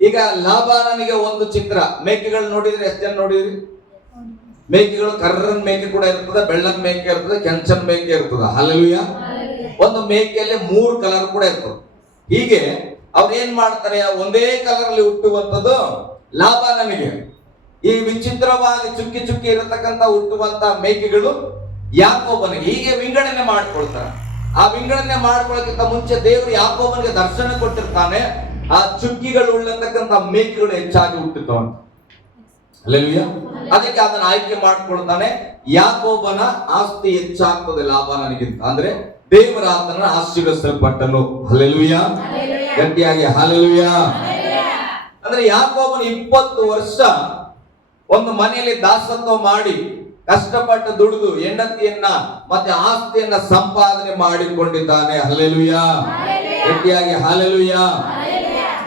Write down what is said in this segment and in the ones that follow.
ಈಗ ಲಾಬಾನನಿಗೆ ಒಂದು ಚಿತ್ರ, ಮೇಕೆಗಳು ನೋಡಿದ್ರೆ ಎಷ್ಟು ಜನ ನೋಡಿದ್ರಿ? ಮೇಕೆಗಳು ಕರ್ರನ್ ಮೇಕೆ ಕೂಡ ಇರ್ತದೆ, ಬೆಳ್ಳನ್ ಮೇಕೆ ಇರ್ತದೆ, ಕೆಂಚನ್ ಮೇಕೆ ಇರ್ತದೆ. ಹಲ್ಲೆಲೂಯಾ. ಒಂದು ಮೇಕೆಯಲ್ಲಿ 3 ಕಲರ್ ಕೂಡ ಇರ್ತದೆ. ಹೀಗೆ ಅವ್ರು ಏನ್ ಮಾಡ್ತಾರೆ, ಒಂದೇ ಕಲರ್ ಅಲ್ಲಿ ಹುಟ್ಟುವಂಥದ್ದು ಲಾಬಾನನಿಗೆ. ಈ ವಿಚಿತ್ರವಾಗಿ ಚುಕ್ಕಿ ಚುಕ್ಕಿ ಇರತಕ್ಕಂತ ಹುಟ್ಟುವಂತ ಮೇಕೆಗಳು ಯಾಕೋಬನಿಗೆ. ಹೀಗೆ ವಿಂಗಡಣೆ ಮಾಡ್ಕೊಳ್ತಾರೆ. ಆ ವಿಂಗಡಣೆ ಮಾಡ್ಕೊಳ್ಳೋಕ್ಕಿಂತ ಮುಂಚೆ ದೇವರು ಯಾಕೋಬನಿಗೆ ದರ್ಶನ ಕೊಟ್ಟಿರ್ತಾನೆ. ಆ ಚುಕ್ಕಿಗಳು ಉಳ್ಳತಕ್ಕಂತ ಮೇಕೆಗಳು ಹೆಚ್ಚಾಗಿ ಹುಟ್ಟುತ್ತವ. ಹಲ್ಲೆಲೂಯಾ. ಅದಕ್ಕೆ ಅದನ್ನ ಆಯ್ಕೆ ಮಾಡ್ಕೊಳ್ತಾನೆ. ಯಾಕೋಬನ ಆಸ್ತಿ ಹೆಚ್ಚಾಗ್ತದೆ ಲಾಬಾನನಿಗಿಂತ. ಅಂದ್ರೆ ದೇವರ ಆತನ ಆಶೀರ್ವದಿಸಲ್ಪಟ್ಟನು. ಹಲ್ಲೆಲೂಯಾ. ಗಟ್ಟಿಯಾಗಿ ಹಲ್ಲೆಲೂಯಾ. ಅಂದ್ರೆ ಯಾಕೋಬನು 20 ವರ್ಷ ಒಂದು ಮನೆಯಲ್ಲಿ ದಾಸತ್ವ ಮಾಡಿ ಕಷ್ಟಪಟ್ಟು ದುಡಿದು ಹೆಂಡತಿಯನ್ನ ಮತ್ತೆ ಆಸ್ತಿಯನ್ನ ಸಂಪಾದನೆ ಮಾಡಿಕೊಂಡಿದ್ದಾನೆ. ಹಲ್ಲೆಲೂಯಾ. ಗಟ್ಟಿಯಾಗಿ ಹಲ್ಲೆಲೂಯಾ.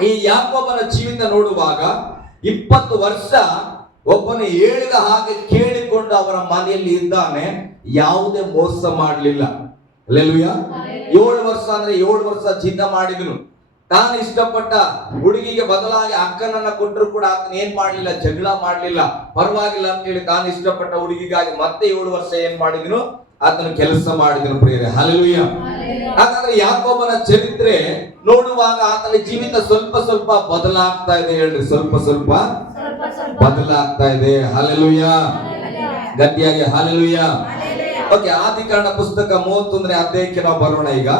ಈ ಯಾಕೋಬನ ಜೀವಿತ ನೋಡುವಾಗ 20 ವರ್ಷ ಒಬ್ಬನು ಹೇಳಿದ ಹಾಗೆ ಕೇಳಿಕೊಂಡು ಅವರ ಮನೆಯಲ್ಲಿ ಇದ್ದಾನೆ. ಯಾವುದೇ ಮೋಸ ಮಾಡಲಿಲ್ಲ. ಹಲ್ಲೆಲೂಯಾ. 7 ವರ್ಷ ಅಂದ್ರೆ 7 ವರ್ಷ ಜೀತ ಮಾಡಿದನು. ತಾನು ಇಷ್ಟಪಟ್ಟ ಹುಡುಗಿಗೆ ಬದಲಾಗಿ ಅಕ್ಕನನ್ನ ಕೊಟ್ಟರು ಕೂಡ ಆತನ ಏನ್ ಮಾಡ್ಲಿಲ್ಲ, ಜಗಳ ಮಾಡ್ಲಿಲ್ಲ. ಪರವಾಗಿಲ್ಲ ಅಂತ ಹೇಳಿ ತಾನು ಇಷ್ಟಪಟ್ಟ ಹುಡುಗಿಗಾಗಿ ಮತ್ತೆ 7 ವರ್ಷ ಏನ್ ಮಾಡಿದನು, ಆತನ ಕೆಲಸ ಮಾಡಿದನು. ಪ್ರಿಯರೇ, ಹಲ್ಲೆಲೂಯಾ. ಹಾಗಾದ್ರೆ ಯಾಕೋಬನ ಚರಿತ್ರೆ ನೋಡುವಾಗ ಆತನ ಜೀವಿತ ಸ್ವಲ್ಪ ಸ್ವಲ್ಪ ಬದಲಾಗ್ತಾ ಇದೆ. ಹೇಳ್ರಿ, ಸ್ವಲ್ಪ ಸ್ವಲ್ಪ ಬದಲಾಗ್ತಾ ಇದೆ. ಹಲ್ಲೆಲೂಯಾ. ಗಟ್ಟಿಯಾಗಿ ಹಲ್ಲೆಲೂಯಾ. ಓಕೆ, ಆದಿಕಾಂಡ ಪುಸ್ತಕ 31ನೇ ಅಧ್ಯಾಯಕ್ಕೆ ನಾವು ಬರೋಣ. ಈಗ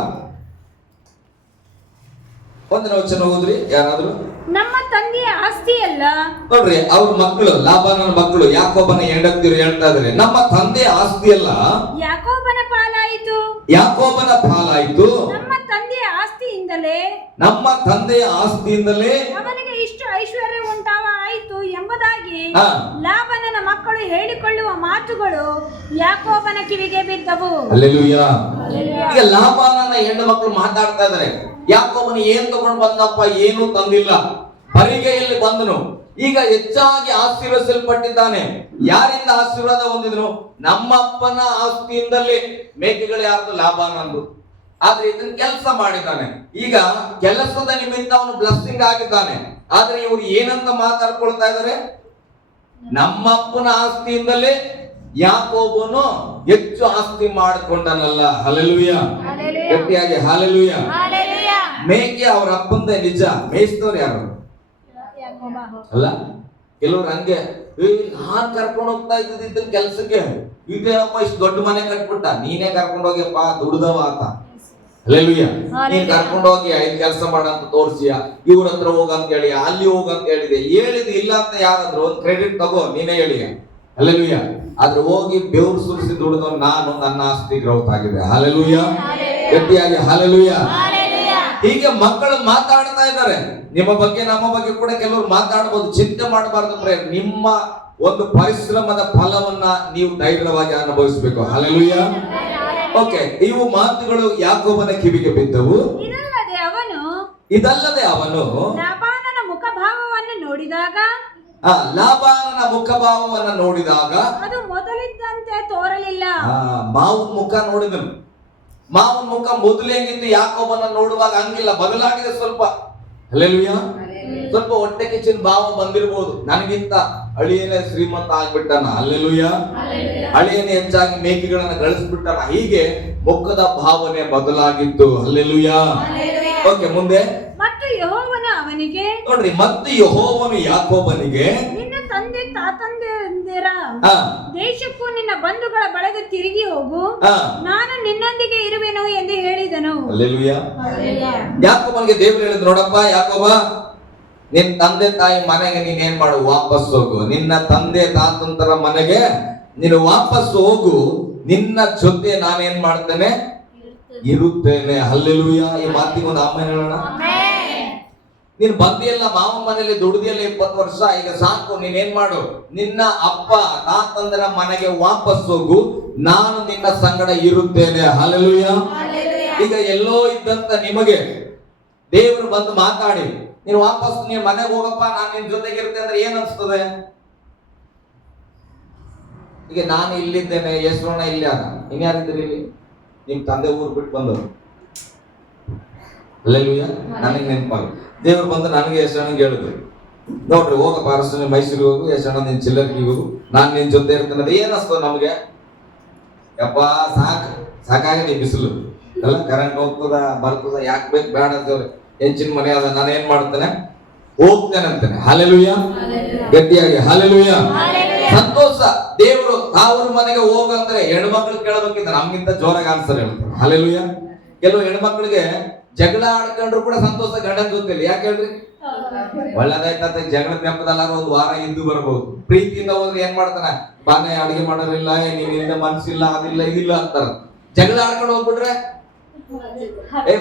1ನೇ ವಚನ ಓದ್ರಿ ಯಾರಾದ್ರೂ. ನಮ್ಮ ತಂದೆಯ ಆಸ್ತಿ ಅಲ್ಲ. ನೋಡ್ರಿ, ಅವ್ರ ಮಕ್ಕಳು, ಲಾಬಾನನ ಮಕ್ಕಳು ಯಾಕೋಬನ ಹೆಂಡತಿಯರು ಹೇಳ್ತಾ ಇದ್ದಾರೆ, ನಮ್ಮ ತಂದೆಯ ಆಸ್ತಿ ಅಲ್ಲ, ಯಾಕೋಬನ ಪಾಲಾಯಿತು. ಯಾಕೋಬನ ಪಾಲಾಯಿತು. ನಮ್ಮ ತಂದೆಯ ಆಸ್ತಿಯಿಂದಲೇ, ನಮ್ಮ ತಂದೆಯ ಆಸ್ತಿಯಿಂದಲೇ ಅವನಿಗೆ ಇಷ್ಟು ಐಶ್ವರ್ಯ ಉಂಟಾಯಿತು ಎಂಬುದಾಗಿ ಲಾಬಾನನ ಮಕ್ಕಳು ಹೇಳಿಕೊಳ್ಳುವ ಮಾತುಗಳು ಯಾಕೋಬನ ಕಿವಿಗೆ ಬಿದ್ದವು. ಹಲ್ಲೆಲೂಯಾ. ಈಗ ಲಾಬಾನನ ಹೆಣ್ಣು ಮಕ್ಕಳು ಮಾತಾಡ್ತಾ ಇದ್ದಾರೆ, ಯಾಕೋಬನು ಏನ್ ತಗೊಂಡು ಬಂದಪ್ಪ, ಏನು ತಂದಿಲ್ಲ, ಬರಿಗೆಯಲ್ಲಿ ಬಂದನು. ಈಗ ಹೆಚ್ಚಾಗಿ ಆಶೀರ್ವದಿಸಲ್ಪಟ್ಟಿದ್ದಾನೆ. ಯಾರಿಂದ ಆಶೀರ್ವಾದ ಹೊಂದಿದನು? ನಮ್ಮಪ್ಪನ ಆಸ್ತಿಯಿಂದಲೇ. ಮೇಕೆಗಳು ಯಾರ್ದು? ಲಾಬಾನಂದು. ಆದ್ರೆ ಇದನ್ನ ಕೆಲಸ ಮಾಡಿದ್ದಾನೆ. ಈಗ ಕೆಲಸದ ನಿಮಿತ್ತ ಅವನು ಬ್ಲೆಸ್ಸಿಂಗ್ ಆಗಿದ್ದಾನೆ. ಆದ್ರೆ ಇವರು ಏನಂತ ಮಾತಾಡ್ಕೊಳ್ತಾ ಇದ್ದಾರೆ? ನಮ್ಮಪ್ಪನ ಆಸ್ತಿಯಿಂದಲೇ ಯಾಕೋಬನು ಹೆಚ್ಚು ಆಸ್ತಿ ಮಾಡಿಕೊಂಡನಲ್ಲ. ಹಲ್ಲೆಲೂಯಾ. ಗಟ್ಟಿಯಾಗಿ ಹಲ್ಲೆಲೂಯಾ. ಮೇಕೆ ಅವ್ರ ಅಪ್ಪಂದ ನಿಜ, ಮೇಯಿಸಿದವ್ರು ಯಾರು ಅಲ್ಲ. ಕೆಲವ್ರು ಹಂಗೆ, ನಾನ್ ಕರ್ಕೊಂಡು ಹೋಗ್ತಾ ಇದ್ದಿದ್ದ ಕೆಲ್ಸಕ್ಕೆ, ಇದೇನಪ್ಪ ಇಷ್ಟು ದೊಡ್ಡ ಮನೆ ಕಟ್ಬಿಟ್ಟ, ನೀನೇ ಕರ್ಕೊಂಡು ಹೋಗ್ಯಪ್ಪ, ದುಡ್ದವ ಆತ. ಹಲ್ಲೆಲೂಯಾ. ನೀನ್ ಕರ್ಕೊಂಡು ಹೋಗಿ 5 ಕೆಲಸ ಮಾಡಂತ ತೋರ್ಸಿಯ, ಇವ್ರ ಹತ್ರ ಹೋಗಂತ ಹೇಳಿ, ಅಲ್ಲಿ ಹೋಗಂತ ಹೇಳಿದೆ, ಹೇಳಿದ್ ಇಲ್ಲ ಅಂತ ಯಾರಾದ್ರು ಒಂದು ಕ್ರೆಡಿಟ್ ತಗೋ, ನೀನೇ ಹೇಳಿಯ. ಹಲ್ಲೆಲೂಯಾ. ಆದ್ರೆ ಹೋಗಿ ಬೆವರು ಸುರಿಸಿ ದುಡಿದವ್ ನಾನು, ನನ್ನ ಆಸ್ತಿ ಗ್ರೌತ್ ಆಗಿದೆ. ಹಲ್ಲೆಲೂಯಾ. ಗಟ್ಟಿಯಾಗಿ ಹಲ್ಲೆಲೂಯಾ. ಹೀಗೆ ಮಕ್ಕಳು ಮಾತಾಡ್ತಾ ಇದ್ದಾರೆ. ನಿಮ್ಮ ಬಗ್ಗೆ ನಮ್ಮ ಬಗ್ಗೆ ಕೂಡ ಕೆಲವರು ಮಾತಾಡಬಹುದು. ಚಿಂತೆ ಮಾಡಬಾರ್ದು. ನಿಮ್ಮ ಒಂದು ಪರಿಶ್ರಮದ ಫಲವನ್ನ ನೀವು ಧೈರ್ಯವಾಗಿ ಅನುಭವಿಸಬೇಕು. ಹಲ್ಲೆಲೂಯಾ. ಓಕೆ, ಇವು ಮಾತುಗಳು ಯಾಕೋಬನ ಕಿವಿಗೆ ಬಿದ್ದವು. ಇದಲ್ಲದೆ ಅವನು ಲಾಬಾನನ ಮುಖಭಾವವನ್ನು ನೋಡಿದಾಗ, ಲಾಬಾನನ ಮುಖಭಾವವನ್ನು ನೋಡಿದಾಗ ಅದು ಮೊದಲಿದ್ದಂತೆ ತೋರಲಿಲ್ಲ. ಮಾವನ ಮುಖ ನೋಡಿದನು. ಮಾವನ ಮುಖ ಮೊದಲು ಹೆಂಗಿತ್ತು, ಯಾಕೋಬನ ನೋಡುವಾಗ ಹಂಗಿಲ್ಲ, ಬದಲಾಗಿದೆ ಸ್ವಲ್ಪ. ಹಲ್ಲೆಲೂಯಾ. ಸ್ವಲ್ಪ ಹೊಟ್ಟೆ ಕಿಚ್ಚಿನ ಭಾವ ಬಂದಿರಬಹುದು. ನನಗಿಂತ ಅಳಿಯನೇ ಶ್ರೀಮಂತ ಆಗ್ಬಿಟ್ಟನ. ಹಲ್ಲೆಲೂಯಾ. ಅಳಿಯನೇ ಹೆಚ್ಚಾಗಿ ಮೇಕೆಗಳನ್ನ ಗಳಿಸ್ಬಿಟ್ಟನ. ಹೀಗೆ ಮುಖದ ಭಾವನೆ ಬದಲಾಗಿತ್ತು. ಹಲ್ಲೆಲೂಯಾ. ಓಕೆ, ಮುಂದೆ. ಮತ್ತು ಯೆಹೋವನು ಅವನಿಗೆ, ನೋಡ್ರಿ, ಮತ್ತು ಯೆಹೋವನು ಯಾಕೋಬನಿಗೆ, ನಿನ್ನ ತಂದೆ ತಾತಂದಿರ ದೇಶಕ್ಕೂ ನಿನ್ನ ಬಂಧುಗಳ ಬಳಿಗೆ ತಿರುಗಿ ಹೋಗು, ನಾನು ನಿನ್ನೊಂದಿಗೆ ಇರುವೆನು ಎಂದು ಹೇಳಿದನು. ಹಲ್ಲೆಲೂಯಾ. ಯಾಕೋಬನಿಗೆ ದೇವರು ಹೇಳಿದ್ರು, ನೋಡಪ್ಪ ಯಾಕೋಬ, ನಿನ್ನ ತಂದೆ ತಾಯಿ ಮನೆಗೆ ನೀನ್ ಏನ್ ಮಾಡು, ವಾಪಸ್ ಹೋಗು. ನಿನ್ನ ತಂದೆ ತಾತಂತರ ಮನೆಗೆ ನೀನು ವಾಪಸ್ ಹೋಗು. ನಿನ್ನ ಜೊತೆ ನಾನೇನ್ ಮಾಡ್ತೇನೆ, ಇರುತ್ತೇನೆ. ಹಲ್ಲೆಲೂಯಾ. ಈ ಮಾತಿಗೆ ಒಂದು ಆಮೇಲೆ ಹೇಳೋಣ. ನೀನ್ ಬಂದಿಯಲ್ಲ ಮಾವನ ಮನೆಯಲ್ಲಿ, ದುಡ್ದಿಯಲ್ಲ 20 ವರ್ಷ, ಈಗ ಸಾಕು. ನೀನೇನ್ ಮಾಡು, ನಿನ್ನ ಅಪ್ಪ ತಾತಂದರ ಮನೆಗೆ ವಾಪಸ್ ಹೋಗು, ನಾನು ನಿನ್ನ ಸಂಗಡ ಇರುತ್ತೇನೆ. ಹಲ್ಲೆಲೂಯಾ. ಈಗ ಎಲ್ಲೋ ಇದ್ದಂತ ನಿಮಗೆ ದೇವರು ಬಂದು ಮಾತಾಡಿ, ನೀನು ವಾಪಸ್ ನೀನ್ ಮನೆಗೆ ಹೋಗಪ್ಪ, ನಾನು ನಿನ್ ಜೊತೆಗೆ ಇರ್ತೇನೆ ಅಂದ್ರೆ ಏನ್ ಅನ್ಸ್ತದೆ? ಈಗ ನಾನು ಇಲ್ಲಿದ್ದೇನೆ, ಯಶೋಣ ಇಲ್ಲಿ, ಇನ್ಯಾರಿದ್ದೀರಿ ಇಲ್ಲಿ? ನಿಮ್ ತಂದೆ ಊರು ಬಿಟ್ಟು ಬಂದವರು. ಅಲ್ಲೆಲ್ಲೂಯ್ಯ. ನನಗೆ ನೆನಪಾಗ ದೇವ್ರು ಬಂದು ನನಗೆ ಯಶಣ್ಣಂಗೆ ಹೇಳಿದ್ರು, ನೋಡ್ರಿ ಹೋಗಪ್ಪ ಅರಸನ ಮೈಸೂರಿಗೆ ಹೋಗು, ಯಶಣ್ಣ ನಿನ್ ಚಿಲ್ಲರ್ಗೆ ಹೋಗು, ನಾನು ನಿನ್ ಜೊತೆ ಇರ್ತೀನಿ. ಅದು ಏನ್ ಅನ್ಸ್ತದ ನಮ್ಗೆ? ಯಪ್ಪ ಸಾಕಾಗಿದೆ ಬಿಸಿಲು ಎಲ್ಲ, ಕರೆಂಟ್ ಹೋಗ್ತದ ಬರ್ತದ, ಯಾಕೆ ಬೇಕು ಬೇಡ ಅಂತೇಳಿ ಹೆಂಚಿನ ಮನೆ ಅದ, ನಾನು ಏನ್ ಮಾಡ್ತೇನೆ ಹೋಗ್ತೇನೆ ಅಂತೇನೆ. ಹಲ್ಲೆಲೂಯ್ಯ. ಗಟ್ಟಿಯಾಗಿ ಹಲ್ಲೆಲೂಯ್ಯ. ಸಂತೋಷ. ದೇವರು ಅವ್ರ ಮನೆಗೆ ಹೋಗಂದ್ರೆ ಹೆಣ್ಮಕ್ಳು ಕೇಳಬೇಕಿದ್ದ ನಮ್ಗಿಂತ ಜೋರಾಗಿ ಆನ್ಸರ್ ಹೇಳ್ತಾರೆ. ಹಲ್ಲೆಲೂಯ್ಯ. ಕೆಲವು ಹೆಣ್ಮಕ್ಳಿಗೆ ಜಗಳ ಆಡ್ಕೊಂಡ್ರು ಕೂಡ ಸಂತೋಷ ಗಂಡನ ಜೊತೆಲಿ. ಯಾಕೆ ಹೇಳ್ರಿ? ಒಳ್ಳೇದಾಯ್ತ ಜಗಳ ನೆಪದಲ್ಲ ಒಂದು ವಾರ ಇದ್ದು ಬರ್ಬೋದು. ಪ್ರೀತಿಯಿಂದ ಹೋದ್ರೆ ಏನ್ ಮಾಡ್ತಾನ, ಬಾನೆ ಅಡಿಗೆ ಮಾಡೋರಿಲ್ಲ, ನೀನಿಂದ ಮನ್ಸಿಲ್ಲ, ಅದಿಲ್ಲ ಇದಿಲ್ಲ ಅಂತಾರ. ಜಗಳ ಆಡ್ಕೊಂಡು ಹೋಗ್ಬಿಟ್ರೆ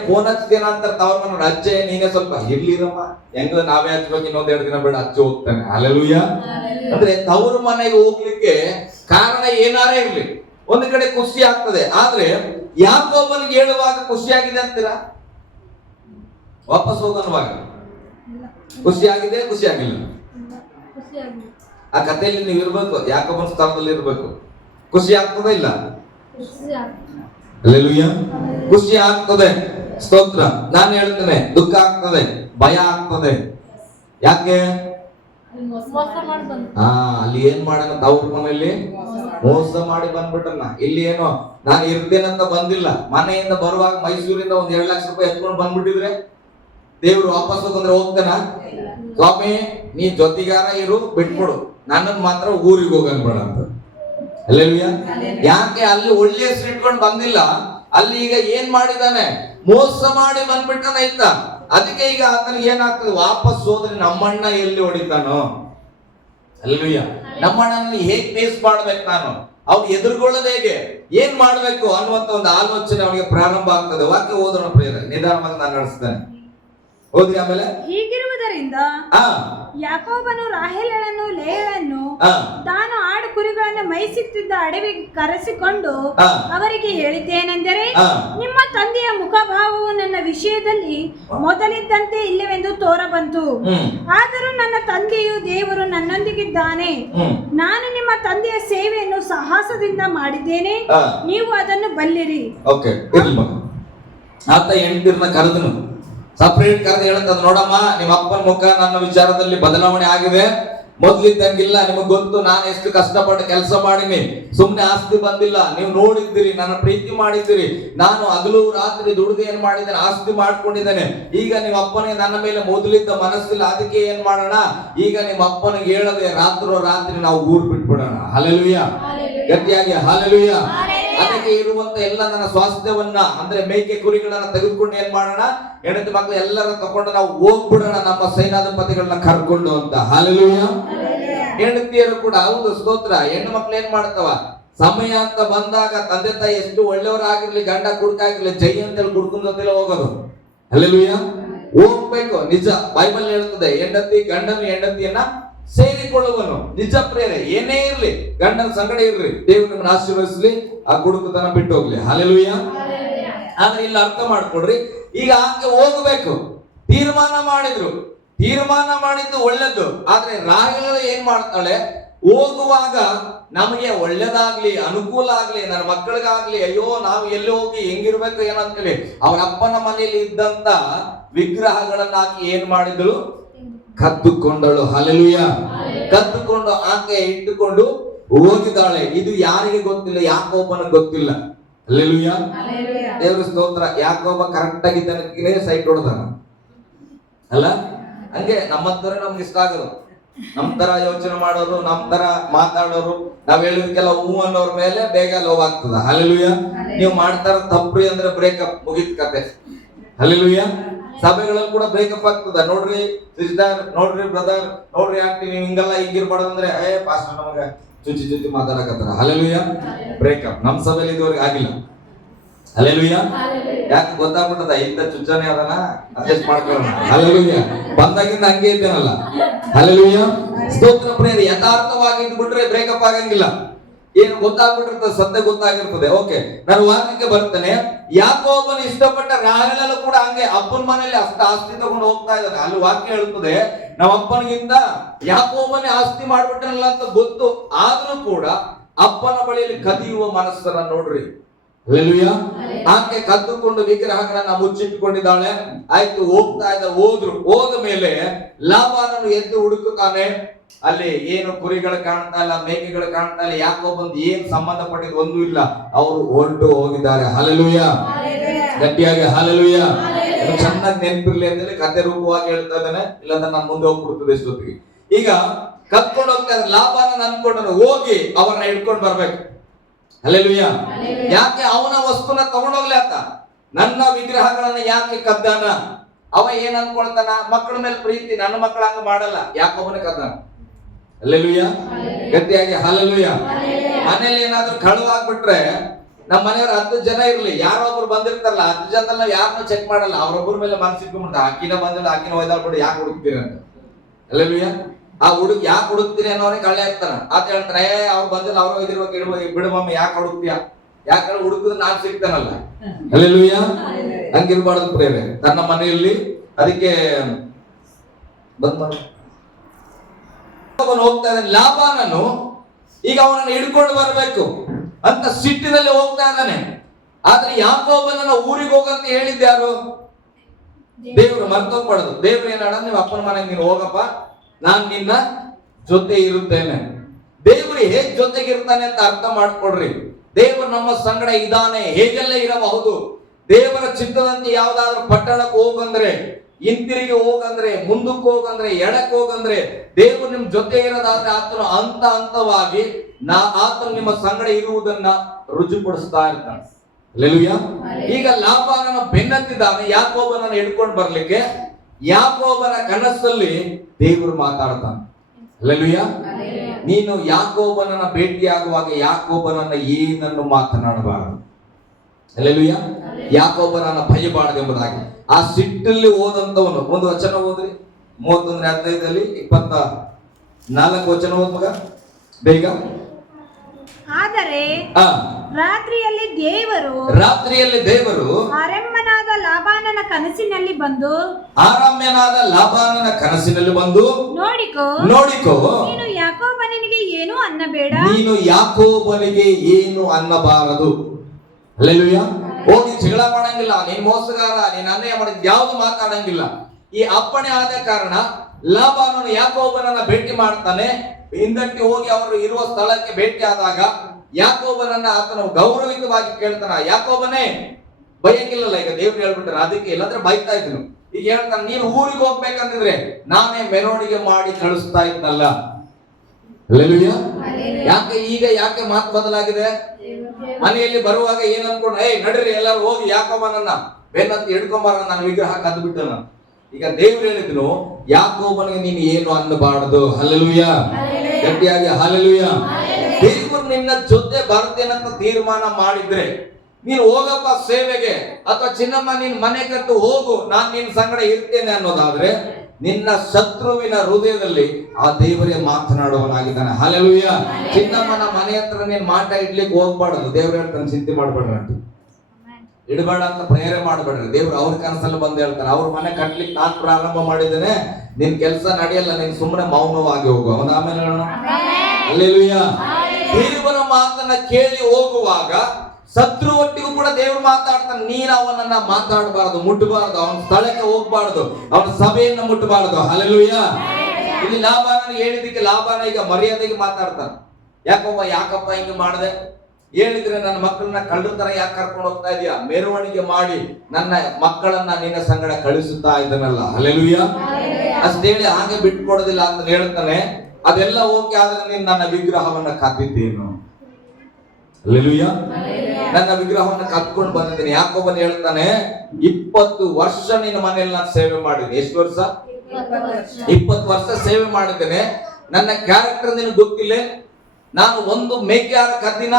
ಫೋನ್ ಹಚ್ತೇನ ಅಂತಾರ ತವ್ರ ಮನ. ಅಜ್ಜೆ ನೀನೇ ಸ್ವಲ್ಪ ಇರ್ಲಿರಮ್ಮ, ಹೆಂಗ ನಾವೇ ಹಚ್ಬೇಕು, ಇನ್ನೊಂದ್ 2 ದಿನ ಬೇಡ ಹಚ್ಚಿ ಹೋಗ್ತಾನೆ. ಹಲ್ಲೆಲೂಯ್ಯ. ಅಂದ್ರೆ ತವ್ರ ಮನೆಗೆ ಹೋಗ್ಲಿಕ್ಕೆ ಕಾರಣ ಏನಾರೇ ಇರ್ಲಿ, ಒಂದು ಕಡೆ ಖುಷಿ ಆಗ್ತದೆ. ಆದ್ರೆ ಯಾಕೋಬನಿಗೆ ಹೇಳುವಾಗ ಖುಷಿ ಆಗಿದೆ ಅಂತೀರಾ? ವಾಪಸ್ ಹೋಗನ್ನುವಾಗ ಖುಷಿ ಆಗಿದೆ, ಖುಷಿ ಆಗಿಲ್ಲ? ಆ ಕಥೆಯಲ್ಲಿ ನೀವು ಇರ್ಬೇಕು, ಯಾಕೋಬನ ಸ್ಥಾನದಲ್ಲಿ ಇರ್ಬೇಕು. ಖುಷಿ ಆಗ್ತದೆ ಇಲ್ಲ? ಹಲ್ಲೆಲೂಯ್ಯ. ಖುಷಿ ಆಗ್ತದೆ, ಸ್ತೋತ್ರ. ನಾನು ಹೇಳ್ತೇನೆ, ದುಃಖ ಆಗ್ತದೆ, ಭಯ ಆಗ್ತದೆ. ಯಾಕೆ? ಅಲ್ಲಿ ಏನ್ ಮಾಡೋಣ, ತವ್ರ ಮನೆಯಲ್ಲಿ ಮೋಸ ಮಾಡಿ ಬಂದ್ಬಿಟ್ಟನ್ನ. ಇಲ್ಲಿ ಏನೋ ನಾನು ಇರ್ತೇನಂತ ಬಂದಿಲ್ಲ, ಮನೆಯಿಂದ ಬರುವಾಗ ಮೈಸೂರಿಂದ ಒಂದ್ 2 ಲಕ್ಷ ರೂಪಾಯಿ ಎತ್ಕೊಂಡು ಬಂದ್ಬಿಟ್ಟಿದ್ರೆ ದೇವ್ರು ವಾಪಸ್ ಹೋಗಂದ್ರೆ ಹೋಗ್ತಾನ? ಸ್ವಾಮಿ ನೀ ಜೊತೆಗಾರ ಇರು, ಬಿಟ್ಬಿಡು, ನನ್ನನ್ ಮಾತ್ರ ಊರಿಗೆ ಹೋಗನ್ಬೇಡ ಅಂತ. ಹಲ್ಲೆಲೂಯ್ಯ. ಯಾಕೆ? ಅಲ್ಲಿ ಒಳ್ಳೆ ಹೆಸರು ಇಟ್ಕೊಂಡು ಬಂದಿಲ್ಲ, ಅಲ್ಲಿ ಈಗ ಏನ್ ಮಾಡಿದಾನೆ, ಮೋಸ ಮಾಡಿ ಬಂದ್ಬಿಟ್ಟನ ಇದ್ದ. ಅದಕ್ಕೆ ಈಗ ಆತನಿಗೆ ಏನಾಗ್ತದೆ, ವಾಪಸ್ ಹೋದ್ರೆ ನಮ್ಮಣ್ಣ ಎಲ್ಲಿ ಹೊಡಿತಾನೋ. ಹಲ್ಲೆಲೂಯ್ಯ. ನಮ್ಮಣ್ಣನ ಹೇಗ್ ಫೇಸ್ ಮಾಡ್ಬೇಕು, ನಾನು ಅವ್ನು ಎದುರುಗೊಳ್ಳೋದು ಹೇಗೆ, ಏನ್ ಮಾಡ್ಬೇಕು ಅನ್ನುವಂತ ಒಂದು ಆಲೋಚನೆ ಅವನಿಗೆ ಪ್ರಾರಂಭ ಆಗ್ತದೆ. ವಾಕ್ಯ ಓದೋಣ ಪ್ರಿಯರೇ, ನಿಧಾನವಾಗಿ ನಾನು ನಡೆಸ್ತೇನೆ. ಹೋದ್ರಿ ಆಮೇಲೆ. ಹೀಗಿರುವುದರಿಂದ ಯಾಕೋಬನು ರಾಹೇಲಳನ್ನು ಲೇಯಳನ್ನು ತಾನು ಆಡು ಕುರಿಗಳನ್ನು ಮೇಯಿಸುತ್ತಿದ್ದ ಅಡವಿಗೆ ಕರೆಸಿಕೊಂಡು ಅವರಿಗೆ ಹೇಳಿದ್ದೇನೆಂದರೆ, ನಿಮ್ಮ ತಂದೆಯ ಮುಖಭಾವವು ನನ್ನ ವಿಷಯದಲ್ಲಿ ಮೊದಲಿದ್ದಂತೆ ಇಲ್ಲವೆಂದು ತೋರಬಂತು. ಆದರೂ ನನ್ನ ತಂದೆಯು ದೇವರು ನನ್ನೊಂದಿಗಿದ್ದಾನೆ. ನಾನು ನಿಮ್ಮ ತಂದೆಯ ಸೇವೆಯನ್ನು ಸಾಹಸದಿಂದ ಮಾಡಿದ್ದೇನೆ, ನೀವು ಅದನ್ನು ಬಲ್ಲಿರಿ. ಆತ ಹೆಂಡತಿರನ್ನ ಕರೆದನು, ಸಪರೇಟ್ ಕರೆದು ಹೇಳುತ್ತದ, ನೋಡಮ್ಮ ನಿಮ್ಮ ಅಪ್ಪನ ಮುಖ ನನ್ನ ವಿಚಾರದಲ್ಲಿ ಬದಲಾವಣೆ ಆಗಿದೆ, ಮೊದ್ಲಿದ್ದಂಗಿಲ್ಲ. ನಿಮಗ್ ಗೊತ್ತು ನಾನು ಎಷ್ಟು ಕಷ್ಟಪಟ್ಟು ಕೆಲಸ ಮಾಡೀನಿ, ಸುಮ್ನೆ ಆಸ್ತಿ ಬಂದಿಲ್ಲ. ನೀವು ನೋಡಿದ್ದೀರಿ, ನನ್ನ ಪ್ರೀತಿ ಮಾಡಿದ್ದೀರಿ. ನಾನು ಹಗಲು ರಾತ್ರಿ ದುಡಿದು ಏನ್ ಮಾಡಿದ್ದೇನೆ, ಆಸ್ತಿ ಮಾಡ್ಕೊಂಡಿದ್ದೇನೆ. ಈಗ ನಿಮ್ಮ ಅಪ್ಪನಿಗೆ ನನ್ನ ಮೇಲೆ ಮೊದಲಿದ್ದ ಮನಸ್ಸಿಲ್ಲ, ಅದಕ್ಕೆ ಏನ್ ಮಾಡೋಣ, ಈಗ ನಿಮ್ಮ ಅಪ್ಪನಿಗೆ ಹೇಳದೆ ರಾತ್ರಿ ನಾವು ಊರ್ ಬಿಟ್ಬಿಡೋಣ. ಹಲ್ಲೆಲೂಯ್ಯ. ಗಟ್ಟಿಯಾಗಿ ಹಲ್ಲೆಲೂಯ್ಯ. ಅದಕ್ಕೆ ಇರುವಂತ ಎಲ್ಲ ನನ್ನ ಸ್ವಾಸ್ಥ್ಯವನ್ನ ಅಂದ್ರೆ ಮೇಕೆ ಕುರಿಗಳನ್ನ ತೆಗೆದುಕೊಂಡು ಏನ್ ಮಾಡೋಣ, ಹೆಂಡತಿ ಮಕ್ಕಳು ಎಲ್ಲರ ತಕೊಂಡು ನಾವು ಹೋಗ್ಬಿಡೋಣ ನಮ್ಮ ಸೈನ್ಯಾಧಿಪತಿಗಳನ್ನ ಕರ್ಕೊಂಡು ಅಂತ. ಹಲ್ಲೆಲೂಯ್ಯ. ಹೆಂಡತಿಯರು ಕೂಡ ಹೌದು, ಸ್ತೋತ್ರ. ಹೆಣ್ಣು ಮಕ್ಳು ಏನ್ ಮಾಡ್ತಾವ, ಸಮಯ ಅಂತ ಬಂದಾಗ ತಂದೆ ತಾಯಿ ಎಷ್ಟು ಒಳ್ಳೆಯವರಾಗಿರ್ಲಿ, ಗಂಡ ಕುಡ್ಕಾಗಿರ್ಲಿ, ಜೈ ಅಂತೇಳಿ ಕುಡ್ಕೊಂಡಂತೆಲ್ಲ ಹೋಗೋದು. ಹಲ್ಲೆಲೂಯ್ಯ. ಹೋಗ್ಬೇಕು, ನಿಜ. ಬೈಬಲ್ ಹೇಳ್ತದೆ, ಹೆಂಡತಿಯನ್ನ ಸೇರಿಕೊಳ್ಳುವನು. ನಿಜ ಪ್ರೇರೆ, ಏನೇ ಇರ್ಲಿ ಗಂಡನ ಸಂಗಡ ಇರ್ರಿ, ದೇವರು ನಿಮ್ಮನ್ನ ಆಶೀರ್ವದಿಸಲಿ, ಆ ಕುಡುಕತನ ಬಿಟ್ಟು ಹೋಗ್ಲಿ. ಹಲ್ಲೆಲೂಯ್ಯ. ಆದ್ರೆ ಇಲ್ಲಿ ಅರ್ಥ ಮಾಡ್ಕೊಡ್ರಿ, ಈಗ ಹಂಗೆ ಹೋಗ್ಬೇಕು ತೀರ್ಮಾನ ಮಾಡಿದ್ದು ಒಳ್ಳೇದು. ಆದ್ರೆ ರಾಹೇಲಳು ಏನ್ ಮಾಡ್ತಾಳೆ, ಹೋಗುವಾಗ ನಮಗೆ ಒಳ್ಳೇದಾಗ್ಲಿ, ಅನುಕೂಲ ಆಗ್ಲಿ, ನನ್ನ ಮಕ್ಕಳಿಗಾಗ್ಲಿ, ಅಯ್ಯೋ ನಾವು ಎಲ್ಲಿ ಹೋಗಿ ಹೆಂಗಿರ್ಬೇಕು ಏನಂತೇಳಿ ಅವರ ಅಪ್ಪನ ಮನೆಯಲ್ಲಿ ಇದ್ದಂತ ವಿಗ್ರಹಗಳನ್ನ ಹಾಕಿ ಏನ್ ಮಾಡಿದಳು, ಕದ್ದುಕೊಂಡಳು. ಹಲ್ಲೆಲೂಯ್ಯ. ಕದ್ದುಕೊಂಡು ಆಕೆ ಇಟ್ಟುಕೊಂಡು ಹೋಗಿದ್ದಾಳೆ. ಇದು ಯಾರಿಗೆ ಗೊತ್ತಿಲ್ಲ, ಯಾಕೋಬನಿಗೆ ಗೊತ್ತಿಲ್ಲ. ಹಲ್ಲೆಲೂಯ್ಯ. ದೇವರ ಸ್ತೋತ್ರ. ಯಾಕೋಬ ಕರೆಕ್ಟ್ ಆಗಿದ್ದಾನೆ, ಸೈಟ್ ಹೊಡೆದಾನ ಅಲ್ಲ. ಹಂಗೆ ನಮ್ಮಂತವ್ರೆ ನಮ್ಗೆ ಇಷ್ಟ ಆಗೋದು, ನಮ್ ತರ ಯೋಚನೆ ಮಾಡೋರು, ನಮ್ ತರ ಮಾತಾಡೋರು, ನಾವ್ ಹೇಳಿದಕ್ಕೆಲ್ಲ ಹೂ ಅನ್ನೋರ್ ಮೇಲೆ ಬೇಗ ಲವ್ ಆಗ್ತದ. ಹಲ್ಲೆಲೂಯ್ಯ. ನೀವು ಮಾಡ್ತಾರ ತಪ್ಪ್ರಿ ಅಂದ್ರೆ ಬ್ರೇಕಪ್, ಮುಗಿತ್ ಕತೆ. ಹಲ್ಲೆಲೂಯ್ಯ. ಸಭೆಗಳಲ್ಲಿ ಕೂಡ ಬ್ರೇಕಪ್ ಆಗ್ತದ. ನೋಡ್ರಿ ಸಿಸ್ಟರ್, ನೋಡ್ರಿ ಬ್ರದರ್, ನೋಡ್ರಿ ಆಂಟಿ, ನೀವು ಹಿಂಗೆಲ್ಲ ಹಿಂಗಿರ್ಬಾರ್ದಂದ್ರೆ ಪಾಸ್ಟರ್ ನಮಗ ಚುಚ್ಚಿ ಮಾತಾಡಕತ್ತಾರ. ಹಲ್ಲೆಲೂಯ್ಯ. ಬ್ರೇಕಪ್ ನಮ್ ಸಭೆಯಲ್ಲಿ ಇದುವರೆಗೆ ಆಗಿಲ್ಲ. ಹಲ್ಲೆಲೂಯ್ಯ. ಯಾಕೆ ಗೊತ್ತಾಗ್ಬಿಟ್ಟದ, ಇಂಥ ಚುಚ್ಚನೆ ಅದನ್ನ ಅಡ್ಜಸ್ಟ್ ಮಾಡ್ಕೊಳ್ಳೋಣ. ಹಲ್ಲೆಲೂಯ್ಯ. ಬಂದಾಗಿಂದ ಹಂಗೆ ಇದ್ದೇನಲ್ಲ. ಹಲ್ಲೆಲೂಯ್ಯ. ಸ್ತೋತ್ರ ಪ್ರೇರಿ. ಯಥಾರ್ಥವಾಗಿ ಇದ್ಬಿಟ್ರೆ ಬ್ರೇಕಪ್ ಆಗಂಗಿಲ್ಲ. ಏನು ಗೊತ್ತಾಗ್ಬಿಟ್ಟಿರ್ತದೆ, ಸತ್ಯ ಗೊತ್ತಾಗಿರ್ತದೆ. ಓಕೆ, ನಾನು ವಾಕ್ಯಕ್ಕೆ ಬರ್ತೇನೆ. ಯಾಕೋಬನು ಇಷ್ಟಪಟ್ಟ ರಾಹೇಲಳು ಕೂಡ ಹಂಗೆ ಅಪ್ಪನ ಮನೆಯಲ್ಲಿ ಅಷ್ಟ ಆಸ್ತಿ ತಗೊಂಡು ಹೋಗ್ತಾ ಇದ್ದಾನೆ. ಅಲ್ಲಿ ವಾಕ್ಯ ಹೇಳ್ತದೆ, ನಮ್ಮ ಅಪ್ಪನಿಗಿಂತ ಯಾಕೋಬನೇ ಆಸ್ತಿ ಮಾಡ್ಬಿಟ್ಟನಲ್ಲ ಅಂತ ಗೊತ್ತು, ಆದ್ರೂ ಕೂಡ ಅಪ್ಪನ ಬಳಿಯಲ್ಲಿ ಕದಿಯುವ ಮನಸ್ಸನ್ನ ನೋಡ್ರಿ. ಹಲ್ಲೆಲೂಯಾ. ಆಕೆ ಕದ್ದುಕೊಂಡು ವಿಗ್ರಹಗಳನ್ನ ಮುಚ್ಚಿಟ್ಟುಕೊಂಡಿದ್ದಾಳೆ. ಆಯ್ತು, ಹೋದ ಮೇಲೆ ಲಾಬಾನನು ಎದ್ದು ಹುಡುಕುತ್ತಾನೆ. ಅಲ್ಲಿ ಏನು ಕುರಿಗಳು ಕಾಣ್ತಾ ಇಲ್ಲ, ಮೇಕೆಗಳು ಕಾಣ್ತಾ ಇಲ್ಲ, ಯಾಕೋಬಂದು ಏನ್ ಸಂಬಂಧಪಟ್ಟಿದ್ದು ಒಂದೂ ಇಲ್ಲ. ಅವರು ಹೊರಟು ಹೋಗಿದ್ದಾರೆ. ಹಲ್ಲೆಲೂಯಾ. ಗಟ್ಟಿಯಾಗಿ ಹಲ್ಲೆಲೂಯಾ. ಚೆನ್ನಾಗಿ ನೆನಪಿರ್ಲಿ ಅಂತೇಳಿ ಕಥೆ ರೂಪವಾಗಿ ಹೇಳ್ತಾ ಇದ್ದಾನೆ, ಇಲ್ಲಾಂದ್ರೆ ನಾನು ಮುಂದೆ ಹೋಗ್ಬಿಡ್ತದೆ ಇಷ್ಟೊತ್ತಿಗೆ. ಈಗ ಕತ್ಕೊಂಡು ಹೋಗ್ತಾ ಇದ್ದಾರೆ. ಲಾಬಾನನ ಅನ್ಕೊಂಡು ಹೋಗಿ ಅವರನ್ನ ಹಿಡ್ಕೊಂಡು ಬರ್ಬೇಕು. ಹಲ್ಲೆಲೂಯಾ. ಯಾಕೆ ಅವನ ವಸ್ತುನ ತಗೊಂಡೋಗ್ಲಿ ಆತ? ನನ್ನ ವಿಗ್ರಹಗಳನ್ನ ಯಾಕೆ ಕದ್ದಾನ? ಅವ ಏನ್ ಅನ್ಕೊಳ್ತಾನ? ಮಕ್ಕಳ ಮೇಲೆ ಪ್ರೀತಿ, ನನ್ನ ಮಕ್ಕಳ ಹಂಗ ಮಾಡಲ್ಲ, ಯಾಕೊಬ್ಬನ ಕದ್ದಾನ. ಹಲ್ಲೆಲೂಯಾ. ಗಟ್ಟಿಯಾಗಿ ಹಲ್ಲೆಲೂಯಾ. ಮನೇಲಿ ಏನಾದ್ರೂ ಕಳುವಾಗ್ಬಿಟ್ರೆ, ನಮ್ಮ ಮನೆಯವ್ರು 10 ಜನ ಇರ್ಲಿ, ಯಾರೋ ಒಬ್ರು ಬಂದಿರ್ತಾರಲ್ಲ, 10 ಜನದಲ್ಲಿ ನಾವು ಯಾರನ್ನೂ ಚೆಕ್ ಮಾಡಲ್ಲ, ಅವ್ರೊಬ್ಬರ ಮೇಲೆ ಮನಸ್ಸಿಟ್ಕೊಂಡ್ಬಿಡ್ತಾರೆ. ಆಕಿನ ಬಂದಿಲ್ಲ, ಆಕಿನ ಒಯ್ದಾಳ್ಬಿಡು, ಯಾಕೆ ಹುಡುಕ್ತೀರಿ ಅಂತ. ಹಲ್ಲೆಲೂಯಾ. ಆ ಹುಡುಗ ಯಾಕೆ ಹುಡುಕ್ತೀರಿ ಅನ್ನೋರೇ ಕಳ್ಳೆ ಆಗ್ತಾನ. ಆತ ಹೇಳ್ತಾರೆ, ಅವ್ರು ಬಂದಿಲ್ಲ, ಅವ್ರು ಒಯ್ದಿರ್ಬೇಕು, ಬಿಡುವಮ್ಮ, ಯಾಕೆ ಹುಡುಕ್ತೀಯ? ಯಾಕೆ ಹುಡುಕಿದ್ರೆ ನಾನು ಸಿಗ್ತಾನಲ್ಲ. ಹಲ್ಲೆಲೂಯಾ. ಹಂಗಿರ್ಬಾರ್ದು ಪ್ರೇರೆ ತನ್ನ ಮನೆಯಲ್ಲಿ. ಅದಕ್ಕೆ ಹೋಗ್ತಾ ಇದ್ದಾನೆ ಲಾಬಾನನು. ಈಗ ಅವನನ್ನು ಹಿಡ್ಕೊಂಡು ಬರಬೇಕು ಅಂತ ಸಿಟ್ಟಿನಲ್ಲಿ ಹೋಗ್ತಾ ಇದ್ದಾನೆ. ಆದ್ರೆ ಯಾಕೋಬನನ್ನ ಊರಿಗೆ ಹೋಗಂತ ಹೇಳಿದ್ಯಾರು? ದೇವ್ರು. ಮರ್ತೋಗ್ಬಾರ್ದು. ದೇವ್ರು ಏನಾಡ, ನೀವು ಅಪ್ಪನ ಮನೆಗೆ ನೀನು ಹೋಗಪ್ಪ, ನಾನ್ ನಿನ್ನ ಜೊತೆ ಇರುತ್ತೇನೆ. ದೇವ್ರು ಹೇಗ್ ಜೊತೆಗಿರ್ತಾನೆ ಅಂತ ಅರ್ಥ ಮಾಡ್ಕೊಡ್ರಿ. ದೇವರು ನಮ್ಮ ಸಂಗಡ ಇದ್ದಾನೆ, ಹೇಗೆಲ್ಲ ಇರಬಹುದು. ದೇವರ ಚಿತ್ತದಂತೆ ಯಾವ್ದಾದ್ರು ಪಟ್ಟಣಕ್ಕೆ ಹೋಗಂದ್ರೆ, ಹಿಂತಿರುಗಿ ಹೋಗಂದ್ರೆ, ಮುಂದಕ್ಕೆ ಹೋಗಂದ್ರೆ, ಎಡಕ್ಕೆ ಹೋಗಂದ್ರೆ, ದೇವರು ನಿಮ್ ಜೊತೆ ಇರೋದಾದ್ರೆ ಆತನು ಹಂತವಾಗಿ ಆತನು ನಿಮ್ಮ ಸಂಗಡ ಇರುವುದನ್ನ ರುಜುಪಡಿಸ್ತಾ ಇರ್ತಾನೆ. ಹಲ್ಲೆಲೂಯಾ. ಈಗ ಲಾಬಾನನ ಬೆನ್ನತ್ತಿದ್ದಾನೆ ಯಾಕೋಬನನ್ನ ಹಿಡ್ಕೊಂಡು ಬರ್ಲಿಕ್ಕೆ. ಯಾಕೋಬನ ಕನಸಲ್ಲಿ ದೇವರು ಮಾತಾಡ್ತಾನೆ. ಹಲ್ಲೆಲೂಯಾ. ನೀನು ಯಾಕೋಬನನ್ನ ಭೇಟಿಯಾಗುವಾಗ ಯಾಕೋಬನನ್ನ ಏನನ್ನು ಮಾತನಾಡಬಾರದು. ಹಲ್ಲೆಲೂಯಾ. ಯಾಕೋಬನನ್ನ ಭಯಬಾರದು ಎಂಬುದಾಗಿ ಆ ಸಿಟ್ಟಲ್ಲಿ ಓದಂತವನು. ಒಂದು ವಚನ ಓದ್ರಿ, 31:15 24 ವಚನ ಓದ್ ಮಗ ಬೇಗ. ಆದರೆ ರಾತ್ರಿಯಲ್ಲಿ ದೇವರು ಅರಮ್ಯನಾದ ಲಾಬಾನನ ಕನಸಿನಲ್ಲಿ ಬಂದು ನೋಡಿಕೋ ನೀನು ಯಾಕೋಬನಿಗೆ ಏನು ಅನ್ನಬೇಡ, ನೀನು ಯಾಕೋಬನಿಗೆ ಏನು ಅನ್ನಬಾರದು. ಹಲ್ಲೆಲೂಯಾ. ಹೋಗಿ ಜಗಳ ಮಾಡಂಗಿಲ್ಲ, ನೀನ್ ಮೋಸಗಾರ, ನೀನ್ ಅನ್ಯಾಯ ಮಾಡಿದ್ ಯಾವ್ದು ಮಾತಾಡಂಗಿಲ್ಲ. ಈ ಅಪ್ಪಣೆ ಆದ ಕಾರಣ ಲಾಬಾನನು ಯಾಕೋಬನನ್ನ ಭೇಟಿ ಮಾಡ್ತಾನೆ. ಹಿಂದಟ್ಟಿ ಹೋಗಿ ಅವರು ಇರುವ ಸ್ಥಳಕ್ಕೆ ಭೇಟಿ ಆದಾಗ ಯಾಕೋಬನನ್ನ ಆತನು ಗೌರವಿತವಾಗಿ ಕೇಳ್ತಾನ. ಯಾಕೋಬನೇ, ಬೈಯಂಗಿಲ್ಲಲ್ಲ, ಈಗ ದೇವ್ರು ಹೇಳ್ಬಿಟ್ರೆ ಅದಕ್ಕೆ, ಇಲ್ಲಾಂದ್ರೆ ಬೈತಾ ಇದ್ನು. ಈಗ ಹೇಳ್ತಾನೆ, ನೀನು ಊರಿಗೆ ಹೋಗ್ಬೇಕಂತಿದ್ರೆ ನಾನೇ ಮೆರವಣಿಗೆ ಮಾಡಿ ಕಳಿಸ್ತಾ ಇದ್ನಲ್ಲ. ಹಲ್ಲೆಲೂಯಾ. ಯಾಕೆ ಮಾತು ಬದಲಾಗಿದೆ? ಮನೆಯಲ್ಲಿ ಬರುವಾಗ ಏನ್ ಅನ್ಕೊಂಡು, ನಡ್ರಿ ಎಲ್ಲರೂ ಹೋಗಿ ಯಾಕೋಬನನ್ನ ಬೆನ್ನತ್ತಿ ಹಿಡ್ಕೊಂಬಾರ, ನನ್ನ ವಿಗ್ರಹ ಕದ್ದು ಬಿಟ್ಟನ. ಈಗ ದೇವ್ರು ಹೇಳಿದ್ನು, ಯಾಕೋಬನಿಗೆ ನೀನು ಏನು ಅನ್ನಬಾರದು. ಹಲ್ಲೆಲೂಯಾ. ಗಟ್ಟಿಯಾಗಿ ಹಲ್ಲೆಲೂಯಾ. ದೇವರು ನಿನ್ನ ಜೊತೆ ಬರ್ತೇನಂತ ತೀರ್ಮಾನ ಮಾಡಿದ್ರೆ ನೀನು ಹೋಗಪ್ಪ ಸೇವೆಗೆ, ಅಥವಾ ಚಿನ್ನಮ್ಮ ನೀನ್ ಮನೆ ಕಟ್ಟು ಹೋಗು, ನಾನ್ ನಿನ್ ಸಂಗಡ ಇರ್ತೇನೆ ಅನ್ನೋದಾದ್ರೆ ನಿನ್ನ ಶತ್ರುವಿನ ಹೃದಯದಲ್ಲಿ ಆ ದೇವರೇ ಮಾತನಾಡುವನಾಗಿದ್ದಾನೆ. ಹಲ್ಲೆಲೂಯಾ. ಚಿನ್ನಮ್ಮನ ಮನೆ ಹತ್ರ ನೀನ್ ಮಾಟ ಇಡ್ಲಿಕ್ಕೆ ಹೋಗ್ಬಾರ್ದು. ದೇವ್ರ ಹೇಳ್ತಾನೆ, ಚಿಂತೆ ಮಾಡ್ಬೇಡ್ರಿ ಅಂತ, ಇಡಬೇಡ ಅಂತ ಪ್ರೇರಣೆ ಮಾಡ್ಬೇಡ್ರಿ. ದೇವ್ರು ಅವ್ರ ಕನಸಲ್ಲಿ ಬಂದು ಹೇಳ್ತಾನೆ, ಅವ್ರ ಮನೆ ಕಟ್ಲಿಕ್ಕೆ ನಾನ್ ಪ್ರಾರಂಭ ಮಾಡಿದ್ದೇನೆ, ನಿನ್ ಕೆಲಸ ನಡೆಯಲ್ಲ, ನೀನ್ ಸುಮ್ಮನೆ ಮೌನವಾಗಿ ಹೋಗು. ಅವನ ಆಮೇಲೆ ಹೇಳೋಣ. ಹಲ್ಲೆಲೂಯಾ. ದೇವರ ಮಾತನ್ನ ಕೇಳಿ ಹೋಗುವಾಗ ಶತ್ರು ಒಟ್ಟಿಗೂ ಕೂಡ ದೇವ್ರು ಮಾತಾಡ್ತಾನೆ. ನೀನು ಅವನನ್ನ ಮಾತಾಡಬಾರದು, ಮುಟ್ಟಬಾರದು, ಅವನ ಸ್ಥಳಕ್ಕೆ ಹೋಗ್ಬಾರ್ದು, ಅವನ ಸಭೆಯನ್ನ ಮುಟ್ಟಬಾರದು. ಹಲ್ಲೆಲೂಯಾ. ಇಲ್ಲಿ ಲಾಬಾನ ಹೇಳಿದಕ್ಕೆ ಲಾಬಾನ ಈಗ ಮರ್ಯಾದೆಗೆ ಮಾತಾಡ್ತಾನೆ. ಯಾಕಪ್ಪ ಹಿಂಗೆ ಮಾಡಿದೆ? ಹೇಳಿದ್ರೆ ನನ್ನ ಮಕ್ಕಳನ್ನ ಕಳ್ಳರ ತರ ಯಾಕೆ ಕರ್ಕೊಂಡು ಹೋಗ್ತಾ ಇದೀಯಾ? ಮೆರವಣಿಗೆ ಮಾಡಿ ನನ್ನ ಮಕ್ಕಳನ್ನ ನಿನ್ನ ಸಂಗಡ ಕಳಿಸುತ್ತಾ ಇದ್ದಾನಲ್ಲ. ಹಲ್ಲೆಲೂಯಾ. ಅಷ್ಟೇಳಿ ಹಾಗೆ ಬಿಟ್ಕೊಡೋದಿಲ್ಲ ಅಂತ ಹೇಳ್ತಾನೆ. ಅದೆಲ್ಲ ಓಕೆ, ಆದ್ರೆ ನೀನು ನನ್ನ ವಿಗ್ರಹವನ್ನ ಕದ್ದಿದ್ದೇನು? ಹಲ್ಲೆಲೂಯಾ. ನನ್ನ ವಿಗ್ರಹವನ್ನ ಕತ್ಕೊಂಡು ಬಂದಿದ್ದೀನಿ. ಯಾಕೋಬನ್ ಹೇಳ್ತಾನೆ, 20 ವರ್ಷ ನಿನ್ನ ಮನೆಯಲ್ಲಿ ನಾನು ಸೇವೆ ಮಾಡಿದ್ದೀನಿ. ಎಷ್ಟು ವರ್ಷ? 20 ವರ್ಷ ಸೇವೆ ಮಾಡಿದ್ದೇನೆ. ನನ್ನ ಕ್ಯಾರೆಕ್ಟರ್ ನಿನಗೆ ಗೊತ್ತಿಲ್ಲ. ನಾನು ಒಂದು ಮೇಕೆ ಆದ ಕದ್ದಿನ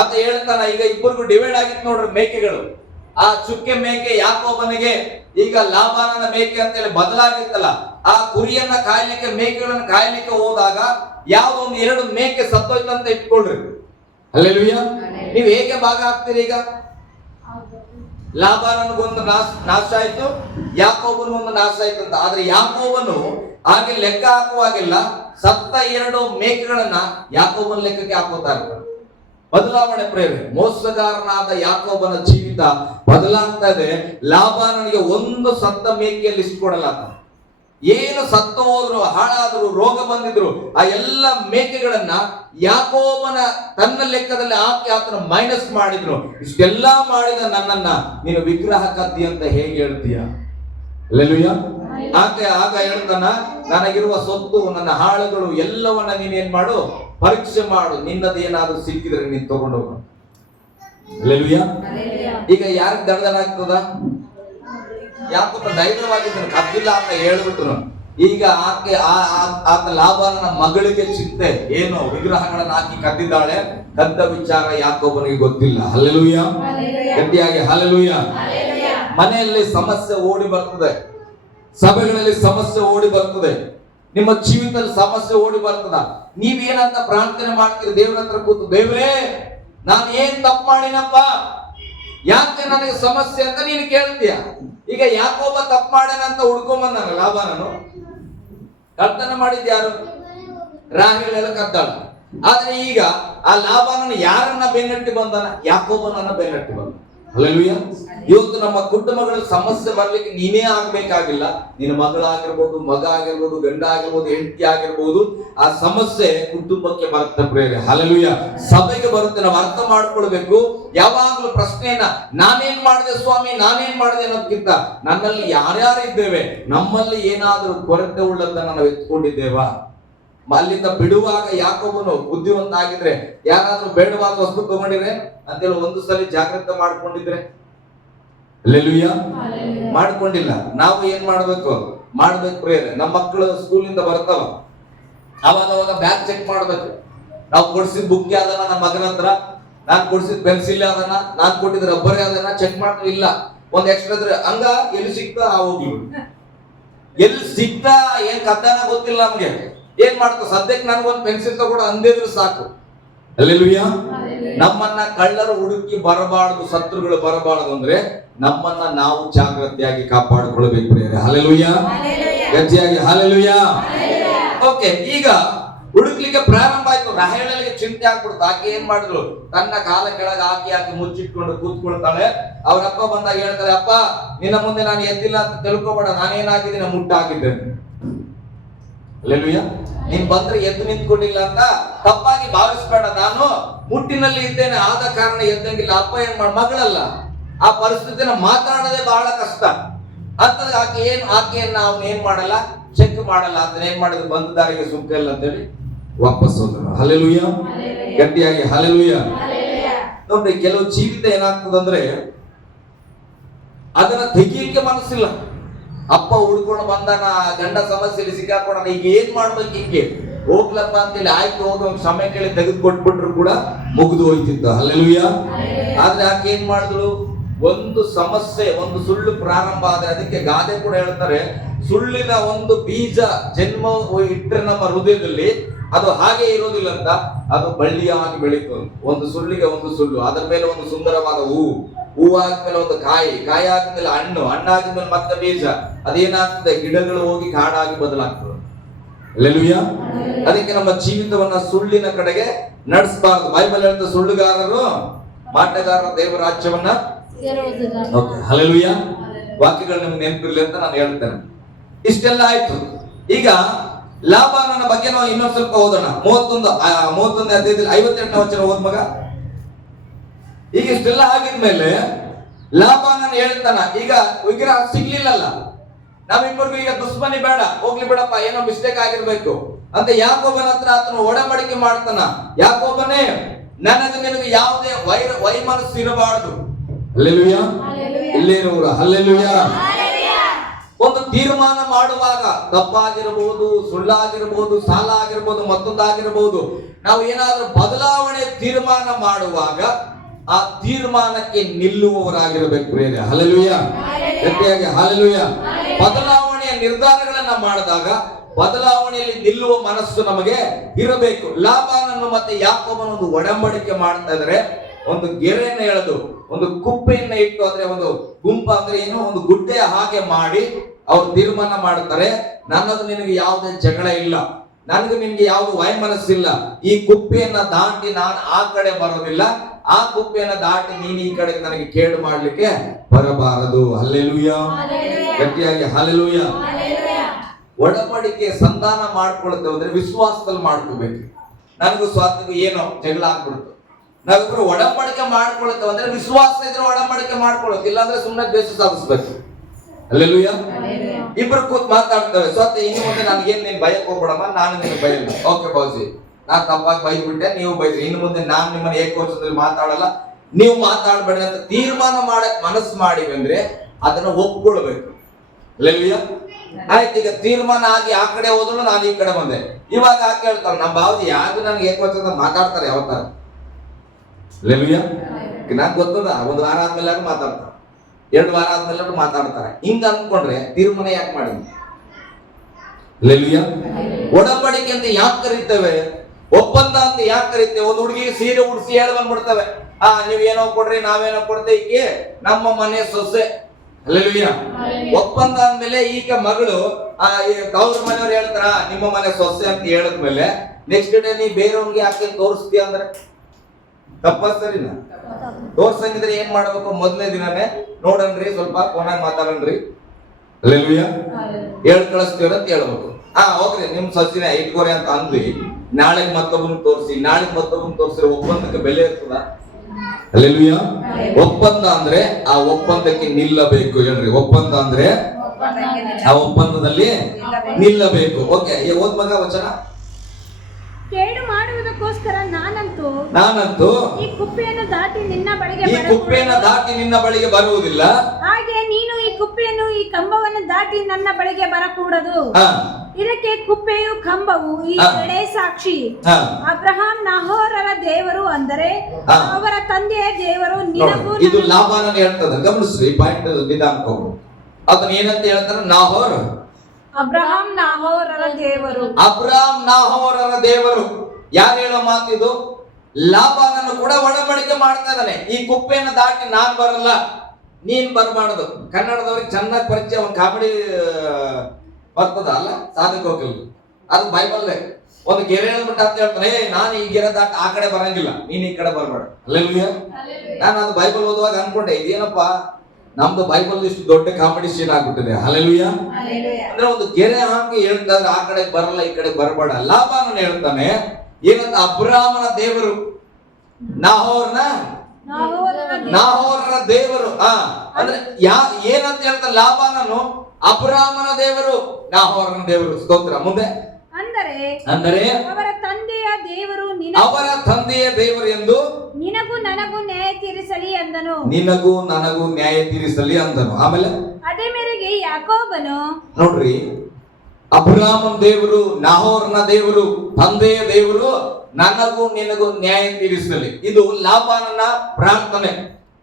ಆತ ಹೇಳ್ತಾನ. ಈಗ ಇಬ್ಬರಿಗೂ ಡಿವೈಡ್ ಆಗಿತ್ತು ನೋಡ್ರಿ ಮೇಕೆಗಳು. ಆ ಚುಕ್ಕೆ ಮೇಕೆ ಯಾಕೋಬನಿಗೆ, ಈಗ ಲಾಬಾನನ ಮೇಕೆ ಅಂತೇಳಿ ಬದಲಾಗಿತ್ತಲ್ಲ. ಆ ಕುರಿಯನ್ನ ಕಾಯ್ಲಿಕ್ಕೆ, ಮೇಕೆಗಳನ್ನ ಕಾಯ್ಲಿಕ್ಕೆ ಹೋದಾಗ ಯಾವ್ದೋ ಒಂದು 2 ಮೇಕೆ ಸತ್ತೋಯ್ತಂತ ಇಟ್ಕೊಳ್ರಿ. ಹಲ್ಲೆಲೂಯಾ. ನೀವು ಹೇಗೆ ಭಾಗ ಆಗ್ತೀರಿ? ಈಗ ಲಾಬಾನನಿಗೊಂದು ನಾಶ ಆಯ್ತು, ಯಾಕೋಬನಿಗೊಂದು ನಾಶ ಆಯ್ತು ಅಂತ. ಆದ್ರೆ ಯಾಕೋಬನು ಹಾಗೆ ಲೆಕ್ಕ ಹಾಕುವಾಗಿಲ್ಲ, ಸತ್ತ 2 ಮೇಕೆಗಳನ್ನ ಯಾಕೋಬನ ಲೆಕ್ಕಕ್ಕೆ ಹಾಕೋತಾ ಇರ್ತಾರೆ. ಬದಲಾವಣೆ ಪ್ರೇರಣೆ. ಮೋಸಗಾರನಾದ ಯಾಕೋಬನ ಜೀವಿತ ಬದಲಾಗ್ತಾ ಇದೆ. ಲಾಬಾನನಿಗೆ ಒಂದು ಸತ್ತ ಮೇಕೆಯ ಲಿಸ್ಟ್ ಕೊಡಲಾಗ. ಏನು ಸತ್ತು ಹೋದ್ರು, ಹಾಳಾದ್ರು, ರೋಗ ಬಂದಿದ್ರು, ಆ ಎಲ್ಲ ಮೇಕೆಗಳನ್ನ ಯಾಕೋಬನ ತನ್ನ ಲೆಕ್ಕದಲ್ಲಿ ಹಾಕಿ ಆತನ ಮೈನಸ್ ಮಾಡಿದ್ರು. ಇಷ್ಟೆಲ್ಲ ಮಾಡಿದ ನನ್ನನ್ನ ನೀನು ವಿಗ್ರಹ ಕದ್ದಿ ಅಂತ ಹೇಗೆ ಹೇಳ್ತೀಯ? ಅಲ್ಲೆಲೂಯಾ. ಆಗ ಹೇಳ್ತಾನ, ನನಗಿರುವ ಸೊತ್ತು, ನನ್ನ ಹಾಳುಗಳು ಎಲ್ಲವನ್ನ ನೀನೇನ್ ಮಾಡು, ಪರೀಕ್ಷೆ ಮಾಡು, ನಿನ್ನದೇನಾದ್ರೂ ಸಿಕ್ಕಿದ್ರೆ ನೀನ್ ತಗೊಂಡೋಗ. ಅಲ್ಲೆಲೂಯಾ. ಈಗ ಯಾರಿಗೆ ದಡದನಾಗ್ತದ? ಯಾಕೋಬ ಧೈರ್ಯವಾಗಿದ್ದನು, ಕದ್ದಿಲ್ಲ ಅಂತ ಹೇಳ್ಬಿಟ್ರು. ಈಗ ಆತ ಲಾಬಾನನ ಮಗಳಿಗೆ ಚಿಂತೆ ಏನು, ವಿಗ್ರಹಗಳನ್ನ ಹಾಕಿ ಕದ್ದಿದ್ದಾಳೆ, ಕದ್ದ ವಿಚಾರ ಯಾಕೋಬನಿಗೆ ಗೊತ್ತಿಲ್ಲ. ಹಲ್ಲೆಲೂಯಾ. ಗಟ್ಟಿಯಾಗಿ ಹಲ್ಲೆಲೂಯಾ. ಮನೆಯಲ್ಲಿ ಸಮಸ್ಯೆ ಓಡಿ ಬರ್ತದೆ, ಸಭೆಗಳಲ್ಲಿ ಸಮಸ್ಯೆ ಓಡಿ ಬರ್ತದೆ, ನಿಮ್ಮ ಜೀವಿತದಲ್ಲಿ ಸಮಸ್ಯೆ ಓಡಿ ಬರ್ತದ. ನೀವೇನಂತ ಪ್ರಾರ್ಥನೆ ಮಾಡ್ತೀರಿ ದೇವ್ರ ಹತ್ರ ಕೂತು, ದೇವ್ರೇ ನಾನು ಏನ್ ತಪ್ಪು ಮಾಡಿನಪ್ಪ, ಯಾಕೆ ನನಗೆ ಸಮಸ್ಯೆ ಅಂತ ನೀನು ಕೇಳ್ತೀಯ. ಈಗ ಯಾಕೋಬ ತಪ್ಪು ಮಾಡ್ಯಾನ ಅಂತ ಹುಡ್ಕೊಂಬಂದಾನ ಲಾಬಾನನು. ಕರ್ತನ ಮಾಡಿದ್ಯಾರು? ರಾಹೇಲಳ ಕದ್ದಾಳ. ಆದ್ರೆ ಈಗ ಆ ಲಾಬಾನನು ಯಾರನ್ನ ಬೆನ್ನಟ್ಟಿ ಬಂದಾನ? ಯಾಕೋಬನನ್ನ ಬೆನ್ನಟ್ಟಿ ಬಂದ. ಹಲ್ಲೆಲೂಯಾ. ಇವತ್ತು ನಮ್ಮ ಕುಟುಂಬಗಳಲ್ಲಿ ಸಮಸ್ಯೆ ಬರ್ಲಿಕ್ಕೆ ನೀನೇ ಆಗ್ಬೇಕಾಗಿಲ್ಲ, ನಿನ್ನ ಮಗಳಾಗಿರ್ಬೋದು, ಮಗ ಆಗಿರ್ಬೋದು, ಗಂಡ ಆಗಿರ್ಬೋದು, ಹೆಂಡತಿ ಆಗಿರ್ಬೋದು, ಆ ಸಮಸ್ಯೆ ಕುಟುಂಬಕ್ಕೆ ಬರುತ್ತೆ ಪ್ರೇರೆ. ಹಲ್ಲೆಲೂಯಾ. ಸಭೆಗೆ ಬರುತ್ತೆ. ನಾವು ಅರ್ಥ ಮಾಡ್ಕೊಳ್ಬೇಕು. ಯಾವಾಗಲೂ ಪ್ರಶ್ನೆಯನ್ನ ನಾನೇನ್ ಮಾಡಿದೆ ಸ್ವಾಮಿ, ನಾನೇನ್ ಮಾಡಿದೆ ಅನ್ನೋದಕ್ಕಿಂತ ನನ್ನಲ್ಲಿ ಯಾರ್ಯಾರು ಇದ್ದೇವೆ, ನಮ್ಮಲ್ಲಿ ಏನಾದ್ರೂ ಕೊರತೆ ಉಳ್ಳದನ್ನ ನಾವು ಎತ್ಕೊಂಡಿದ್ದೇವಾ? ಅಲ್ಲಿಂದ ಬಿಡುವಾಗ ಯಾಕೋಬನು ಬುದ್ಧಿವಂತ ಆಗಿದ್ರೆ, ಯಾರಾದ್ರೂ ಬೇಡವಾದ ವಸ್ತು ತಗೊಂಡಿದ್ರೆ ಅಂತೇಳಿ ಒಂದು ಸಲ ಜಾಗ್ರತೆ ಮಾಡ್ಕೊಂಡಿದ್ರೆ, ಹಲ್ಲೆಲೂಯಾ, ಮಾಡ್ಕೊಂಡಿಲ್ಲ. ನಾವು ಏನ್ ಮಾಡ್ಬೇಕು ಪ್ರೇರೆ. ನಮ್ಮ ಮಕ್ಕಳು ಸ್ಕೂಲಿಂದ ಬರ್ತಾವ, ಅವಾಗ ಬ್ಯಾಗ್ ಚೆಕ್ ಮಾಡ್ಬೇಕು. ನಾವು ಕೊಡ್ಸಿದ ಬುಕ್ ಯಾವ್ದನ ನಮ್ಮ ಮಗನ ಹತ್ರ, ನಾನ್ ಕೊಡ್ಸಿದ ಪೆನ್ಸಿಲ್ ಯಾವ್ದನ, ನಾನ್ ಕೊಟ್ಟಿದ್ ರಬ್ಬರ್ ಯಾವ್ದನ ಚೆಕ್ ಮಾಡ್ತೀವಿ. ಇಲ್ಲ ಒಂದ್ ಎಕ್ಸ್ಟ್ರಾ ಇದ್ರೆ ಹಂಗ ಎಲ್ಲಿ ಸಿಕ್ತಾ ಹೋಗ್ಲಿ, ಎಲ್ಲಿ ಸಿಕ್ತಾ ಏನ್ ಕದ್ದಾನ ಗೊತ್ತಿಲ್ಲ ನಮ್ಗೆ. ಏನ್ ಮಾಡ್ಕೊ, ಸದ್ಯಕ್ಕೆ ನನ್ಗೊಂದು ಪೆನ್ಸಿಲ್ ತಗೊಂಡು ಅಂದಿದ್ರು ಸಾಕು. ಹಲ್ಲೆಲೂಯಾ. ನಮ್ಮನ್ನ ಕಳ್ಳರು ಹುಡುಕಿ ಬರಬಾರದು, ಶತ್ರುಗಳು ಬರಬಾರದು ಅಂದ್ರೆ ನಮ್ಮನ್ನ ನಾವು ಜಾಗ್ರತೆಯಾಗಿ ಕಾಪಾಡಿಕೊಳ್ಬೇಕು. ಹಲ್ಲೆಲೂಯಾ. ಗಟ್ಟಿಯಾಗಿ ಹಲ್ಲೆಲೂಯಾ. ಓಕೆ, ಈಗ ಹುಡುಕ್ಲಿಕ್ಕೆ ಪ್ರಾರಂಭ ಆಯ್ತು. ರಾಹೇಲಳಿಗೆ ಚಿಂತೆ ಆಗ್ಬಿಡ್ತು. ಆಕೆ ಏನ್ ಮಾಡಿದ್ರು, ತನ್ನ ಕಾಲ ಕೆಳಗೆ ಹಾಕಿ ಮುಚ್ಚಿಟ್ಕೊಂಡು ಕೂತ್ಕೊಳ್ತಾಳೆ. ಅವ್ರಪ್ಪ ಬಂದಾಗ ಹೇಳ್ತಾರೆ, ಅಪ್ಪ ನಿನ್ನ ಮುಂದೆ ನಾನು ಎದ್ದಿಲ್ಲ ಅಂತ ತಿಳ್ಕೊಬೇಡ, ನಾನೇನಾಗಿದ್ದೀನಿ, ಮುಟ್ಟಾಗಿದ್ದೇನೆ. ಹಲ್ಲೆಲೂಯಾ. ನೀನ್ ಬಂದ್ರೆ ಎದ್ದು ನಿಂತ್ಕೊಂಡಿಲ್ಲ ಅಂತ ತಪ್ಪಾಗಿ ಭಾವಿಸ್ಬೇಡ. ನಾನು ಮುಟ್ಟಿನಲ್ಲಿ ಇದ್ದೇನೆ, ಆದ ಕಾರಣ ಎದ್ದಂಗಿಲ್ಲ. ಅಪ್ಪ ಏನ್ ಮಗಳಲ್ಲ, ಆ ಪರಿಸ್ಥಿತಿನ ಮಾತಾಡೋದೇ ಬಹಳ ಕಷ್ಟ ಅಂತ ಆಕೆಯನ್ನ ಅವನ್ ಏನ್ ಮಾಡಲ್ಲ, ಚೆಕ್ ಮಾಡಲ್ಲ. ಅದನ್ನ ಏನ್ ಮಾಡಿದ್ರು, ಬಂದ ದಾರಿಗೆ ಸುಂಕ ಇಲ್ಲ ಅಂತೇಳಿ ವಾಪಸ್ ಹೋದ್ರು. ಹಲ್ಲೆಲೂಯಾ. ಗಟ್ಟಿಯಾಗಿ ಹಲ್ಲೆಲೂಯಾ. ನೋಡ್ರಿ, ಕೆಲವು ಜೀವಿತ ಏನಾಗ್ತದಂದ್ರೆ ಅದನ್ನ ತೆಗಿಯಕ್ಕೆ ಮನಸ್ಸಿಲ್ಲ. ಅಪ್ಪ ಹುಡ್ಕೊಂಡು ಬಂದಾನ, ಗಂಡ ಸಮಸ್ಯೆಯಲ್ಲಿ ಸಿಕ್ಕಾಕೊಂಡ, ಈಗ ಏನ್ ಮಾಡ್ಬೇಕು, ಹಿಂಗೆ ಹೋಗ್ಲಪ್ಪ ಅಂತೇಳಿ ಆಯ್ತು ಹೋಗಿ ಸಮಯ ಕೇಳಿ ತೆಗೆದು ಕೊಟ್ಬಿಟ್ರು ಕೂಡ ಮುಗಿದು ಹೋಯ್ತಿತ್ತು. ಹಲ್ಲೆಲೂಯಾ. ಆದ್ರೆ ಆಕೆ ಏನ್ ಮಾಡಿದ್ರು, ಒಂದು ಸಮಸ್ಯೆ, ಒಂದು ಸುಳ್ಳು ಪ್ರಾರಂಭ ಆದ್ರೆ ಅದಕ್ಕೆ ಗಾದೆ ಕೂಡ ಹೇಳ್ತಾರೆ, ಸುಳ್ಳಿನ ಒಂದು ಬೀಜ ಜನ್ಮ ಇಟ್ಟರೆ ನಮ್ಮ ಹೃದಯದಲ್ಲಿ ಅದು ಹಾಗೆ ಇರೋದಿಲ್ಲ ಅಂತ, ಅದು ಬಳ್ಳಿಯಾಗಿ ಬೆಳೀತದೆ. ಒಂದು ಸುಳ್ಳಿಗೆ ಒಂದು ಸುಳ್ಳು, ಅದರ ಮೇಲೆ ಒಂದು ಸುಂದರವಾದ ಹೂವು ಆದ್ಮೇಲೆ ಒಂದು ಕಾಯಿ ಆದ್ಮೇಲೆ ಹಣ್ಣು ಆದ್ಮೇಲೆ ಮತ್ತೆ ಬೀಜ, ಅದೇನಾಗ್ತದೆ, ಗಿಡಗಳು ಹೋಗಿ ಕಾಡಾಗಿ ಬದಲಾಗ್ತದೆ. ಹಲ್ಲೆಲೂಯಾ. ಅದಕ್ಕೆ ನಮ್ಮ ಜೀವಿತವನ್ನ ಸುಳ್ಳಿನ ಕಡೆಗೆ ನಡೆಸಬಾರದು. ಬೈಬಲ್ ಹೇಳ್ತ, ಸುಳ್ಳುಗಾರರು ಮಾಟಗಾರರ ದೇವರ ರಾಜ್ಯವನ್ನ. ಹಲ್ಲೆಲೂಯಾ. ವಾಕ್ಯಗಳು ನಿಮ್ಗೆ ನೆನಪಿರ್ಲಿ ಅಂತ ನಾನು ಹೇಳ್ತೇನೆ. ಇಷ್ಟೆಲ್ಲ ಆಯ್ತು. ಈಗ ಲಾಬಾನನ ಬಗ್ಗೆ ನಾವು ಇನ್ನೊಂದು ಸ್ವಲ್ಪ ಓದೋಣ. 31 ಅಧ್ಯಾಯದಲ್ಲಿ 58ನೇ ವಚನ ಓದ್ ಮಗ. ಈಗ ಇಷ್ಟೆಲ್ಲ ಆಗಿದ್ಮೇಲೆ ಲಾಬಾನನ ಹೇಳ್ತಾನ, ಈಗ ವಿಗ್ರಹ ಸಿಗ್ಲಿಲ್ಲಲ್ಲ, ನಾವಿಬ್ಬರಿಗೂ ಈಗ ದುಶ್ಮನಿ ಬೇಡ, ಹೋಗ್ಲಿ ಬಿಡಪ್ಪ, ಏನೋ ಮಿಸ್ಟೇಕ್ ಆಗಿರ್ಬೇಕು ಅಂತ ಯಾಕೋಬನ ಹತ್ರ ಆತನು ಒಡಂಬಡಿಕೆ ಮಾಡ್ತಾನ. ಯಾಕೋಬನೇ, ನಿನಗೆ ಯಾವುದೇ ವೈಮನಸ್ಸು ಇರಬಾರದು. ಹಲ್ಲೆಲೂಯಾ. ಇಲ್ಲೇನೂರ ಹಲ್ಲೆಲೂಯಾ. ಒಂದು ತೀರ್ಮಾನ ಮಾಡುವಾಗ ತಪ್ಪಾಗಿರಬಹುದು, ಸುಳ್ಳಾಗಿರ್ಬೋದು, ಸಾಲ ಆಗಿರ್ಬೋದು, ಮತ್ತೊಂದಾಗಿರ್ಬೋದು, ನಾವು ಏನಾದ್ರೂ ಬದಲಾವಣೆ ತೀರ್ಮಾನ ಮಾಡುವಾಗ ಆ ತೀರ್ಮಾನಕ್ಕೆ ನಿಲ್ಲುವವರಾಗಿರಬೇಕು ಪ್ರಿಯರೇ. ಹಲ್ಲೆಲೂಯಾ. ಗಟ್ಟಿಯಾಗಿ ಹಲ್ಲೆಲೂಯಾ. ಬದಲಾವಣೆಯ ನಿರ್ಧಾರಗಳನ್ನ ಮಾಡಿದಾಗ ಬದಲಾವಣೆಯಲ್ಲಿ ನಿಲ್ಲುವ ಮನಸ್ಸು ನಮಗೆ ಇರಬೇಕು. ಲಾಬಾನನ್ನು ಮತ್ತೆ ಯಾಕೋಬನ ಒಂದು ಒಡಂಬಡಿಕೆ ಮಾಡ್ತಾ ಇದ್ರೆ, ಒಂದು ಗೆರೆಯನ್ನು ಎಳೆದು ಒಂದು ಕುಪ್ಪೆಯನ್ನ ಇಟ್ಟು, ಅಂದ್ರೆ ಒಂದು ಗುಂಪ ಅಂದ್ರೆ ಏನೋ ಒಂದು ಗುಡ್ಡೆಯ ಹಾಗೆ ಮಾಡಿ ಅವ್ರು ತೀರ್ಮಾನ ಮಾಡ್ತಾರೆ, ನನ್ನದು ನಿನಗೆ ಯಾವುದೇ ಜಗಳ ಇಲ್ಲ, ನನಗೆ ನಿನ್ಗೆ ಯಾವುದು ವೈಮನಸ್ಸಿಲ್ಲ. ಈ ಕುಪ್ಪೆಯನ್ನ ದಾಟಿ ನಾನು ಆ ಕಡೆ ಬರೋದಿಲ್ಲ, ಆ ಕುಪ್ಪೆಯನ್ನ ದಾಟಿ ನೀನು ಈ ಕಡೆ ನನಗೆ ಕೇಡು ಮಾಡ್ಲಿಕ್ಕೆ ಬರಬಾರದು. ಹಲ್ಲೆಲೂಯಾ, ಗಟ್ಟಿಯಾಗಿ ಹಲ್ಲೆಲೂಯಾ. ಒಡಂಬಡಿಕೆ ಸಂಧಾನ ಮಾಡ್ಕೊಳ್ತೇವೆ ಅಂದ್ರೆ ವಿಶ್ವಾಸದಲ್ಲಿ ಮಾಡ್ಕೋಬೇಕು. ನನಗೂ ಸ್ವಾರ್ಥಕ್ಕೂ ಏನೋ ಜಗಳ ಆಗ್ಬಿಡ್ತು. ನಾವಿಬ್ರು ಒಡಂಬಡಿಕೆ ಮಾಡ್ಕೊಳ್ತೇವೆ ಅಂದ್ರೆ ವಿಶ್ವಾಸ ಇದ್ರೆ ಒಡಂಬಡಿಕೆ ಮಾಡ್ಕೊಳ್ಳೋದು, ಇಲ್ಲಾಂದ್ರೆ ಸುಮ್ಮನೆ ದ್ವೇಷ ಸಾಧಿಸ್ಬೇಕು. ಹಲ್ಲೆಲೂಯಾ. ಇಬ್ರು ಕೂತ್ ಮಾತಾಡ್ತೇವೆ, ಸ್ವತಃ ಇನ್ನು ಮುಂದೆ ನನಗೇನ್ ನೀನ್ ಭಯಕ್ಕೆ ಹೋಗ್ಬಿಡಮ್ಮ, ನಾನು ನಿಮ್ಗೆ ಭಯಲ್ಲ. ಓಕೆ ಬಾಜಿ, ನಾನ್ ತಪ್ಪಾಗಿ ಬೈದ್ಬಿಟ್ಟೆ, ನೀವು ಬೈದ್ರಿ, ಇನ್ನು ಮುಂದೆ ನಾನ್ ನಿಮ್ಮನ್ನ ಏಕವಚನದಲ್ಲಿ ಮಾತಾಡಲ್ಲ, ನೀವು ಮಾತಾಡ್ಬೇಡಿ ಅಂತ ತೀರ್ಮಾನ ಮಾಡಕ್ ಮನಸ್ಸು ಮಾಡಿವಿ ಅಂದ್ರೆ ಅದನ್ನ ಒಪ್ಕೊಳ್ಬೇಕು. ಹಲ್ಲೆಲೂಯಾ. ಆಯ್ತು, ಈಗ ತೀರ್ಮಾನ ಆಗಿ ಆ ಕಡೆ ಹೋದ್ರು ನಾನು ಈ ಕಡೆ ಬಂದೆ. ಇವಾಗ ಆಕೆ ಹೇಳ್ತಾರೆ, ನಮ್ಮ ಬಾವಜಿ ಯಾರು ನನಗೆ ಏಕವಚನ ಮಾತಾಡ್ತಾರೆ ಯಾವತ್ತಾರ. ಹಲ್ಲೆಲೂಯಾ. ನಂಗೆ ಗೊತ್ತದ, ಒಂದು ವಾರ ಆದ್ಮೇಲೆ ಮಾತಾಡ್ತಾರೆ, 2 ವಾರ ಆದ್ಮೇಲೆ ಮಾತಾಡ್ತಾರೆ. ಹಿಂಗ ಅನ್ಕೊಂಡ್ರೆ ತೀರ್ಮಾನ ಯಾಕೆ ಮಾಡಿ? ಹಲ್ಲೆಲೂಯಾ. ಒಡಂಬಡಿಕೆ ಅಂತ ಯಾಕೆ ಕರೀತೇವೆ? ಒಪ್ಪಂದ ಅಂತ ಯಾಕೆ ಕರೀತೇವೆ? ಒಂದು ಹುಡುಗಿಗೆ ಸೀರೆ ಉಡಿಸಿ ಹೇಳಿ ಬಂದ್ಬಿಡ್ತೇವೆ, ನೀವೇನೋ ಕೊಡ್ರಿ ನಾವೇನೋ ಕೊಡ್ತೇವೆ, ಈಕೆ ನಮ್ಮ ಮನೆ ಸೊಸೆ. ಹಲ್ಲೆಲೂಯಾ. ಒಪ್ಪಂದ ಅಂದ್ಮೇಲೆ ಈಗ ಮಗಳು ಅವ್ರ ಮನೆಯವ್ರು ಹೇಳ್ತಾರ ನಿಮ್ಮ ಮನೆ ಸೊಸೆ ಅಂತ ಹೇಳಿದ್ಮೇಲೆ ನೆಕ್ಸ್ಟ್ ಡೇ ನೀ ಬೇರೆಯವ್ರಿಗೆ ಯಾಕೆ ತೋರಿಸ್ತೀಯ ಅಂದ್ರೆ ತಪ್ಪ ಸರಿನಾ? ತೋರ್ಸಂಗಿದ್ರೆ ಏನ್ ಮಾಡ್ಬೇಕು? ಮೊದಲನೇ ದಿನನೇ ನೋಡನ್ರಿ, ಸ್ವಲ್ಪ ಫೋನಾಗ ಮಾತಾಡನ್ರಿ, ಹಲ್ಲೆಲೂಯಾ, ಹೇಳ್ ಕಳಿಸ್ತೀವ್ರ ಅಂತ ಹೇಳ್ಬೇಕು. ಹೋಗ್ರಿ ನಿಮ್ ಸೊಸಿನ ಇಟ್ಕೋರಿ ಅಂತ ಅಂದ್ವಿ, ನಾಳೆಗ್ ಮತ್ತೊಬ್ಬನ್ ತೋರಿಸಿ, ನಾಳೆಗ್ ಮತ್ತೊಬ್ಬನ್ ತೋರಿಸಿದ್ರೆ ಒಪ್ಪಂದಕ್ಕೆ ಬೆಲೆ ಇರ್ತದ? ಹಲ್ಲೆಲೂಯಾ. ಒಪ್ಪಂದ ಅಂದ್ರೆ ಆ ಒಪ್ಪಂದಕ್ಕೆ ನಿಲ್ಲಬೇಕು. ಹೇಳ್ರಿ, ಒಪ್ಪಂದ ಅಂದ್ರೆ ಆ ಒಪ್ಪಂದದಲ್ಲಿ ನಿಲ್ಲಬೇಕು. ಓಕೆ, ಓದ್ ಮಗ ವಚನ. ಕೇಡು ಮಾಡುವುದಕ್ಕೋಸ್ಕರ ನಾನಂತೂ ಈ ಕುಪ್ಪೆಯನ್ನು ದಾಟಿ ನಿನ್ನ ಬಳಿಗೆ ಬರುವುದಿಲ್ಲ. ಹಾಗೆ ನೀನು ಈ ಕುಪ್ಪೆಯನ್ನು ಈ ಕಂಬವನ್ನು ದಾಟಿ ನನ್ನ ಬಳಿಗೆ ಬರಕೂಡದು. ಇದಕ್ಕೆ ಕುಪ್ಪೆಯು ಕಂಬವು ಈ ಎರಡೇ ಸಾಕ್ಷಿ. ಅಬ್ರಹಾಂ ನಾಹೋರರ ದೇವರು ಅಂದರೆ ಅವರ ತಂದೆಯ ದೇವರು. ನಿನಗೂ ಇದು ಲಾಬಾನ ಹೇಳ್ತದೆ, ಗಮನಿಸ್ರಿ ಪಾಯಿಂಟ್ ನಿಧಾನ. ಅದನ್ನ ಏನಂತ ಹೇಳ್ತಾರೆ? ನಾಹೋರ್ ಅಬ್ರಹಾಂ ನಾಹೋರರ ದೇವರು. ಅಬ್ರಹಾಂ ನಾಹೋರರ ದೇವರು. ಯಾರು ಹೇಳೋ ಮಾತಿದು? ಲಾಬಾನನ್ನು ಕೂಡ ಒಡಂಬಡಿಕೆ ಮಾಡ್ತಾ ಇದ್ದಾನೆ. ಈ ಕುಪ್ಪೆಯನ್ನು ದಾಟಿ ನಾನ್ ಬರಲ್ಲ, ನೀನ್ ಬರಬಾರದು. ಕನ್ನಡದವ್ರಿಗೆ ಚೆನ್ನಾಗಿ ಪರಿಚಯ, ಒಂದು ಕಾಮಿಡಿ ಬರ್ತದ ಅಲ್ಲ, ಸಾಧಕ ಹೋಗಿಲ್ಲ, ಅದು ಬೈಬಲ್ಲೆ. ಒಂದು ಗೆರೆ ಹೇಳ್ಬಿಟ್ಟು ಅಂತ ಹೇಳ್ತಾನೆ, ನಾನು ಈ ಗೆರೆ ದಾಟಿ ಆ ಕಡೆ ಬರಂಗಿಲ್ಲ, ನೀನ್ ಈ ಕಡೆ ಬರ್ಬೇಡ. ಹಲ್ಲೆಲೂಯಾ. ನಾನು ಅದು ಬೈಬಲ್ ಓದುವಾಗ ಅನ್ಕೊಂಡೆ, ಇದೇನಪ್ಪ ನಮ್ದು ಬೈಬಲ್ ಇಷ್ಟು ದೊಡ್ಡ ಕಾಮಿಡಿ ಸೀನ್ ಆಗ್ಬಿಟ್ಟಿದೆ. ಹಲ್ಲೆಲೂಯಾ. ಅಂದ್ರೆ ಒಂದು ಗೆರೆ ಹಾಕಿ ಹೇಳ್ತಾರೆ, ಆ ಕಡೆ ಬರಲ್ಲ ಈ ಕಡೆ ಬರಬೇಡ. ಲಾಬಾನನ ಹೇಳ್ತಾನೆ ಏನಂತ? ಅಬ್ರಾಮನ ದೇವರು, ನಾಹೋರನ ದೇವರು. ಅಂದ್ರೆ ಏನಂತ ಹೇಳ್ತಾರೆ? ಲಾಬಾನನು ಅಬ್ರಾಮನ ದೇವರು, ನಾಹೋರನ ದೇವರು. ಸ್ತೋತ್ರ. ಮುಂದೆ ಅಂದರೆ ಅವರ ತಂದೆಯ ದೇವರು ಎಂದು ನಿನಗೂ ನನಗೂ ನ್ಯಾಯ ತೀರಿಸಲಿ ಅಂದನು. ನಿನಗೂ ನನಗೂ ನ್ಯಾಯ ತೀರಿಸಲಿ ಅಂದನು. ಆಮೇಲೆ ಅದೇ ಮೇರೆಗೆ ಯಾಕೋಬನು, ನೋಡ್ರಿ, ಅಬ್ರಾಮನ ದೇವರು, ನಾಹೋರನ ದೇವರು, ತಂದೆಯ ದೇವರು, ನನಗೂ ನಿನಗೂ ನ್ಯಾಯ ತೀರಿಸಲಿ. ಇದು ಲಾಬಾನನ ಪ್ರಾರ್ಥನೆ,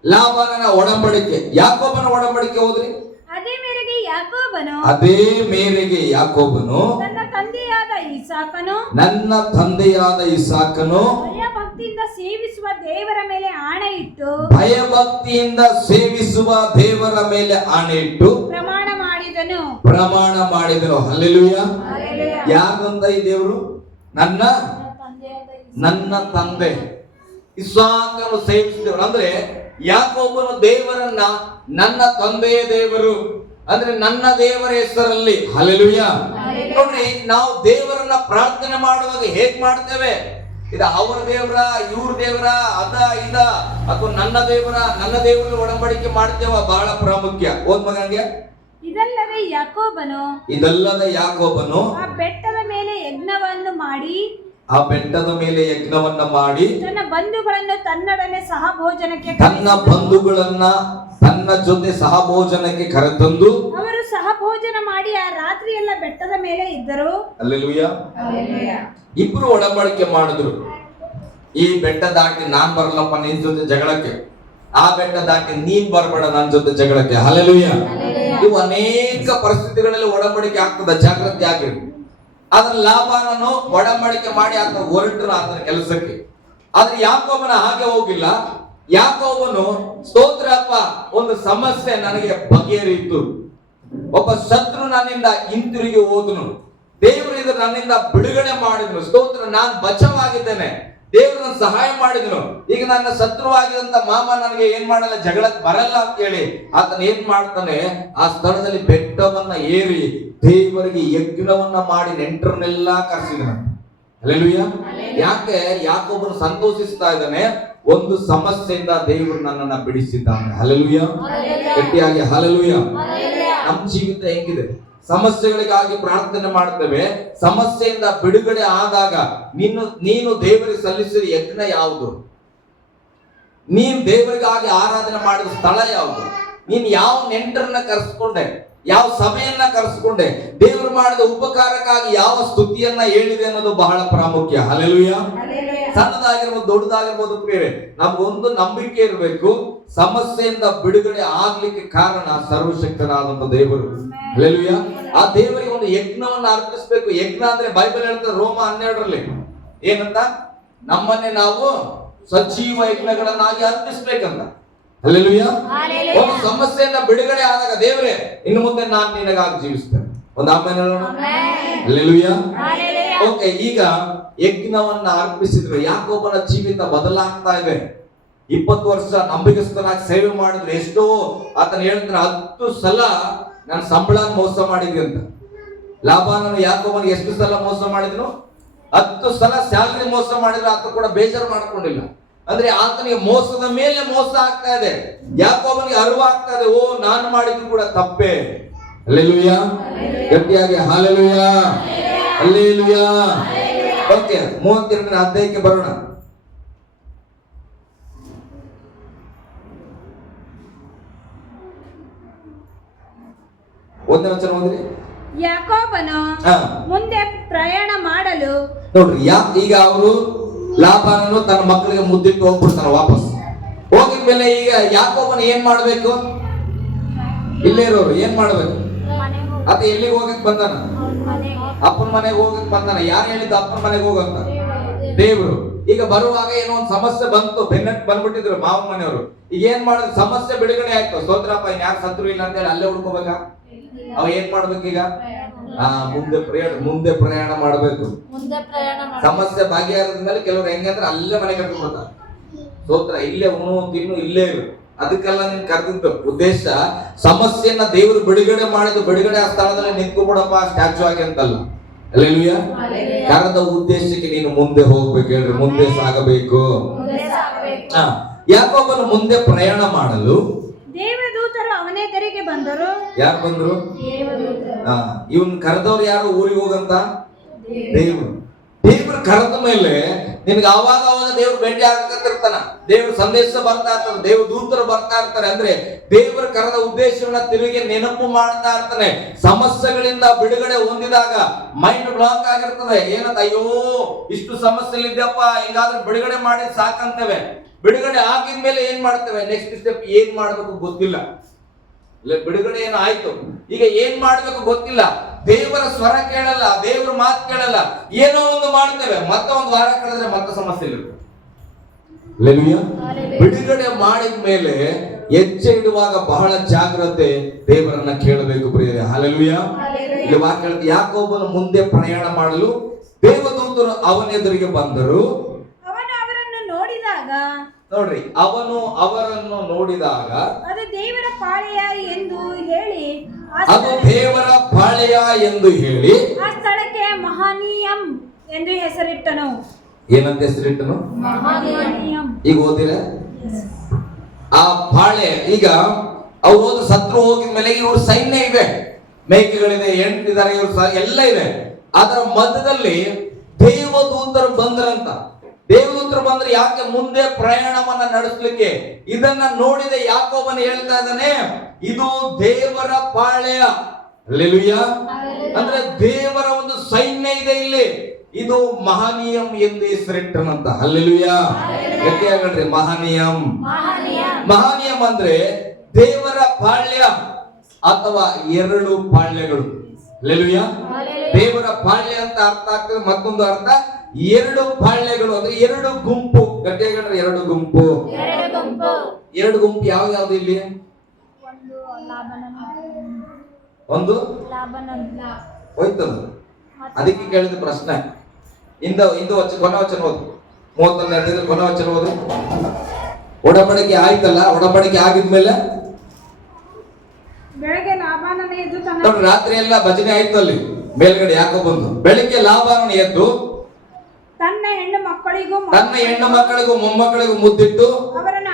ಲಾಬಾನನ ಒಡಂಬಡಿಕೆ. ಯಾಕೋಬನ ಒಡಂಬಡಿಕೆ ಹೋದ್ರಿ. ಅದೇ ಮೇರೆಗೆ ಯಾಕೋಬನು ನನ್ನ ತಂದೆಯಾದ ಇಸಾಕನು ಭಯಭಕ್ತಿಯಿಂದ ಸೇವಿಸುವ ದೇವರ ಮೇಲೆ ಆಣೆ ಇಟ್ಟು ಪ್ರಮಾಣ ಮಾಡಿದನು. ಹಲ್ಲೆಲೂಯಾ. ಯಾರಂತ ಈ ದೇವರು? ನನ್ನ ತಂದೆ ಇಸಾಕನು ಸೇವಿಸಿದವರು. ಅಂದ್ರೆ ಯಾಕೋಬನು ದೇವರನ್ನ ನನ್ನ ತಂದೆಯ ದೇವರು ಅಂದ್ರೆ ನನ್ನ ದೇವರ ಹೆಸರಲ್ಲಿ. ಹಲ್ಲೆಲೂಯಾ. ನೋಡ್ರಿ, ನಾವು ದೇವರನ್ನ ಪ್ರಾರ್ಥನೆ ಮಾಡುವಾಗ ಹೇಗ್ ಮಾಡ್ತೇವೆ? ಇದು ಅವರ ದೇವರ, ಇವ್ರ ದೇವರ, ಇದ ಅಥವಾ ನನ್ನ ದೇವರ ಒಡಂಬಡಿಕೆ ಮಾಡ್ತೇವ? ಬಹಳ ಪ್ರಾಮುಖ್ಯ. ಓದ್ ಮಗನಿಗೆ. ಇದಲ್ಲದೆ ಯಾಕೋಬನು ಆ ಬೆಟ್ಟದ ಮೇಲೆ ಯಜ್ಞವನ್ನು ಮಾಡಿ ತನ್ನ ಬಂಧುಗಳನ್ನು ತನ್ನ ಜೊತೆ ಸಹಭೋಜನಕ್ಕೆ ಕರೆತಂದು ಅವರು ಸಹಭೋಜನ ಮಾಡಿ ಆ ರಾತ್ರಿ ಎಲ್ಲ ಬೆಟ್ಟದ ಮೇಲೆ ಇದ್ದರು. ಹಲ್ಲೆಲೂಯಾ. ಇಬ್ರು ಒಡಂಬಡಿಕೆ ಮಾಡಿದ್ರು. ಈ ಬೆಟ್ಟ ದಾಟಿ ನಾನ್ ಬರಲ್ಲಪ್ಪ ನಿನ್ ಜೊತೆ ಜಗಳಕ್ಕೆ, ಆ ಬೆಟ್ಟ ದಾಟಿ ನೀನ್ ಬರಬೇಡ ನನ್ನ ಜೊತೆ ಜಗಳಕ್ಕೆ. ಹಲ್ಲೆಲೂಯಾ. ಇವು ಅನೇಕ ಪರಿಸ್ಥಿತಿಗಳಲ್ಲಿ ಒಡಂಬಡಿಕೆ ಆಗ್ತದ, ಜಾಗೃತಿ ಆಗಿರು. ಆದ್ರೆ ಲಾಬಾನನು ಒಡಂಬಡಿಕೆ ಮಾಡಿ ಆತನ ಹೊರಟರು ಆತನ ಕೆಲಸಕ್ಕೆ. ಆದ್ರೆ ಯಾಕೋಬನ ಹಾಗೆ ಹೋಗಿಲ್ಲ. ಯಾಕೋಬನು ಸ್ತೋತ್ರಪ್ಪ, ಒಂದು ಸಮಸ್ಯೆ ನನಗೆ ಬಗೆಹರಿಯಿತು, ಒಬ್ಬ ಶತ್ರು ನನ್ನಿಂದ ಹಿಂತಿರುಗಿ ಹೋದನು, ದೇವರು ಇದು ನನ್ನಿಂದ ಬಿಡುಗಡೆ ಮಾಡಿದ್ರು, ಸ್ತೋತ್ರ, ನಾನು ಬಚಾವಾಗಿದ್ದೇನೆ, ದೇವರು ನನ್ನ ಸಹಾಯ ಮಾಡಿದ್ರು. ಈಗ ನನ್ನ ಶತ್ರುವಾಗಿದಂತ ಮಾಮ ನನಗೆ ಏನ್ ಮಾಡಲ್ಲ, ಜಗಳಕ್ಕೆ ಬರಲ್ಲ ಅಂತ ಹೇಳಿ ಆತನ ಏನ್ ಮಾಡ್ತಾನೆ, ಆ ಸ್ಥಳದಲ್ಲಿ ಬೆಟ್ಟವನ್ನ ಏರಿ ದೇವರಿಗೆ ಯಜ್ಞವನ್ನ ಮಾಡಿ ನೆಂಟರನ್ನೆಲ್ಲ ಕರೆಸಿದನು. ಹಲ್ಲೆಲೂಯಾ. ಯಾಕೆ ಯಾಕೊಬ್ಬನು ಸಂತೋಷಿಸ್ತಾ ಇದ್ದಾನೆ, ಒಂದು ಸಮಸ್ಯೆಯಿಂದ ದೇವರು ನನ್ನನ್ನ ಬಿಡಿಸಿದ್ದಾನೆ. ಹಲ್ಲೆಲೂಯಾ. ಗಟ್ಟಿಯಾಗಿ ಹಲ್ಲೆಲೂಯಾ. ನಮ್ಮ ಜೀವಿತ ಹೆಂಗಿದೆ? ಸಮಸ್ಯೆಗಳಿಗಾಗಿ ಪ್ರಾರ್ಥನೆ ಮಾಡ್ತೇವೆ, ಸಮಸ್ಯೆಯಿಂದ ಬಿಡುಗಡೆ ಆದಾಗ ನೀನು ದೇವರಿಗೆ ಸಲ್ಲಿಸಿದ ಯಜ್ಞ ಯಾವುದು? ನೀನು ದೇವರಿಗಾಗಿ ಆರಾಧನೆ ಮಾಡಿದ ಸ್ಥಳ ಯಾವುದು? ನೀನು ಯಾವ ನೆಂಟರನ್ನ ಕರೆಸ್ಕೊಂಡೆ, ಯಾವ ಸಭೆಯನ್ನ ಕರೆಸ್ಕೊಂಡೆ, ದೇವರು ಮಾಡಿದ ಉಪಕಾರಕ್ಕಾಗಿ ಯಾವ ಸ್ತುತಿಯನ್ನ ಹೇಳಿದೆ ಅನ್ನೋದು ಬಹಳ ಪ್ರಾಮುಖ್ಯ. ಹಲ್ಲೆಲೂಯಾ. ಸಣ್ಣದಾಗಿರ್ಬೋದು ದೊಡ್ಡದಾಗಿರ್ಬೋದು ಪ್ರಿಯರೇ, ನಮಗೊಂದು ನಂಬಿಕೆ ಇರಬೇಕು, ಸಮಸ್ಯೆಯಿಂದ ಬಿಡುಗಡೆ ಆಗ್ಲಿಕ್ಕೆ ಕಾರಣ ಸರ್ವಶಕ್ತನಾದಂತ ದೇವರು. ಹಲ್ಲೆಲೂಯಾ. ಆ ದೇವರಿಗೆ ಒಂದು ಯಜ್ಞವನ್ನು ಅರ್ಪಿಸಬೇಕು. ಯಜ್ಞ ಅಂದ್ರೆ ಬೈಬಲ್ ಹೇಳ್ತಾರೆ ರೋಮ 12ರಲ್ಲಿ ಏನಂತ, ನಮ್ಮನ್ನೇ ನಾವು ಸಜೀವ ಯಜ್ಞಗಳನ್ನಾಗಿ ಅರ್ಪಿಸ್ಬೇಕಂತ. ಹಲ್ಲೆಲೂಯಾ. ಒಂದು ಸಮಸ್ಯೆಯಿಂದ ಬಿಡುಗಡೆ ಆದಾಗ ದೇವರೇ ಇನ್ನು ಮುಂದೆ ನಾನು ನಿನಗಾಗಿ ಜೀವಿಸ್ತೇನೆ. ಒಂದು ಆಮೇಲೆ ಹಲ್ಲೆಲೂಯಾ. ಓಕೆ, ಈಗ ಯಜ್ಞವನ್ನ ಅರ್ಪಿಸಿದ್ರು, ಯಾಕೋಬನ ಜೀವಿತ ಬದಲಾಗ್ತಾ ಇದೆ. 20 ವರ್ಷ ನಂಬಿಕಸ್ಥನಾಗಿ ಸೇವೆ ಮಾಡಿದ್ರು. ಎಷ್ಟೋ ಆತನ ಹೇಳ್ತಾನೆ 10 ಸಲ ನಾನು ಸಂಬಳ ಮೋಸ ಮಾಡಿದ್ವಿ ಅಂತ. ಲಾಭಾನನು ಯಾಕೋಬನಿಗೆ ಎಷ್ಟು ಸಲ ಮೋಸ ಮಾಡಿದ್ರು? 10 ಸಲ ಸ್ಯಾಲರಿ ಮೋಸ ಮಾಡಿದ್ರು. ಆತ ಕೂಡ ಬೇಜಾರು ಮಾಡ್ಕೊಂಡಿಲ್ಲ. ಅಂದ್ರೆ ಆತನಿಗೆ ಮೋಸದ ಮೇಲೆ ಮೋಸ ಆಗ್ತಾ ಇದೆ. ಯಾಕೋಬನಿಗೆ ಅರಿವಾಗ್ತಾ ಇದೆ, ಓ ನಾನು ಮಾಡಿದ್ರು ಕೂಡ ತಪ್ಪೇ. ಹಲ್ಲೆಲೂಯಾ. ಗಟ್ಟಿಯಾಗಿ ಹಲ್ಲೆಲೂಯಾ, ಹಲ್ಲೆಲೂಯಾ. ಓಕೆ, 32ನೇ ಅಧ್ಯಾಯಕ್ಕೆ ಬರೋಣ. ಒಂದನೇ ವಚನ ಓದ್ರಿ. ಯಾಕೋಬನು ಮುಂದೆ ಪ್ರಯಾಣ ಮಾಡಲು, ನೋಡ್ರಿ, ಈಗ ಅವರು ಲಾಬಾನನು ತನ್ನ ಮಕ್ಕಳಿಗೆ ಮುದ್ದಿಟ್ಟು ಹೋಗ್ಬಿಡ್ತಾನೆ ವಾಪಸ್. ಹೋಗಿದ್ಮೇಲೆ ಈಗ ಯಾಕೋಬನ ಏನ್ ಮಾಡ್ಬೇಕು? ಇಲ್ಲೇ ಇರೋರು ಏನ್ ಮಾಡ್ಬೇಕು? ಅತ ಎಲ್ಲಿಗೆ ಹೋಗಕ್ ಬಂದಾನ? ಅಪ್ಪನ ಮನೆಗೆ ಹೋಗಕ್ ಬಂದಾನ. ಯಾರು ಹೇಳಿದ್ದು ಅಪ್ಪನ ಮನೆಗೆ ಹೋಗಂತ? ದೇವ್ರು. ಈಗ ಬರುವಾಗ ಏನೋ ಒಂದು ಸಮಸ್ಯೆ ಬಂತು, ಬೆನ್ನಟ್ ಬಂದ್ಬಿಟ್ಟಿದ್ರು ಮಾವನ ಮನೆಯವರು. ಈಗ ಏನ್ ಮಾಡಿದ್ರು? ಸಮಸ್ಯೆ ಬಿಡುಗಡೆ ಆಯ್ತು. ಸ್ತೋತ್ರಪ್ಪ, ಇನ್ ಯಾರು ಸತ್ರು ಇಲ್ಲ ಅಂತ ಹೇಳಿ ಅಲ್ಲೇ ಹುಡ್ಕೋಬೇಕಾ? ಅವ ಏನ್ ಮಾಡ್ಬೇಕೀಗ? ಮುಂದೆ ಪ್ರಯಾಣ ಮಾಡಬೇಕು. ಸಮಸ್ಯೆ ಭಾಗಿಯಾದ ಮೇಲೆ ಕೆಲವರು ಹೆಂಗೆ ಅಂದ್ರೆ ಅಲ್ಲೇ ಮನೆ ಕಟ್ಕೊಂಡ್ಬಿಡ್ತಾರೆ. ಸ್ತೋತ್ರ, ಇಲ್ಲೇ ಉಣ್ಣು ತಿನ್ನು ಇಲ್ಲೇ ಇರು. ಅದಕ್ಕೆಲ್ಲ ನೀನ್ ಕರೆದಿದ್ದು ಉದ್ದೇಶ, ಸಮಸ್ಯೆಯನ್ನ ದೇವರು ಬಿಡುಗಡೆ ಮಾಡಿದ್ದು, ಬಿಡುಗಡೆ ಆ ಸ್ಥಳದಲ್ಲಿ ನಿಂತ್ಕೊಬಿಡಪ್ಪ ಸ್ಟ್ಯಾಚು ಆಗಿ ಅಂತಲ್ಲ. ಹಲ್ಲೆಲೂಯಾ. ಕರೆದ ಉದ್ದೇಶಕ್ಕೆ ನೀನು ಮುಂದೆ ಹೋಗ್ಬೇಕು. ಹೇಳ್ರಿ, ಮುಂದೆ ಸಾಗಬೇಕು. ಯಾಕೋಬನು ಮುಂದೆ ಪ್ರಯಾಣ ಮಾಡಲು ದೇವದೂತರು ಅವನೆದುರಿಗೆ ಬಂದರು. ಯಾರು ಬಂದ್ರು? ಇವನ್ ಕರೆದವ್ರು ಯಾರು? ಊರಿಗೆ ಹೋಗಂತ ದೇವ್ರು. ದೇವ್ರು ಕರೆದ ಮೇಲೆ ನಿನ್ಗೆ ಅವಾಗ ದೇವ್ರು ಭೇಟಿ ಆಗತ್ತಿರ್ತಾನ. ದೇವ್ರ ಸಂದೇಶ ಬರ್ತಾ ಇರ್ತಾನೆ, ದೇವ್ರ ದೂತರು ಬರ್ತಾ ಇರ್ತಾರೆ. ಅಂದ್ರೆ ದೇವ್ರ ಕರೆದ ಉದ್ದೇಶವನ್ನ ತಿರುಗಿ ನೆನಪು ಮಾಡ್ತಾ ಇರ್ತಾನೆ. ಸಮಸ್ಯೆಗಳಿಂದ ಬಿಡುಗಡೆ ಹೊಂದಿದಾಗ ಮೈಂಡ್ ಬ್ಲಾಕ್ ಆಗಿರ್ತದೆ. ಏನಂತ, ಅಯ್ಯೋ ಇಷ್ಟು ಸಮಸ್ಯೆಲಿದ್ದಪ್ಪ, ಹಿಂಗಾದ್ರೆ ಬಿಡುಗಡೆ ಮಾಡಿ ಸಾಕಂತೇವೆ. ಬಿಡುಗಡೆ ಆಗಿದ್ಮೇಲೆ ಏನ್ ಮಾಡ್ತೇವೆ? ನೆಕ್ಸ್ಟ್ ಸ್ಟೆಪ್ ಏನ್ ಮಾಡ್ಬೇಕು ಗೊತ್ತಿಲ್ಲ. ಬಿಡುಗಡೆ ಏನು ಆಯ್ತು, ಈಗ ಏನ್ ಮಾಡ್ಬೇಕು ಗೊತ್ತಿಲ್ಲ. ದೇವರ ಸ್ವರ ಕೇಳಲ್ಲ, ದೇವರ ಮಾತು ಕೇಳಲ್ಲ, ಏನೋ ಒಂದು ಮಾಡ್ತೇವೆ. ಮತ್ತೆ ಒಂದು ವಾರ ಕಳೆದ್ರೆ ಮತ್ತೆ ಸಮಸ್ಯೆ ಇರುತ್ತೆ. ಬಿಡುಗಡೆ ಮಾಡಿದ ಮೇಲೆ ಹೆಜ್ಜೆ ಇಡುವಾಗ ಬಹಳ ಜಾಗ್ರತೆ ದೇವರನ್ನ ಕೇಳಬೇಕು ಪ್ರಿಯರೇ. ಹಲ್ಲೆಲೂಯಾ. ಇಲ್ಲಿ ವಾಕ್ಯ ಹೇಳ್ತೀವಿ, ಯಾಕೋಬನು ಮುಂದೆ ಪ್ರಯಾಣ ಮಾಡಲು ದೇವದೂತರು ಅವನೆದುರಿಗೆ ಬಂದರು. ನೋಡ್ರಿ, ಅವನು ಅವರನ್ನು ನೋಡಿದಾಗ ಅದು ದೇವರ ಪಾಳೆಯ ಎಂದು ಹೇಳಿ, ಅದು ದೇವರ ಪಾಳೆಯ ಎಂದು ಹೇಳಿ ಆ ಸ್ಥಳಕ್ಕೆ ಮಹಾನೀಯಂ ಎಂದು ಹೆಸರಿಟ್ಟನು. ಏನಂತ ಹೆಸರಿಟ್ಟನು? ಮಹಾನೀಯಂ. ಈಗ ಓದಿರ ಆ ಪಾಳೆ. ಈಗ ಅವ್ರು ಹೋದ ಸತ್ರು ಹೋಗಿದ ಮೇಲೆ ಇವ್ರ ಸೈನ್ಯ ಇದೆ, ಮೇಕೆಗಳಿದೆ, ಎಂಟಿದ್ದಾರೆ, ಇವ್ರು ಎಲ್ಲ ಇದೆ. ಅದರ ಮಧ್ಯದಲ್ಲಿ ದೇವದೂತರು ಬಂದ್ರಂತ. ದೇವದೂತರು ಬಂದ್ರೆ ಯಾಕೆ? ಮುಂದೆ ಪ್ರಯಾಣವನ್ನ ನಡೆಸಲಿಕ್ಕೆ. ಇದನ್ನ ನೋಡಿದ ಯಾಕೋಬನು ಹೇಳ್ತಾ ಇದ್ದಾನೆ, ಇದು ದೇವರ ಪಾಳ್ಯ. ಹಲ್ಲೆಲೂಯಾ. ಅಂದ್ರೆ ದೇವರ ಒಂದು ಸೈನ್ಯ ಇದೆ ಇಲ್ಲಿ. ಇದು ಮಹನೀಯಂ ಎಂದು ಹೆಸರಿಟ್ಟನಂತ. ಹಲ್ಲೆಲೂಯಾ. ಗಟ್ಟಿಯಾಗಲ್ರಿ, ಮಹನೀಯಂ. ಮಹನೀಯಂ ಅಂದ್ರೆ ದೇವರ ಪಾಳ್ಯ ಅಥವಾ 2 ಪಾಳ್ಯಗಳು. ಹಲ್ಲೆಲೂಯಾ. ದೇವರ ಪಾಳ್ಯ ಅಂತ ಅರ್ಥ ಆಗ್ತದೆ. ಮತ್ತೊಂದು ಅರ್ಥ 2 ಪಾಳ್ಯಗಳು ಅಂದ್ರೆ 2 ಗುಂಪು. ಗಟ್ಟಿಯಾಗಲ್ರಿ, 2 ಗುಂಪು. 2 ಗುಂಪು ಯಾವ್ದು ಇಲ್ಲಿ? ಒಂದು ಹೋಯ್ತದ ಅದಕ್ಕೆ ಕೇಳಿದ ಪ್ರಶ್ನೆ. ಕೊನೆ ವಚನ ಓದು, 31ನೇ ಅಧ್ಯಾಯದಲ್ಲಿ ಕೊನೆ ವಚನ ಓದು. ಒಡಂಬಡಿಕೆ ಆಯ್ತಲ್ಲ, ಒಡಂಬಡಿಕೆ ಆಗಿದ್ಮೇಲೆ ಬೆಳಗ್ಗೆ ಲಾಬಾನನ ಎದ್ದು ನೋಡಿ, ರಾತ್ರಿ ಎಲ್ಲ ಭಜನೆ ಆಯ್ತು ಅಲ್ಲಿ ಮೇಲ್ಗಡೆ ಯಾಕೋ ಬಂದು. ಬೆಳಿಗ್ಗೆ ಲಾಬಾನನ ಎದ್ದು ತನ್ನ ಹೆಣ್ಣು ಮಕ್ಕಳಿಗೂ ಮೊಮ್ಮಕ್ಕಳಿಗೂ ಮುದ್ದಿಟ್ಟು ಅವರನ್ನು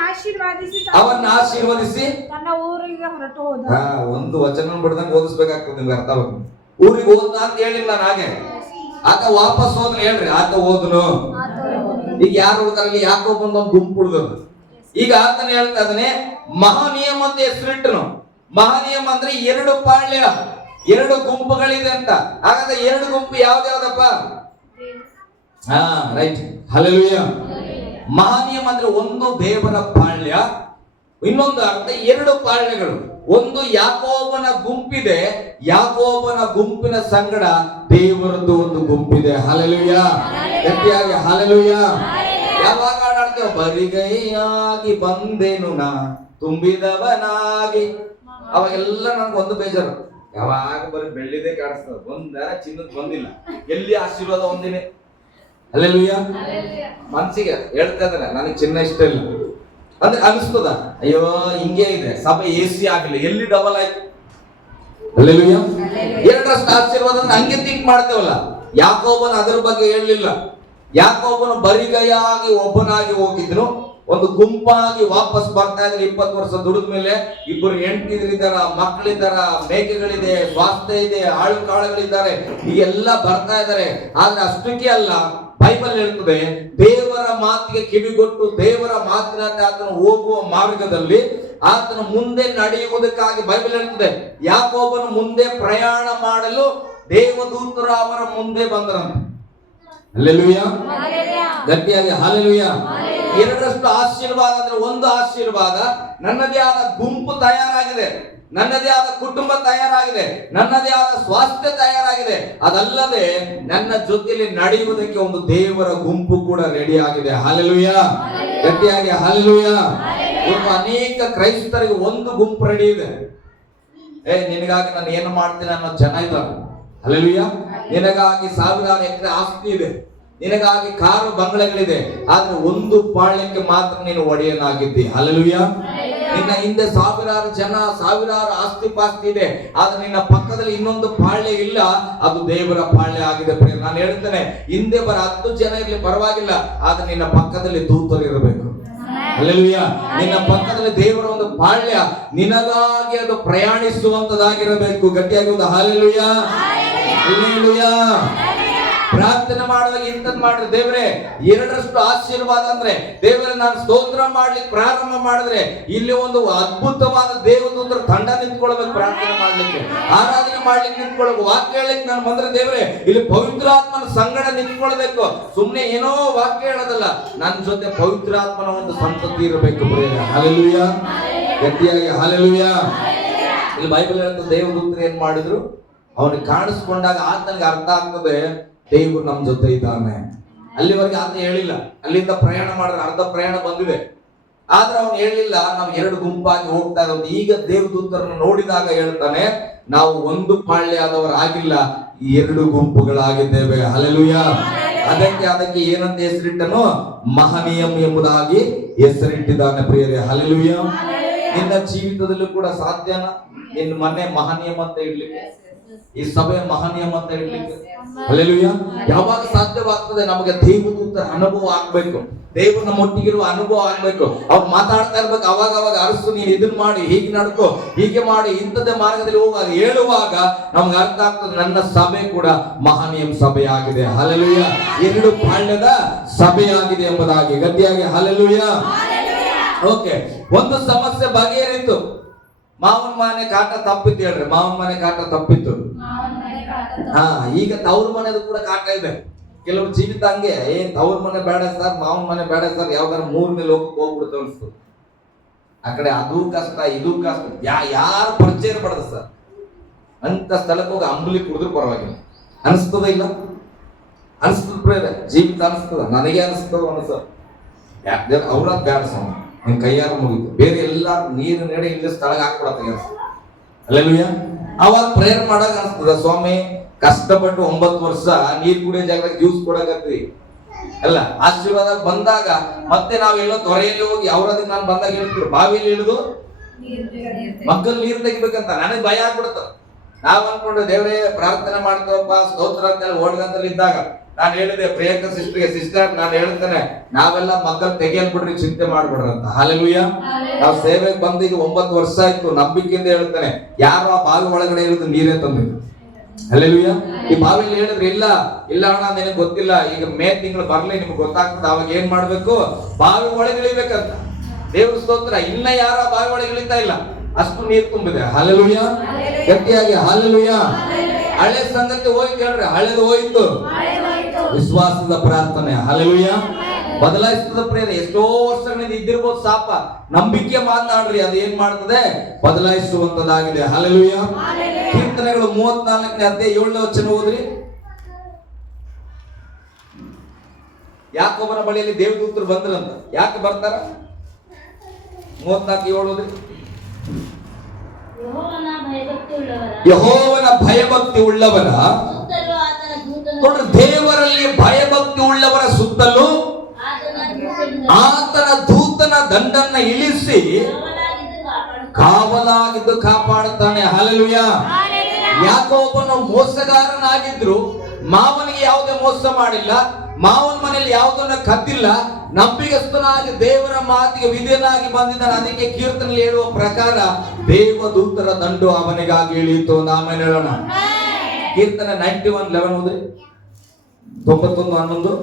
ಆಶೀರ್ವದಿಸಿ ತನ್ನ ಊರಿಗೆ ಹೊರಟು ಹೋದ. ಒಂದು ವಚನ ಬಿಡ್ದಂಗೆ ಓದಿಸ್ಬೇಕಾಗ್ತದೆ, ನಿಮ್ಗೆ ಅರ್ಥ ಆಗ್ಬೇಕು. ಊರಿಗೆ ಹೋದ ಅಂತ ಹೇಳಿಲ್ಲ ನಾನು ಹಾಗೆ. ಆತ ವಾಪಸ್ ಹೋದ್ರೆ ಹೇಳ್ರಿ, ಆತ ಹೋದನು. ಈಗ ಯಾರು ಉಳಿದಾರಲ್ಲಿ ಯಾಕೋ ಬಂದು ಒಂದು ಗುಂಪು ಉಳಿದದು. ಈಗ ಆತನ ಹೇಳ್ತಾ ಇದ್ದಾನೆ, ಮಹಾನಿಯಮ ಅಂತ ಹೆಸರಿಟ್ಟನು. ಮಹಾನಿಯಮ ಅಂದ್ರೆ 2 ಪಾಳ್ಯ, 2 ಗುಂಪುಗಳಿದೆ ಅಂತ. ಹಾಗಾದ್ರೆ 2 ಗುಂಪು ಯಾವ್ದಾವ್ದಪ್ಪ? Right, hallelujah. ಮಹಾನಿಯಮ ಅಂದ್ರೆ ಒಂದು ದೇವರ ಪಾಳ್ಯ, ಇನ್ನೊಂದು ಅರ್ಥ 2 ಪಾಳ್ಯಗಳು. ಒಂದು ಯಾಕೋಬನ ಗುಂಪಿದೆ, ಯಾಕೋಬನ ಗುಂಪಿನ ಸಂಗಡ ದೇವರದ್ದು ಒಂದು ಗುಂಪಿದೆ. ಹಲ್ಲೆಲೂಯಾ, ಗಟ್ಟಿಯಾಗಿ ಹಲ್ಲೆಲೂಯಾ. ಯಾವಾಗ ಹಾಡ್ತೇವೆ? ಬರಿಗೈಯಾಗಿ ಬಂದೆನು ನಾ ತುಂಬಿದವನಾಗಿ. ಅವಾಗೆಲ್ಲ ನನ್ಗೆ ಒಂದು ಬೇಜಾರು, ಯಾವಾಗ ಬರೀ ಬೆಳ್ಳಿದೆ ಕಾಣಿಸ್ತದೆ, ಒಂದರ ಚಿನ್ನದ ಬಂದಿಲ್ಲ. ಎಲ್ಲಿ ಆಶೀರ್ವಾದ ಒಂದಿನೇ. ಹಲ್ಲೆಲೂಯಾ. ಮನ್ಸಿಗೆ ಹೇಳ್ತಾ ಇದ್ದಾನೆ, ನನಗೆ ಚಿನ್ನ ಇಷ್ಟ ಇಲ್ಲ ಅಂದ್ರೆ ಅನಿಸ್ತದ, ಅಯ್ಯೋ ಹಿಂಗೆ ಇದೆ ಸಭೆ AC ಆಗಿಲ್ಲ, ಎಲ್ಲಿ ಡಬಲ್ ಆಯ್ತು. ಹಲ್ಲೆಲೂಯಾ. 2ರಷ್ಟು ಆಶೀರ್ವಾದ ಅಂದ್ರೆ ಹಂಗೆ ಥಿಂಕ್ ಮಾಡ್ತೇವಲ್ಲ. ಯಾಕೋಬನ ಅದ್ರ ಬಗ್ಗೆ ಹೇಳಲಿಲ್ಲ. ಯಾಕೋಬನು ಬರಿಗೈಯಾಗಿ ಒಬ್ಬನಾಗಿ ಹೋಗಿದ್ರು, ಒಂದು ಗುಂಪಾಗಿ ವಾಪಸ್ ಬರ್ತಾ ಇದ್ರೆ. 20 ವರ್ಷ ದುಡಿದ ಮೇಲೆ 2 ಹೆಂಡತಿಯರಿದ್ದಾರ, ಮಕ್ಕಳಿದ್ದಾರ, ಮೇಕೆಗಳಿದೆ, ಸ್ವಾಸ್ಥ್ಯ ಇದೆ, ಆಳು ಕಾಳುಗಳಿದ್ದಾರೆ, ಈಗೆಲ್ಲ ಬರ್ತಾ ಇದ್ದಾರೆ. ಆದ್ರೆ ಅಷ್ಟಕ್ಕೆ ಅಲ್ಲ, ಬೈಬಲ್ ಹೇಳ್ತದೆ, ದೇವರ ಮಾತಿಗೆ ಕಿವಿಗೊಟ್ಟು ದೇವರ ಮಾತಿನಂತೆ ಆತನು ಹೋಗುವ ಮಾರ್ಗದಲ್ಲಿ ಆತನ ಮುಂದೆ ನಡೆಯುವುದಕ್ಕಾಗಿ ಬೈಬಲ್ ಹೇಳ್ತದೆ, ಯಾಕೋಬನು ಮುಂದೆ ಪ್ರಯಾಣ ಮಾಡಲು ದೇವದೂತರು ಅವರ ಮುಂದೆ ಬಂದರಂತೆ. ಹಲ್ಲೆಲೂಯಾ, ಗಟ್ಟಿಯಾಗಿ ಹಲ್ಲೆಲೂಯಾ. 2ರಷ್ಟು ಆಶೀರ್ವಾದ ಅಂದ್ರೆ, ಒಂದು ಆಶೀರ್ವಾದ ನನ್ನದೇ ಆದ ಗುಂಪು ತಯಾರಾಗಿದೆ, ನನ್ನದೇ ಆದ ಕುಟುಂಬ ತಯಾರಾಗಿದೆ, ನನ್ನದೇ ಆದ ಸ್ವಾಸ್ಥ್ಯ ತಯಾರಾಗಿದೆ. ಅದಲ್ಲದೆ ನನ್ನ ಜೊತೆಯಲ್ಲಿ ನಡೆಯುವುದಕ್ಕೆ ಒಂದು ದೇವರ ಗುಂಪು ಕೂಡ ರೆಡಿ ಆಗಿದೆ. ಹಲ್ಲೆಲೂಯಾ, ಗಟ್ಟಿಯಾಗಿ ಹಲ್ಲೆಲೂಯಾ. ಅನೇಕ ಕ್ರೈಸ್ತರಿಗೆ ಒಂದು ಗುಂಪು ರೆಡಿ ಇದೆ. ನಿನಗಾಗಿ ನಾನು ಏನು ಮಾಡ್ತೀನಿ ಅನ್ನೋ ಜನ ಇದ್ದಾರೆ. ಹಲ್ಲೆಲೂಯಾ. ನಿನಗಾಗಿ 1000 ಎಕರೆ ಆಸ್ತಿ ಇದೆ, ನಿನಗಾಗಿ ಕಾರು ಬಂಗಲೆಗಳಿದೆ, ಆದ್ರೆ ಒಂದು ಪಾಳ್ಯಕ್ಕೆ ಮಾತ್ರ ನೀನು ಒಡೆಯನಾಗಿದ್ದಿ. ಹಲ್ಲೆಲೂಯಾ. ನಿನ್ನ ಹಿಂದೆ 1000 ಜನ, 1000 ಆಸ್ತಿ ಪಾಸ್ತಿ ಇದೆ, ಆದ್ರೆ ನಿನ್ನ ಪಕ್ಕದಲ್ಲಿ ಇನ್ನೊಂದು ಪಾಳ್ಯ ಇಲ್ಲ, ಅದು ದೇವರ ಪಾಳ್ಯ ಆಗಿದೆ. ನಾನು ಹೇಳ್ತೇನೆ, ಹಿಂದೆ 10 ಜನ ಇರ್ಲಿ ಪರವಾಗಿಲ್ಲ, ಆದ್ರೆ ನಿನ್ನ ಪಕ್ಕದಲ್ಲಿ ದೂತರು ಇರಬೇಕು. ಹಲ್ಲೆಲೂಯಾ. ನಿನ್ನ ಪಕ್ಕದಲ್ಲಿ ದೇವರ ಒಂದು ಪಾಳ್ಯ, ನಿನಗಾಗಿ ಅದು ಪ್ರಯಾಣಿಸುವಂತದಾಗಿರಬೇಕು. ಗಟ್ಟಿಯಾಗಿ ಒಂದು ಹಲ್ಲೆಲೂಯಾ, ಹಲ್ಲೆಲೂಯಾ. ಪ್ರಾರ್ಥನೆ ಮಾಡುವಾಗ ಇಂಥದ್ದು ಮಾಡ್ರಿ, ದೇವರೇ 2ರಷ್ಟು ಆಶೀರ್ವಾದ ಅಂದ್ರೆ, ದೇವರೇ ನಾನು ಸ್ತೋತ್ರ ಮಾಡ್ಲಿಕ್ಕೆ ಪ್ರಾರಂಭ ಮಾಡಿದ್ರೆ ಇಲ್ಲಿ ಒಂದು ಅದ್ಭುತವಾದ ದೇವದೂತರ ತಂಡ ನಿಂತ್ಕೊಳ್ಬೇಕು. ಪ್ರಾರ್ಥನೆ ಮಾಡ್ಲಿಕ್ಕೆ, ಆರಾಧನೆ ಮಾಡ್ಲಿಕ್ಕೆ ನಿಂತ್ಕೊಳ್ಬೇಕು, ವಾಕ್ಯ ಹೇಳಲಿಕ್ಕೆ ನಾನು ಬಂದ್ರೆ ದೇವರೇ ಇಲ್ಲಿ ಪವಿತ್ರಾತ್ಮನ ಸಂಗಡ ನಿಂತ್ಕೊಳ್ಬೇಕು. ಸುಮ್ನೆ ಏನೋ ವಾಕ್ಯ ಹೇಳೋದಲ್ಲ, ನನ್ನ ಜೊತೆ ಪವಿತ್ರಾತ್ಮನ ಒಂದು ಸಂತತಿ ಇರಬೇಕು. ಹಲ್ಲೆಲೂಯಾ, ಗಟ್ಟಿಯಾಗಿ ಹಲ್ಲೆಲೂಯಾ. ಇಲ್ಲಿ ಬೈಬಲ್ ಹೇಳ್ತದೆ, ದೇವದೂತರು ಏನ್ ಮಾಡಿದ್ರು, ಅವನಿಗೆ ಕಾಣಿಸ್ಕೊಂಡಾಗ ಆತನಿಗೆ ಅರ್ಥ ಆಗ್ತದೆ, ದೇವರು ನಮ್ಮ ಜೊತೆ ಇದ್ದಾನೆ. ಅಲ್ಲಿವರೆಗೆ ಆತ ಹೇಳಿಲ್ಲ, ಅಲ್ಲಿಂದ ಪ್ರಯಾಣ ಮಾಡಿದ್ರೆ ಅರ್ಧ ಪ್ರಯಾಣ ಬಂದಿದೆ, ಆದ್ರೆ ಅವನು ಹೇಳಿಲ್ಲ ನಾವು 2 ಗುಂಪಾಗಿ ಹೋಗ್ತಾ ಇರೋದು. ಈಗ ದೇವದೂತರನ್ನು ನೋಡಿದಾಗ ಹೇಳ್ತಾನೆ, ನಾವು ಒಂದು ಪಾಳ್ಯದವರು ಆಗಿಲ್ಲ, 2 ಗುಂಪುಗಳಾಗಿದ್ದೇವೆ. ಹಲ್ಲೆಲೂಯಾ. ಅದಕ್ಕೆ ಏನಂತ ಹೆಸರಿಟ್ಟನು? ಮಹನೀಯಂ ಎಂಬುದಾಗಿ ಹೆಸರಿಟ್ಟಿದ್ದಾನೆ. ಪ್ರಿಯರೇ, ಹಲ್ಲೆಲೂಯಾ. ನಿನ್ನ ಜೀವಿತದಲ್ಲೂ ಕೂಡ ಸಾಧ್ಯನಾ ನಿನ್ನ ಮನೆ ಮಹನೀಯಂ ಅಂತ ಇಡ್ಲಿಕ್ಕೆ, ಈ ಸಭೆ ಮಹನೀಯಂ ಅಂತ ಇಡ್ಲಿಕ್ಕೆ? ಹಲ್ಲೆಲೂಯಾ. ಯಾವಾಗ ಸಾಧ್ಯವಾಗ್ತದೆ? ನಮಗೆ ದೇವದೂತರ ಅನುಭವ ಆಗ್ಬೇಕು, ದೇವರು ನಮ್ಮ ಒಟ್ಟಿಗಿರುವ ಅನುಭವ ಆಗ್ಬೇಕು. ಅವ್ರು ಮಾತಾಡ್ತಾ ಇರ್ಬೇಕು, ಅವಾಗ ಅರಸು ನೀನು ಇದನ್ನ ಮಾಡಿ, ಹೀಗೆ ನಡ್ಕೋ, ಹೀಗೆ ಮಾಡಿ, ಇಂಥದ್ದೇ ಮಾರ್ಗದಲ್ಲಿ ಹೋಗುವಾಗ ಹೇಳುವಾಗ ನಮ್ಗೆ ಅರ್ಥ ಆಗ್ತದೆ, ನನ್ನ ಸಭೆ ಕೂಡ ಮಹನೀಯಂ ಸಭೆ ಆಗಿದೆ. ಹಲ್ಲೆಲೂಯಾ. 2 ಪಾಳ್ಯದ ಸಭೆ ಆಗಿದೆ ಎಂಬುದಾಗಿ. ಗಟ್ಟಿಯಾಗಿ ಹಲ್ಲೆಲೂಯಾ. ಓಕೆ, ಒಂದು ಸಮಸ್ಯೆ ಬಗೆಹರಿತು. ಮಾವನ ಮನೆ ಕಾಟ ತಪ್ಪಿತ್ತು. ಹೇಳ್ರಿ, ಮಾವನ ಮನೆ ಕಾಟ ತಪ್ಪಿತ್ತು. ಈಗ ತವ್ರ ಮನೆದು ಕೂಡ ಕಾಟ ಇದೆ. ಕೆಲವರು ಜೀವಿತ ಹಂಗೆ, ತವ್ರ ಮನೆ ಬೇಡ ಸರ್, ಮಾವನ ಮನೆ ಬೇಡ ಸರ್, ಯಾವ್ದಾರ 3ನೇ ಲೋಕಕ್ಕೆ ಹೋಗ್ಬಿಡುತ್ತೆ ಅನ್ಸ್ತು. ಆ ಕಡೆ ಅದು ಕಷ್ಟ, ಇದು ಕಷ್ಟ, ಯಾರು ಪರಿಚಯ ಇರಬಾರ್ದು ಸರ್. ಅಂತ ಸ್ಥಳಕ್ಕೆ ಹೋಗಿ ಅಂಬಲಿ ಕುಡಿದ್ರು ಪರವಾಗಿಲ್ಲ. ಅನಿಸ್ತದ ಇಲ್ಲ? ಅನಿಸ್ತದ ಪ್ರೇರ ಜೀವಿತ ಅನಿಸ್ತದ. ನನಗೆ ಅನಿಸ್ತದ ಅನ್ಸರ್, ಯಾಕೆ ಅವ್ರದ್ ಬೇಡ ಸ್ವಾಮಿ, ನಿನ್ ಕೈಯಾರ ಮುಗಿತು, ಬೇರೆ ಎಲ್ಲಾರು ನೀರು ನೆಡೆ ಇಲ್ಲ ಸ್ಥಳಕ್ಕೆ ಹಾಕ್ಬಿಡತ್ತೆ. ಹಲ್ಲೆಲೂಯಾ. ಅವಾಗ ಪ್ರೇಯರ್ ಮಾಡಾಗ ಅನಿಸ್ತದ, ಸ್ವಾಮಿ ಕಷ್ಟಪಟ್ಟು 9 ವರ್ಷ ನೀರ್ ಕುಡಿಯೋ ಜಾಗದಾಗ ಜ್ಯೂಸ್ ಕೊಡಕತ್ರಿ ಅಲ್ಲ. ಆಶೀರ್ವಾದ ಬಂದಾಗ ಮತ್ತೆ ನಾವೆಲ್ಲೋ ತೊರೆಯಲ್ಲಿ ಹೋಗಿ ಅವ್ರದಕ್ಕೆ ನಾನು ಬಂದಾಗ ಹೇಳ್ತೀವಿ, ಬಾವಿಯಲ್ಲಿ ಇಳಿದು ಮಕ್ಕಳು ನೀರು ತೆಗಿಬೇಕಂತ ನನಗೆ ಭಯ ಆಗ್ಬಿಡ್ತ. ನಾವ್ ಅನ್ಕೊಂಡು ದೇವರೇ ಪ್ರಾರ್ಥನೆ ಮಾಡ್ತೇವಪ್ಪ ಸ್ತೋತ್ರ ಅಂತೇಳಿ ಓಡ್ಗಂತಲ್ಲಿ ಇದ್ದಾಗ ನಾನು ಹೇಳಿದೆ ಪ್ರಿಯಾಂಕ ಸಿಸ್ಟರ್ಗೆ, ಸಿಸ್ಟರ್ ನಾನು ಹೇಳ್ತೇನೆ ನಾವೆಲ್ಲ ಮಕ್ಕಳು ತೆಗಿಯಲ್ ಬಿಡ್ರಿ, ಚಿಂತೆ ಮಾಡ್ಬಿಡ್ರಿ ಅಂತ. ಹಲ್ಲೆಲೂಯಾ. ನಾವು ಸೇವೆಗೆ ಬಂದು ಈಗ 9 ವರ್ಷ ಆಯ್ತು. ನಂಬಿಕೆಯಿಂದ ಹೇಳ್ತೇನೆ, ಯಾರು ಆ ಬಾವಿ ಒಳಗಡೆ ಇರೋದು ನೀರೇ ತಂದಿದ್ದು. ಹಲ್ಲೆಲೂಯಾ. ಈ ಬಾವಿಯಲ್ಲಿ ಹೇಳಿದ್ರೆ ಇಲ್ಲ ಇಲ್ಲ ಅಣ್ಣ ನಿನಗೆ ಗೊತ್ತಿಲ್ಲ, ಈಗ ಮೇ ತಿಂಗಳು ಬರ್ಲಿ ನಿಮ್ಗೆ ಗೊತ್ತಾಗ್ತದೆ, ಅವಾಗ ಏನ್ ಮಾಡ್ಬೇಕು, ಬಾವಿ ಒಳಗೆ ಇಳಿಬೇಕಂತ. ದೇವ್ರ ಸ್ತೋತ್ರ, ಇನ್ನ ಯಾರ ಬಾವಿ ಒಳಗೆ ಇಳಿತಾ ಇಲ್ಲ, ಅಷ್ಟು ನೀರು ತುಂಬಿದೆ. ಹಲ್ಲೆಲೂಯಾ. ಗಟ್ಟಿಯಾಗಿ ಹಲ್ಲೆಲೂಯಾ. ಹಳೆ ಸಂಗತಿ ಹೋಯ್ತು ಹೇಳ್ರಿ, ಹಳೆದು ಹೋಯ್ತು. ವಿಶ್ವಾಸದ ಪ್ರಾರ್ಥನೆ ಹಲ್ಲೆಲೂಯಾ ಬದಲಾಯಿಸ್ತದ ಪ್ರೇರಣೆ. ಎಷ್ಟೋ ವರ್ಷಗಳಿಂದ ಇದ್ದಿರ್ಬೋದು ಸಾಪ, ನಂಬಿಕೆ ಮಾತನಾಡ್ರಿ, ಅದು ಏನ್ ಮಾಡ್ತದೆ, ಬದಲಾಯಿಸುವಂತದಾಗಿದೆ. ಹಲ್ಲೆಲೂಯಾ. ಕೀರ್ತನೆಗಳು 34ನೇ ಅಧ್ಯಾಯ 7ನೇ ವಚನ ಓದ್ರಿ. ಯಾಕೋಬನ ಬಳಿಯಲ್ಲಿ ದೇವದೂತರು ಬಂದ್ರಂತ. ಯಾಕೆ ಬರ್ತಾರ? 34:7 ಓದ್ರಿ. ಯೆಹೋವನ ಭಯಭಕ್ತಿ ಉಳ್ಳವರ ನೋಡ್ರಿ, ದೇವರಲ್ಲಿ ಭಯಭಕ್ತಿ ಉಳ್ಳವರ ಸುತ್ತಲೂ ಆತನ ದೂತನ ದಂಡನ್ನ ಇಳಿಸಿ ಕಾವಲಾಗಿದ್ದು ಕಾಪಾಡುತ್ತಾನೆ. ಹಲ್ಲೆಲೂಯಾ. ಯಾಕೋಬನು ಮೋಸಗಾರನಾಗಿದ್ರು, ಮಾವನಿಗೆ ಯಾವುದೇ ಮೋಸ ಮಾಡಿಲ್ಲ, ಮಾವನ ಮನೆಯಲ್ಲಿ ಯಾವುದನ್ನ ಕದ್ದಿಲ್ಲ, ನಂಬಿಗಸ್ತನಾಗಿ ದೇವರ ಮಾತಿಗೆ ವಿಧೇಯನಾಗಿ ಬಂದಿದ್ದಾನೆ. ಅದಕ್ಕೆ ಕೀರ್ತನೆಯಲ್ಲಿ ಹೇಳುವ ಪ್ರಕಾರ ದೇವದೂತರ ದಂಡು ಅವನಿಗಾಗಿ ಇಳಿಯಿತು. ನಾವೇನು ಹೇಳೋಣ? ಕೀರ್ತನೆ 91:11 ಓದ್ರಿ. 91:11.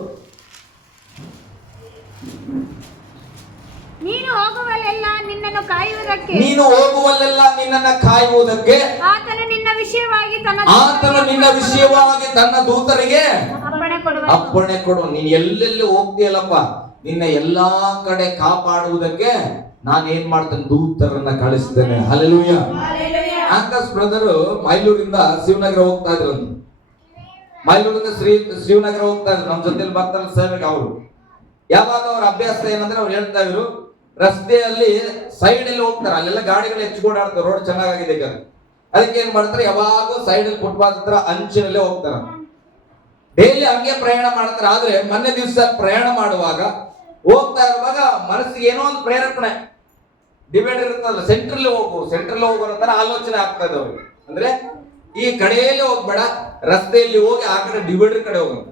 ನೀನು ಹೋಗುವಲ್ಲೆಲ್ಲ ನಿನ್ನನ್ನು ಕಾಯುವುದಕ್ಕೆ, ನೀನು ಹೋಗುವಲ್ಲೆಲ್ಲ ನಿನ್ನನ್ನು ಕಾಯುವುದಕ್ಕೆ ಆತನು ನಿನ್ನ ವಿಷಯವಾಗಿ ತನ್ನ ದೂತರಿಗೆ ಅಪ್ಪಣೆ ಕೊಡು. ನೀನ್ ಎಲ್ಲೆಲ್ಲಿ ಹೋಗ್ತೀಯಲ್ಲಪ್ಪ, ನಿನ್ನ ಎಲ್ಲಾ ಕಡೆ ಕಾಪಾಡುವುದಕ್ಕೆ ನಾನು ಏನ್ ಮಾಡ್ತೇನೆ, ದೂತರನ್ನ ಕಳಿಸ್ತೇನೆ. ಹಲ್ಲೆಲೂಯಾ. ಆಕಾಶ್ ಬ್ರದರ್ ಮೈಲೂರಿಂದ ಶಿವನಗರ ಹೋಗ್ತಾ ಇದ್ರು. ಮೈಲೂರಿಂದ ಶಿವನಗರ ಹೋಗ್ತಾ ಇದ್ರು. ನಮ್ಮ ಜೊತೆಲಿ ಬರ್ತಾರೆ ಸೇವೆಗೆ. ಅವರು ಯಾವಾಗ ಅವ್ರ ಅಭ್ಯಾಸ ಏನಂದ್ರೆ ಅವ್ರು ಹೇಳ್ತಾ ಇದ್ರು, ರಸ್ತೆಯಲ್ಲಿ ಸೈಡ್ ಅಲ್ಲಿ ಹೋಗ್ತಾರೆ, ಅಲ್ಲೆಲ್ಲ ಗಾಡಿಗಳು ಹೆಚ್ಚು ಓಡಾಡ್ತಾರೆ, ರೋಡ್ ಚೆನ್ನಾಗಿದೆ ಈಗ. ಅದಕ್ಕೆ ಏನ್ ಮಾಡ್ತಾರೆ, ಯಾವಾಗೂ ಸೈಡ್ ಅಲ್ಲಿ ಫುಟ್ಪಾತ್ ಹತ್ರ ಅಂಚಿನಲ್ಲೇ ಹೋಗ್ತಾರ. ಡೈಲಿ ಹಂಗೆ ಪ್ರಯಾಣ ಮಾಡ್ತಾರೆ. ಆದ್ರೆ ಮೊನ್ನೆ ದಿವಸ ಪ್ರಯಾಣ ಮಾಡುವಾಗ ಹೋಗ್ತಾ ಇರುವಾಗ ಮನಸ್ಸಿಗೆ ಏನೋ ಒಂದು ಪ್ರೇರೇಪಣೆ ಡಿಬೇಟ್ ಇರುತ್ತಲ್ಲ, ಸೆಂಟ್ರಲ್ಲಿ ಹೋಗೋ ತರ ಆಲೋಚನೆ ಆಗ್ತಾ ಇದೆ ಅವ್ರಿಗೆ. ಅಂದ್ರೆ ಈ ಕಡೆಯಲ್ಲಿ ಹೋಗ್ಬೇಡ, ರಸ್ತೆಯಲ್ಲಿ ಹೋಗಿ ಆ ಕಡೆ ಡಿವೈಡರ್ ಕಡೆ ಹೋಗಂತ.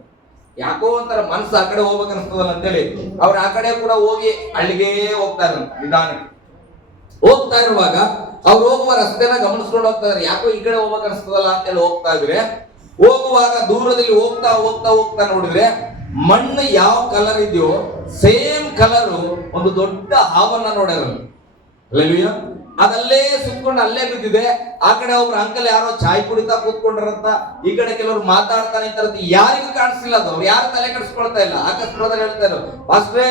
ಯಾಕೋ ಒಂಥರ ಮನಸ್ಸು ಆ ಕಡೆ ಹೋಗ್ಬೇಕು ಅನಿಸ್ತದಲ್ಲ ಅಂತೇಳಿ ಅವ್ರು ಆ ಕಡೆ ಕೂಡ ಹೋಗಿ ಅಲ್ಲಿಗೆ ಹೋಗ್ತಾ ಇದ್ರು. ನಿಧಾನಕ್ಕೆ ಹೋಗ್ತಾ ಇರುವಾಗ ಅವ್ರು ಹೋಗುವ ರಸ್ತೆನ ಗಮನಿಸ್ಕೊಂಡು ಹೋಗ್ತಾ ಇದಾರೆ. ಯಾಕೋ ಈ ಕಡೆ ಹೋಗ್ಬೇಕು ಅನಿಸ್ತದಲ್ಲ ಅಂತೇಳಿ ಹೋಗ್ತಾ ಇದ್ರೆ, ಹೋಗುವಾಗ ದೂರದಲ್ಲಿ ಹೋಗ್ತಾ ನೋಡಿದ್ರೆ ಮಣ್ಣು ಯಾವ ಕಲರ್ ಇದೆಯೋ ಸೇಮ್ ಕಲರ್ ಒಂದು ದೊಡ್ಡ ಹಾವನ್ನ ನೋಡ್ಯಾರ. ಹಲ್ಲೆಲೂಯಾ. ಅದಲ್ಲೇ ಸುತ್ಕೊಂಡು ಅಲ್ಲೇ ಬಿದ್ದಿದೆ. ಆ ಕಡೆ ಒಬ್ರು ಅಂಕಲ್ ಯಾರೋ ಚಾಯ್ ಕುಡಿತಾ ಕೂತ್ಕೊಂಡ್ರಂತ, ಈ ಕಡೆ ಕೆಲವರು ಮಾತಾಡ್ತಾನೆ ಇರ್ತಾರಂತ. ಯಾರಿಗೂ ಕಾಣಿಸ್ತಿಲ್ಲ ಅದು, ಅವ್ರು ಯಾರು ತಲೆ ಕೆಡಿಸ್ಕೊಳ್ತಾ ಇಲ್ಲ. ಆಕಸ್ಮಾತ್ ಹೇಳ್ತಾ ಇದ್ರು, ಪಾಸ್ಟ್ರೇ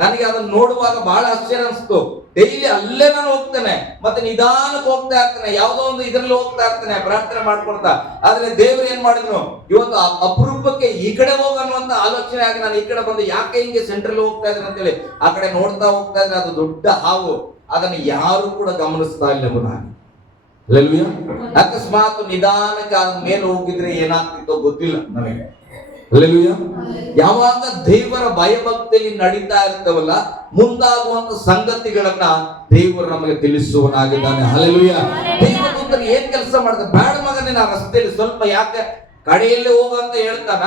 ನನಗೆ ಅದನ್ನ ನೋಡುವಾಗ ಬಹಳ ಆಶ್ಚರ್ಯ ಅನಿಸ್ತು. ಡೈಲಿ ಅಲ್ಲೇ ನಾನು ಹೋಗ್ತೇನೆ, ಮತ್ತೆ ನಿಧಾನಕ್ಕೆ ಹೋಗ್ತಾ ಇರ್ತೇನೆ, ಯಾವುದೋ ಒಂದು ಇದರಲ್ಲಿ ಹೋಗ್ತಾ ಇರ್ತೇನೆ ಪ್ರಾರ್ಥನೆ ಮಾಡ್ಕೊಳ್ತಾ. ಆದ್ರೆ ದೇವ್ರು ಏನ್ ಮಾಡಿದ್ರು, ಇವತ್ತು ಅಪರೂಪಕ್ಕೆ ಈ ಕಡೆ ಹೋಗನ್ನುವಂತ ಆಲೋಚನೆ ಆಗಿ ನಾನು ಈ ಕಡೆ ಬಂದು ಯಾಕೆ ಹಿಂಗೆ ಸೆಂಟ್ರಲ್ ಹೋಗ್ತಾ ಇದ್ರೆ ಅಂತೇಳಿ ಆ ಕಡೆ ನೋಡ್ತಾ ಹೋಗ್ತಾ ಇದ್ರೆ ಅದು ದೊಡ್ಡ ಹಾವು. ಅದನ್ನು ಯಾರು ಕೂಡ ಗಮನಿಸ್ತಾ ಇಲ್ಲ. ಹಲ್ಲೆಲೂಯಾ. ಅಕಸ್ಮಾತ್ ನಿಧಾನಕ್ಕೆ ಅದ ಮೇಲೆ ಹೋಗಿದ್ರೆ ಏನಾಗ್ತಿತ್ತೋ ಗೊತ್ತಿಲ್ಲ ನನಗೆ. ಹಲ್ಲೆಲೂಯಾ. ಯಾವಾಗ ದೇವರ ಭಯಭಕ್ತಿಯಲ್ಲಿ ನಡೀತಾ ಇರ್ತವಲ್ಲ, ಮುಂದಾಗುವಂತ ಸಂಗತಿಗಳನ್ನ ದೇವರು ನಮಗೆ ತಿಳಿಸುವನಾಗಿದ್ದಾನೆ. ಹಲ್ಲೆಲೂಯಾ. ದೇವದೂತರು ಏನ್ ಕೆಲಸ ಮಾಡ್ತಾರೆ, ಬೇಡ ಮಗನೇ ನಾ ರಸ್ತೆಯಲ್ಲಿ ಸ್ವಲ್ಪ ಯಾಕೆ ಕಡೆಯಲ್ಲಿ ಹೋಗಂತ ಹೇಳ್ತಾನ,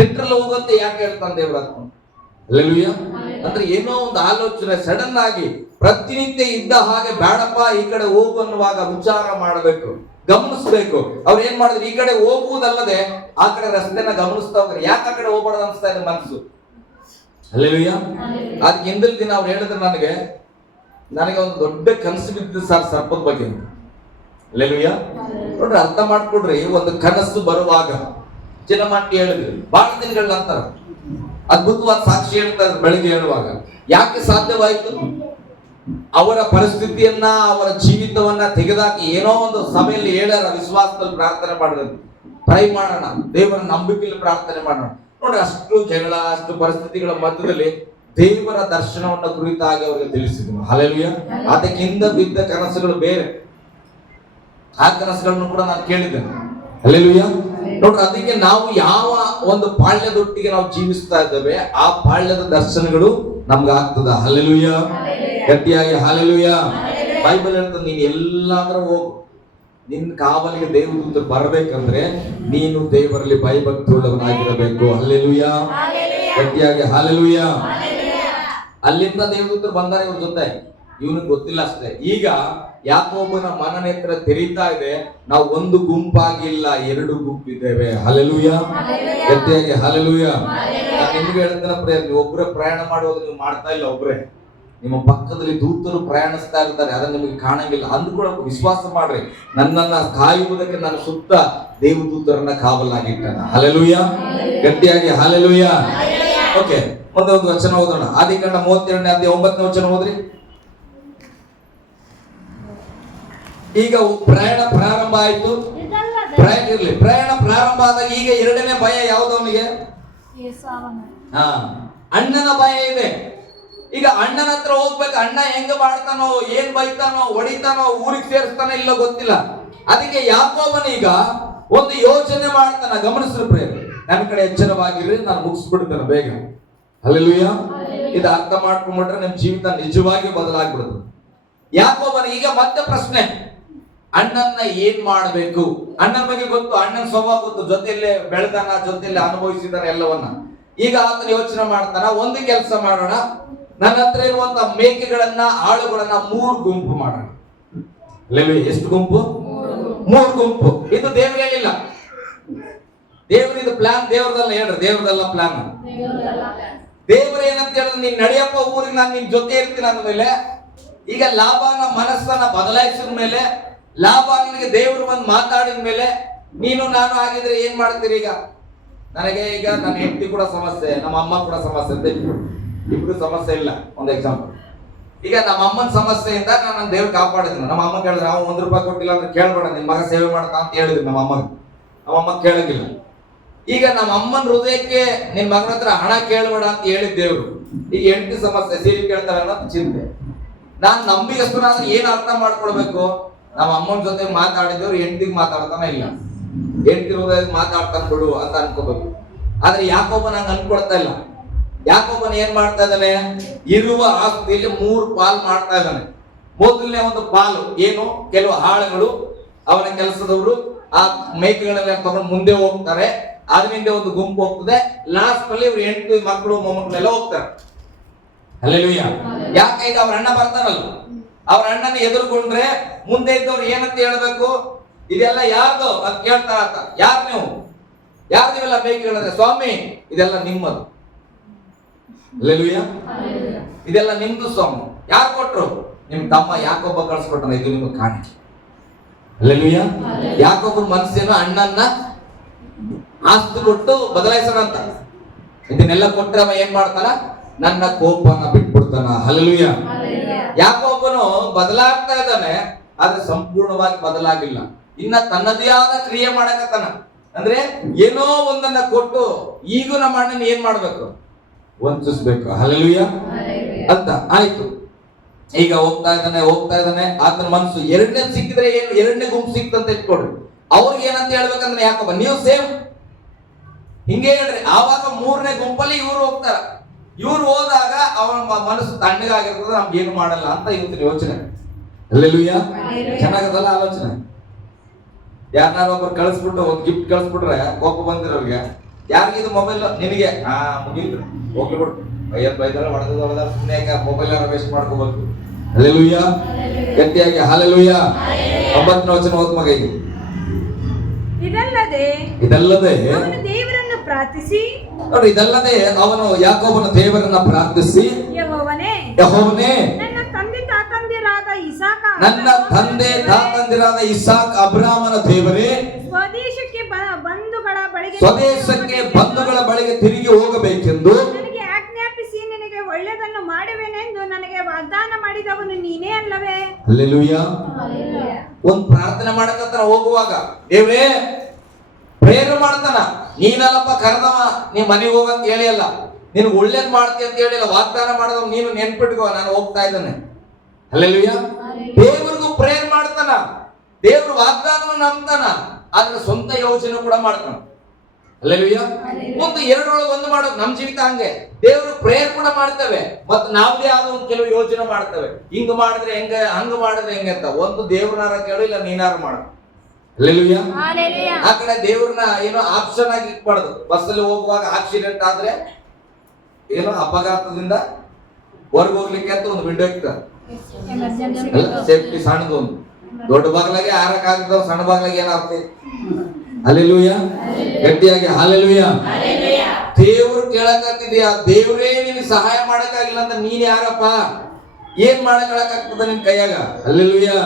ಸೆಂಟ್ರಲ್ ಹೋಗಂತ ಯಾಕೆ ಹೇಳ್ತಾನೆ ದೇವರ. ಹಲ್ಲೆಲೂಯಾ. ಅಂದ್ರೆ ಏನೋ ಒಂದು ಆಲೋಚನೆ ಸಡನ್ ಆಗಿ ಪ್ರತಿನಿತ್ಯ ಇದ್ದ ಹಾಗೆ ಬೇಡಪ್ಪ ಈ ಕಡೆ ಹೋಗು ಅನ್ನುವಾಗ ವಿಚಾರ ಮಾಡಬೇಕು, ಗಮನಿಸ್ಬೇಕು. ಅವ್ರು ಏನ್ ಮಾಡಿದ್ರು, ಈ ಕಡೆ ಹೋಗುವುದಲ್ಲದೆ ಆ ಕಡೆ ರಸ್ತೆನ ಗಮನಿಸ್ತಾ ಹೋಗ್ರಿ. ಯಾಕೆ ಆ ಕಡೆ ಹೋಗ್ಬಾರ್ದು ಅನ್ಸ್ತಾ ಇದೆ ಮನಸ್ಸು. ಹಲ್ಲೆಲೂಯಾ. ಅದಕ್ಕೆ ಹಿಂದಿನ ದಿನ ಅವ್ರು ಹೇಳಿದ್ರು, ನನಗೆ ಒಂದು ದೊಡ್ಡ ಕನಸು ಬಿದ್ದು ಸರ್ ಸರ್ಪದ ಬಗ್ಗೆ. ಹಲ್ಲೆಲೂಯಾ. ನೋಡ್ರಿ, ಅರ್ಥ ಮಾಡ್ಕೊಡ್ರಿ. ಒಂದು ಕನಸು ಬರುವಾಗ ಚಿನ್ನಮಾಟಿ ಹೇಳಿದ್ರು, ಬಹಳ ದಿನಗಳ ನಂತರ ಅದ್ಭುತವಾದ ಸಾಕ್ಷಿ ಹೇಳ್ತಾ ಇದ್ರು. ಬೆಳಿಗ್ಗೆ ಹೇಳುವಾಗ ಯಾಕೆ ಸಾಧ್ಯವಾಯಿತು, ಅವರ ಪರಿಸ್ಥಿತಿಯನ್ನ ಅವರ ಜೀವಿತವನ್ನ ತೆಗೆದಾಕಿ ಏನೋ ಒಂದು ಸಭೆಯಲ್ಲಿ ಹೇಳ್ಯಾರ, ವಿಶ್ವಾಸದಲ್ಲಿ ಪ್ರಾರ್ಥನೆ ಮಾಡೋದು, ಟ್ರೈ ಮಾಡೋಣ, ದೇವರ ನಂಬಿಕೆಯಲ್ಲಿ ಪ್ರಾರ್ಥನೆ ಮಾಡೋಣ. ನೋಡ್ರಿ, ಅಷ್ಟು ಜಗಳ, ಅಷ್ಟು ಪರಿಸ್ಥಿತಿಗಳ ಮಧ್ಯದಲ್ಲಿ ದೇವರ ದರ್ಶನವನ್ನ ಕುರಿತಾಗಿ ಅವರಿಗೆ ತಿಳಿಸಿದ್ರು. ಹಲ್ಲೆಲೂಯಾ. ಅದಕ್ಕಿಂತ ಬಿದ್ದ ಕನಸುಗಳು ಬೇರೆ. ಆ ಕನಸುಗಳನ್ನು ಕೂಡ ನಾನು ಕೇಳಿದ್ದೇನೆ. ಹಲ್ಲೆಲೂಯಾ. ನೋಡ್ರಿ, ಅದಕ್ಕೆ ನಾವು ಯಾವ ಒಂದು ಪಾಳ್ಯದೊಟ್ಟಿಗೆ ನಾವು ಜೀವಿಸ್ತಾ ಇದ್ದೇವೆ ಆ ಪಾಳ್ಯದ ದರ್ಶನಗಳು ನಮ್ಗೆ ಆಗ್ತದ. ಹಲ್ಲೆಲೂಯಾ, ಗಟ್ಟಿಯಾಗಿ ಹಲ್ಲೆಲೂಯಾ. ಬೈಬಲ್ ಹೇಳ್ತದೆ, ನೀನು ಎಲ್ಲಾದ್ರೂ ಹೋಗು, ನಿನ್ನ ಕಾವಲಿಗೆ ದೇವದೂತರು ಬರಬೇಕಂದ್ರೆ ನೀನು ದೇವರಲ್ಲಿ ಭಯಭಕ್ತಿ ಉಳ್ಳವನಾಗಿರಬೇಕು. ಹಲ್ಲೆಲೂಯಾ, ಗಟ್ಟಿಯಾಗಿ ಹಲ್ಲೆಲೂಯಾ. ಅಲ್ಲಿಂದ ದೇವದೂತರು ಬಂದಾರೆ ಇವ್ರ ಜೊತೆ, ಇವನಿಗೆ ಗೊತ್ತಿಲ್ಲ ಅಷ್ಟೇ. ಈಗ ಯಾಕೋಬನ ಮನನೇತ್ರ ತೆರೀತಾ ಇದೆ, ನಾವು ಒಂದು ಗುಂಪಾಗಿಲ್ಲ, ಎರಡು ಗುಂಪಿದ್ದೇವೆ. ಹಲ್ಲೆಲೂಯಾ, ಗಟ್ಟಿಯಾಗಿ ಹಲ್ಲೆಲೂಯಾ. ನಾನು ನಿಮ್ಗೆ ಹೇಳ್ತೇನೆ ಪ್ರೇಯರ್, ನೀವು ಒಬ್ಬರೇ ಪ್ರಯಾಣ ಮಾಡುವಾಗ ನೀವು ಮಾಡ್ತಾ ಇಲ್ಲ, ಒಬ್ಬರೇ ನಿಮ್ಮ ಪಕ್ಕದಲ್ಲಿ ದೂತರು ಪ್ರಯಾಣಿಸ್ತಾ ಇರ್ತಾರೆ, ಅದನ್ನ ನಿಮಗೆ ಕಾಣಂಗಿಲ್ಲ. ಅಂದ್ಕೊಳಕ್ ವಿಶ್ವಾಸ ಮಾಡ್ರಿ, ನನ್ನನ್ನ ಕಾಯುವುದಕ್ಕೆ ನನ್ನ ಸುತ್ತ ದೇವದೂತರನ್ನ ಕಾವಲಾಗಿಟ್ಟಾನ. ಹಲ್ಲೆಲೂಯಾ, ಗಟ್ಟಿಯಾಗಿ ಹಲ್ಲೆಲೂಯಾ. ಓಕೆ, ಒಂದು ವಚನ ಓದೋಣ. ಆದಿಕಾಂಡ 32ನೇ ಅಧ್ಯಾಯ 9ನೇ ವಚನ ಓದ್ರಿ. ಈಗ ಪ್ರಯಾಣ ಪ್ರಾರಂಭ ಆಯ್ತು. ಪ್ರಯಾಣ ಪ್ರಾರಂಭ ಆದಾಗ ಈಗ ಎರಡನೇ ಭಯ ಯಾವುದು ಅವನಿಗೆ? ಅಣ್ಣನ ಭಯ ಇದೆ. ಈಗ ಅಣ್ಣನ ಹತ್ರ ಹೋಗ್ಬೇಕು, ಅಣ್ಣ ಹೆಂಗ ಮಾಡ್ತಾನೋ, ಏನ್ ಬೈತಾನೋ, ಹೊಡಿತಾನೋ, ಊರಿಗೆ ಸೇರಿಸ್ತಾನೋ ಇಲ್ಲೋ ಗೊತ್ತಿಲ್ಲ. ಅದಕ್ಕೆ ಯಾಕೋಬನೀಗ ಒಂದು ಯೋಚನೆ ಮಾಡ್ತಾನ. ಗಮನಿಸ್ರಿ ಪ್ರೇಮ, ನನ್ನ ಕಡೆ ಎಚ್ಚರವಾಗಿರ್ರಿ, ನಾನು ಮುಗಿಸ್ಬಿಡ್ತೇನೆ ಬೇಗ. ಹಲ್ಲೆಲೂಯಾ. ಇದು ಅರ್ಥ ಮಾಡ್ಕೊಂಡ್ಬಿಟ್ರೆ ನಿಮ್ ಜೀವಿತ ನಿಜವಾಗಿ ಬದಲಾಗ್ಬಿಡುತ್ತೆ. ಯಾಕೋಬನ ಈಗ ಮತ್ತೆ ಪ್ರಶ್ನೆ, ಅಣ್ಣನ್ನ ಏನ್ ಮಾಡ್ಬೇಕು? ಅಣ್ಣನ ಬಗ್ಗೆ ಗೊತ್ತು, ಅಣ್ಣನ ಸ್ವಭಾವ ಗೊತ್ತು, ಜೊತೆಯಲ್ಲೇ ಬೆಳೆದಾನ, ಜೊತೆಯಲ್ಲೇ ಅನುಭವಿಸಿದಾನೆ ಎಲ್ಲವನ್ನ. ಈಗ ಆತನ ಯೋಚನೆ ಮಾಡ್ತಾನ, ಒಂದು ಕೆಲಸ ಮಾಡೋಣ, ನನ್ನ ಹತ್ರ ಇರುವಂತ ಮೇಕೆಗಳನ್ನ, ಆಳುಗಳನ್ನ 3 ಗುಂಪು ಮಾಡೋಣ. ಎಷ್ಟು ಗುಂಪು? 3 ಗುಂಪು. ಇದು ದೇವ್ರು ಹೇಳಿಲ್ಲ, ದೇವ್ರಿದು ಪ್ಲಾನ್. ದೇವ್ರದಲ್ಲ ಹೇಳ್ರಿ, ದೇವ್ರದಲ್ಲ ಪ್ಲಾನ್. ದೇವ್ರ ಏನಂತ ಹೇಳಿದ್ರೆ, ನೀನ್ ನಡೆಯಪ್ಪ ಊರಿಗೆ, ನಾನು ನಿನ್ ಜೊತೆ ಇರ್ತೀನಿ ಅಂದ್ಮೇಲೆ, ಈಗ ಲಾಭನ ಮನಸ್ಸನ್ನ ಬದಲಾಯಿಸಿದ ಮೇಲೆ, ಲಾಭನಿಗೆ ದೇವ್ರು ಬಂದು ಮಾತಾಡಿದ ಮೇಲೆ, ನೀನು ನಾನು ಆಗಿದ್ರೆ ಏನ್ ಮಾಡ್ತೀರಿ? ಈಗ ನನಗೆ ಈಗ ನನ್ನ ಹೆಂಡತಿ ಕೂಡ ಸಮಸ್ಯೆ, ನಮ್ಮ ಅಮ್ಮ ಕೂಡ ಸಮಸ್ಯೆ ಅಂತ ಇಬ್ರು ಸಮಸ್ಯೆ ಇಲ್ಲ. ಒಂದು ಎಕ್ಸಾಂಪಲ್, ಈಗ ನಮ್ಮ ಅಮ್ಮನ ಸಮಸ್ಯೆಯಿಂದ ನಾನು ದೇವ್ರು ಕಾಪಾಡಿದ್ರು. ನಮ್ಮ ಅಮ್ಮ ಕೇಳಿದ್ರೆ, ನಾವು 1 ರೂಪಾಯಿ ಕೊಟ್ಟಿಲ್ಲ ಅಂದ್ರೆ ಕೇಳ್ಬೇಡ, ನಿನ್ ಮಗ ಸೇವೆ ಮಾಡ್ತಾ ಅಂತ ಹೇಳಿದ್ರು ನಮ್ಮ ಅಮ್ಮ ಕೇಳಂಗಿಲ್ಲ. ಈಗ ನಮ್ಮ ಅಮ್ಮನ ಹೃದಯಕ್ಕೆ ನಿನ್ ಮಗನ ಹತ್ರ ಹಣ ಕೇಳಬೇಡ ಅಂತ ಹೇಳಿದ್ ದೇವ್ರು. ಈಗ ಹೆಂಡತಿ ಸಮಸ್ಯೆ, ಸೀರೆ ಕೇಳ್ತಾರೆ ಅನ್ನೋದು ಚಿಂತೆ. ನಾನ್ ನಂಬಿಗಸ್ತನಾದ್ರೆ ಏನ್ ಅರ್ಥ ಮಾಡ್ಕೊಳ್ಬೇಕು? ನಮ್ಮ ಅಮ್ಮನ ಜೊತೆ ಮಾತಾಡಿದವ್ರು ಹೆಂಡತಿಗೆ ಮಾತಾಡ್ತಾನೆ ಇಲ್ಲ, ಹೆಂಡತಿ ಹೃದಯ ಮಾತಾಡ್ತಾನೆ ಬಿಡು ಅಂತ ಅನ್ಕೋಬೇಕು. ಆದ್ರೆ ಯಾಕೋಬನ ಹಂಗ ಅನ್ಕೊಳ್ತಾ ಇಲ್ಲ. ಯಾಕೋಬನ ಏನ್ ಮಾಡ್ತಾ ಇದ್ದಾನೆ? ಇರುವ ಆಸ್ತಿಯಲ್ಲಿ 3 ಪಾಲ್ ಮಾಡ್ತಾ ಇದ್ದಾನೆ. ಮೊದಲನೇ ಒಂದು ಪಾಲು ಏನು? ಕೆಲವು ಆಳುಗಳು, ಅವನ ಕೆಲಸದವರು ಆ ಮೇಕೆಗಳೆಲ್ಲ ತಗೊಂಡು ಮುಂದೆ ಹೋಗ್ತಾರೆ. ಅದರಿಂದ ಒಂದು ಗುಂಪು ಹೋಗ್ತದೆ. ಲಾಸ್ಟ್ ಅಲ್ಲಿ ಇವ್ರು ಹೆಂಡತಿ, ಮಕ್ಕಳು, ಮೊಮ್ಮಕ್ಕಳೆಲ್ಲ ಹೋಗ್ತಾರೆ. ಹಲ್ಲೆಲೂಯಾ. ಯಾಕೆ? ಈಗ ಅವ್ರ ಅಣ್ಣ ಬರ್ತಾನಲ್ಲ, ಅವ್ರ ಅಣ್ಣನ ಎದುರುಗೊಂಡ್ರೆ ಮುಂದೆ ಇದ್ದವ್ರು ಏನಂತ ಹೇಳ್ಬೇಕು? ಇದೆಲ್ಲ ಯಾರ್ದು ಅಂತ ಕೇಳ್ತಾರ. ಯಾರು ನೀವು? ಯಾರು ನೀವೆಲ್ಲ ಮೇಕೆಗಳಂದ್ರೆ? ಸ್ವಾಮಿ, ಇದೆಲ್ಲ ನಿಮ್ಮದು. ಹಲ್ಲೆಲೂಯಾ. ಇದೆಲ್ಲ ನಿಮ್ದು ಸ್ವಾಮಿ. ಯಾರು ಕೊಟ್ರು? ನಿಮ್ ತಮ್ಮ ಯಾಕೊಬ್ಬ ಕಳ್ಸಿಕೊಟ್ಟ, ಇದು ನಿಮ್ಗೆ ಕಾಣಿಕೆ. ಹಲ್ಲೆಲೂಯಾ. ಯಾಕೊಬ್ಬ ಮನಸ್ಸೇನು ಅಣ್ಣನ್ನ ಆಸ್ತಿ ಕೊಟ್ಟು ಬದಲಾಯಿಸೋಣ ಅಂತ. ಇದನ್ನೆಲ್ಲ ಕೊಟ್ಟರೆ ಅವ ಏನ್ ಮಾಡ್ತಾನ? ನನ್ನ ಕೋಪನ ಬಿಟ್ಬಿಡ್ತಾನ. ಹಲ್ಲೆಲೂಯಾ. ಯಾಕೊಬ್ಬನು ಬದಲಾಗ್ತಾ ಇದ್ದಾನೆ, ಆದ್ರೆ ಸಂಪೂರ್ಣವಾಗಿ ಬದಲಾಗಿಲ್ಲ. ಇನ್ನ ತನ್ನದೇ ಆದ ಕ್ರಿಯೆ ಮಾಡಕತ್ತಾನ. ಅಂದ್ರೆ ಏನೋ ಒಂದನ್ನ ಕೊಟ್ಟು ಈಗ ನಮ್ಮ ಅಣ್ಣನ ಏನ್ ಮಾಡ್ಬೇಕು? ವಂಚಿಸ್ಬೇಕು. ಹಲ್ಲೆಲೂಯಾ ಅಂತ ಆಯ್ತು. ಈಗ ಹೋಗ್ತಾ ಇದ್ದಾನೆ. ಆತನ ಮನಸ್ಸು ಎರಡನೇ ಸಿಕ್ಕಿದ್ರೆ ಏನು? ಎರಡನೇ ಗುಂಪು ಸಿಕ್ತಂತ ಇಟ್ಕೊಡ್ರಿ. ಅವ್ರಿಗೆ ಏನಂತ ಹೇಳ್ಬೇಕಂದ್ರೆ, ಯಾಕಪ್ಪ ನೀವು ಸೇಮ್ ಹಿಂಗೆ ಹೇಳ್ರಿ. ಆವಾಗ 3ನೇ ಗುಂಪಲ್ಲಿ ಇವ್ರು ಹೋಗ್ತಾರ. ಇವ್ರು ಹೋದಾಗ ಅವನ ಮನಸ್ಸು ತಣ್ಣಗಾಗಿರ್ತದೆ, ನಮ್ಗೆ ಏನು ಮಾಡಲ್ಲ ಅಂತ ಇವತ್ತಿನ ಯೋಚನೆ. ಹಲ್ಲೆಲೂಯಾ. ಚೆನ್ನಾಗದಲ್ಲ ಆಲೋಚನೆ? ಯಾರನ್ನಾರು ಒಬ್ಬರು ಕಳಿಸ್ಬಿಟ್ಟು ಒಂದು ಗಿಫ್ಟ್ ಕಳಿಸ್ಬಿಟ್ರೆ ಕೋಪ ಬಂದಿರೋರಿಗೆ, ಯಾರಿಗಿದು ಮೊಬೈಲ್? ನಿನಗೆ ಮುಗೀತು, ಹೋಗ್ಲಿ ಬಿಡು, ಬೈದಾರ ಹೊಡೆದ ಸುಮ್ಮನೆ ಮೊಬೈಲ್ ಯಾರು ವೇಸ್ಟ್ ಮಾಡ್ಕೋಬೇಕು. ಹಲ್ಲೆಲೂಯಾ. ಗಟ್ಟಿಯಾಗಿ ಹಲ್ಲೆಲೂಯಾ. 9ನೇ ವಚನ ಓದ್ ಮಗ. ಈಗ ಇದಲ್ಲದೆ ಅವನು ದೇವರನ್ನು ಪ್ರಾರ್ಥಿಸಿ, ನೋಡಿ, ಇದಲ್ಲದೆ ಅವನು ಯಾಕೋಬನ ದೇವರನ್ನ ಪ್ರಾರ್ಥಿಸಿ, ಯೆಹೋವನೇ, ನನ್ನ ತಂದೆ ತಾತಂದಿರಾದ ಇಸಾಕ್ ಅಬ್ರಾಮನ ದೇವರೇ, ಸ್ವದೇಶಕ್ಕೆ ಬಂಧುಗಳ ಬಳಿಗೆ ತಿರುಗಿ ಹೋಗಬೇಕೆಂದು ನನಗೆ ಆಜ್ಞಾಪಿಸಿ ನಿನಗೆ ಒಳ್ಳೆಯದನ್ನು ಮಾಡುವೆನೆಂದು ನನಗೆ ವಾಗ್ದಾನ ಮಾಡಿದವನು ನೀನೇ ಅಲ್ಲವೇ? ಹಲ್ಲೆಲೂಯಾ. ಒಂದು ಪ್ರಾರ್ಥನೆ ಮಾಡಕತ್ತಾನ ಹೋಗುವಾಗ. ದೇವ್ರೇ, ಪ್ರೇರಣೆ ಮಾಡ್ತಾನ. ನೀನಲ್ಲಪ್ಪ ಕರೆದವ, ನೀ ಮನೆಗೆ ಹೋಗಂತ ಹೇಳಿಯಲ್ಲ, ನೀನು ಒಳ್ಳೇದ್ ಮಾಡ್ತಿ ಅಂತ ಹೇಳಿಲ್ಲ, ವಾಗ್ದಾನ ಮಾಡಿದವ ನೀನು ನೆನ್ಪಿಟ್ಕೋ, ನಾನು ಹೋಗ್ತಾ ಇದ್ದಾನೆ. ಹಲ್ಲೆಲೂಯಾ. ದೇವ್ರಿಗೂ ಪ್ರೇರಣೆ ಮಾಡ್ತಾನ, ದೇವ್ರ ವಾಗ್ದಾನವನ್ನು ನಂಬ್ತಾನ. ಆದ್ರೆ ಸ್ವಂತ ಯೋಚನೆ ಕೂಡ ಮಾಡ್ತಾನ. ಹಲ್ಲೆಲೂಯಾ. ಒಂದು ಎರಡರೊಳಗೆ ಒಂದು ಮಾಡೋದು ನಮ್ ಜೀವಿತ ಹಂಗೆ. ದೇವರು ಪ್ರೇಯರ್ ಕೂಡ ಮಾಡ್ತೇವೆ, ಮತ್ತೆ ನಾವೇ ಆದ ಒಂದು ಕೆಲವು ಯೋಚನೆ ಮಾಡ್ತೇವೆ. ಹಿಂಗ್ ಮಾಡಿದ್ರೆ ಹೆಂಗ, ಹಂಗ ಮಾಡಿದ್ರೆ ಹೆಂಗೆ ಅಂತ. ಒಂದು ದೇವ್ರನಾರ ಕೇಳು, ಇಲ್ಲ ನೀನಾರ ಮಾಡು. ಹಲ್ಲೆಲೂಯಾ. ಆ ಕಡೆ ದೇವ್ರನ್ನ ಏನೋ ಆಪ್ಷನ್ ಆಗಿ ಇಟ್ಬಾರ್ದು. ಬಸ್ಸಲ್ಲಿ ಹೋಗುವಾಗ ಆಕ್ಸಿಡೆಂಟ್ ಆದ್ರೆ ಏನೋ ಅಪಘಾತದಿಂದ ಹೊರಗೆ ಹೋಗ್ಲಿಕ್ಕೆ ಅಂತ ಒಂದು ವಿಂಡೋ ಇರ್ತದೆ, ಸೇಫ್ಟಿ ಸಣ್ಣದು. ಒಂದು ದೊಡ್ಡ ಬಾಗ್ಲಾಗೆ ಆರಕ್ ಆಗ್ತದ, ಸಣ್ಣ ಬಾಗ್ಲಾಗೆ ಏನಾಗ್ತದೆ. ಹಲ್ಲೆಲೂಯಾ. ಗಟ್ಟಿಯಾಗಿ ಹಲ್ಲೆಲೂಯಾ. ದೇವ್ರು ಕೇಳಕ್ಕಾಗ್ತಿದ್ಯಾ? ದೇವ್ರೇ ನಿನಗೆ ಸಹಾಯ ಮಾಡಕ್ಕಾಗಿಲ್ಲ ಅಂತ ನೀನ್ ಯಾರಪ್ಪ? ಏನ್ ಮಾಡಕ್ಕಾಗ್ತದ ನಿನ್ ಕೈಯಾಗ? ಹಲ್ಲೆಲೂಯಾ.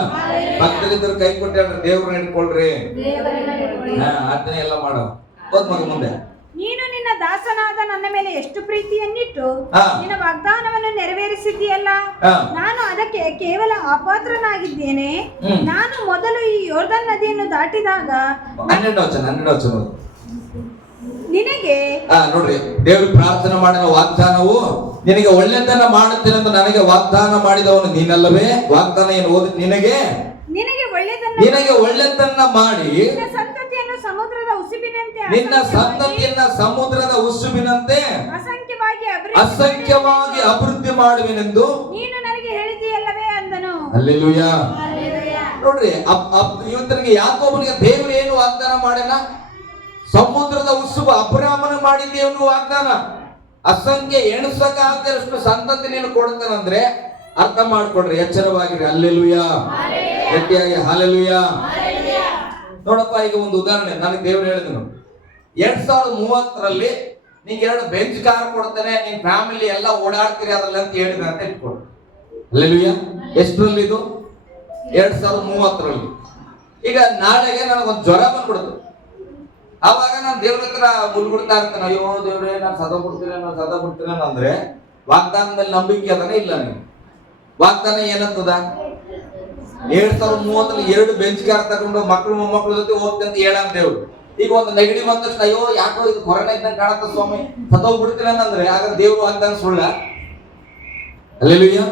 ಭಕ್ತರಿದ್ರ ಕೈ ಕೊಟ್ಟ ದೇವ್ರನ್ನ ಹಿಡ್ಕೊಳ್ರಿ, ಅದನ್ನೇ ಎಲ್ಲ ಮಾಡೋ. ಹೋದ್ ಮಗ ಮುಂದೆ. ನೀನು ನಿನ್ನ ದಾಸನಾದ ನನ್ನ ಮೇಲೆ ಎಷ್ಟು ಪ್ರೀತಿಯನ್ನಿಟ್ಟು ನಿನ್ನ ವಾಗ್ದಾನವನ್ನು ನೆರವೇರಿಸಿದ್ದೀಯಲ್ಲ, ನಾನು ಅದಕ್ಕೆ ಕೇವಲ ಅಪಾತ್ರನಾಗಿದ್ದೇನೆ. ನಾನು ಮೊದಲು ಈ ಯೋರ್ದನ್ ನದಿಯನ್ನು ದಾಟಿದಾಗ 12 ವಚನ ನಿನಗೆ ನೋಡ್ರಿ, ದೇವ್ರು ಪ್ರಾರ್ಥನೆ ಮಾಡಿದ ವಾಗ್ದಾನವು ನಿನಗೆ ಒಳ್ಳೆದನ್ನ ಮಾಡುತ್ತೇನೆ ಅಂತ ನನಗೆ ವಾಗ್ದಾನ ಮಾಡಿದವನು ನೀನಲ್ಲವೇ? ವಾಗ್ದಾನ ಏನು ಓದಿ? ನಿನಗೆ ಒಳ್ಳೆದನ್ನ ಮಾಡಿ ನಿನ್ನ ಸಂತತಿಯನ್ನು ಸಮುದ್ರದ ಉಸುಬಿನಂತೆ ಅಸಂಖ್ಯವಾಗಿ ಅಭಿವೃದ್ಧಿ ಮಾಡುವೆನೆಂದು ನೀನು ನನಗೆ ಹೇಳಿದೆಯಲ್ಲವೇ ಅಂದನು. ಹಲ್ಲೆಲೂಯಾ. ನೋಡ್ರಿ, ಇವತ್ತರಿಗೆ ಯಾಕೋಬನಿಗೆ ದೇವರು ಏನು ವಾಗ್ದಾನ ಮಾಡ್ಯಾನ? ಸಮುದ್ರದ ಉಸುಬು ಅಬ್ರಾಮನ ಮಾಡಿದ್ದೇವನು ವಾಗ್ದಾನ. ಅಸಂಖ್ಯ ಎಣಿಸಕ ಆಗದಷ್ಟು ಸಂತತಿ ನೀನು ಕೊಡ್ತಾನಂದ್ರೆ ಅರ್ಥ ಮಾಡ್ಕೊಡ್ರಿ, ಎಚ್ಚರವಾಗಿರಿ. ಹಲ್ಲೆಲೂಯಾ. ಗಟ್ಟಿಯಾಗಿ ಹಲ್ಲೆಲೂಯಾ. ನೋಡಪ್ಪ, ಈಗ ಒಂದು ಉದಾಹರಣೆ ನನಗೆ ದೇವರು ಹೇಳಿದನು, 2030ರಲ್ಲಿ ನಿಂಗೆ 2 ಬೆಂಚ್ ಕಾರ್ ಕೊಡ್ತೇನೆ, ನಿನ್ ಫ್ಯಾಮಿಲಿ ಎಲ್ಲ ಓಡಾಡ್ತೀರಿ ಅದ್ರಲ್ಲಿ ಅಂತ ಹೇಳಿದ ಅಂತ ಇಟ್ಕೊಡು. ಹಲ್ಲೆಲೂಯಾ. ಎಷ್ಟರಲ್ಲಿ ಇದು? 2030ರಲ್ಲಿ. ಈಗ ನಾಳೆಗೆ ನನಗೊಂದು ಜ್ವರ ಬಂದ್ಬಿಡ್ತು. ಅವಾಗ ನಾನು ದೇವ್ರ ಹತ್ರ ಮುಲ್ಗುಡ್ತಾ ಇರ್ತೇನೆ, ಅಯ್ಯೋ ದೇವ್ರೇ ನಾನು ಸದಾ ಬಿಡ್ತೀನಿ ಅಂದ್ರೆ ವಾಗ್ದಾನದಲ್ಲಿ ನಂಬಿಕೆ ಅದನ್ನೇ ಇಲ್ಲ. ನೀವು ವಾಗ್ದಾನ ಏನಂತದ? 2030ರಲ್ಲಿ 2 ಬೆಂಚ್ ಕಾರ್ ತಗೊಂಡು ಮಕ್ಕಳು ಮೊಮ್ಮಕ್ಕಳ ಜೊತೆ ಹೋಗ್ತಂತ ಅಂತ ಹೇಳಂತ ದೇವ್ರು. ಈಗ ಒಂದು ನೆಗಡಿ ಬಂದ ತಕ್ಷಣ ಅಯ್ಯೋ ಯಾಕೋ ಇದು ಕೊರೋನಾ ಇದ್ದಂಗೆ ಕಾಣತ್ತ ಸ್ವಾಮಿ, ಸತ್ತೋಗ್ಬಿಡ್ತೀನಿ ಅಂತಂದ್ರೆ ಹಾಗಾದ್ರೆ ದೇವ್ರು ವಾಗ್ದಾನ ಸುಳ್ಳ? ಹಲ್ಲೆಲೂಯಾ.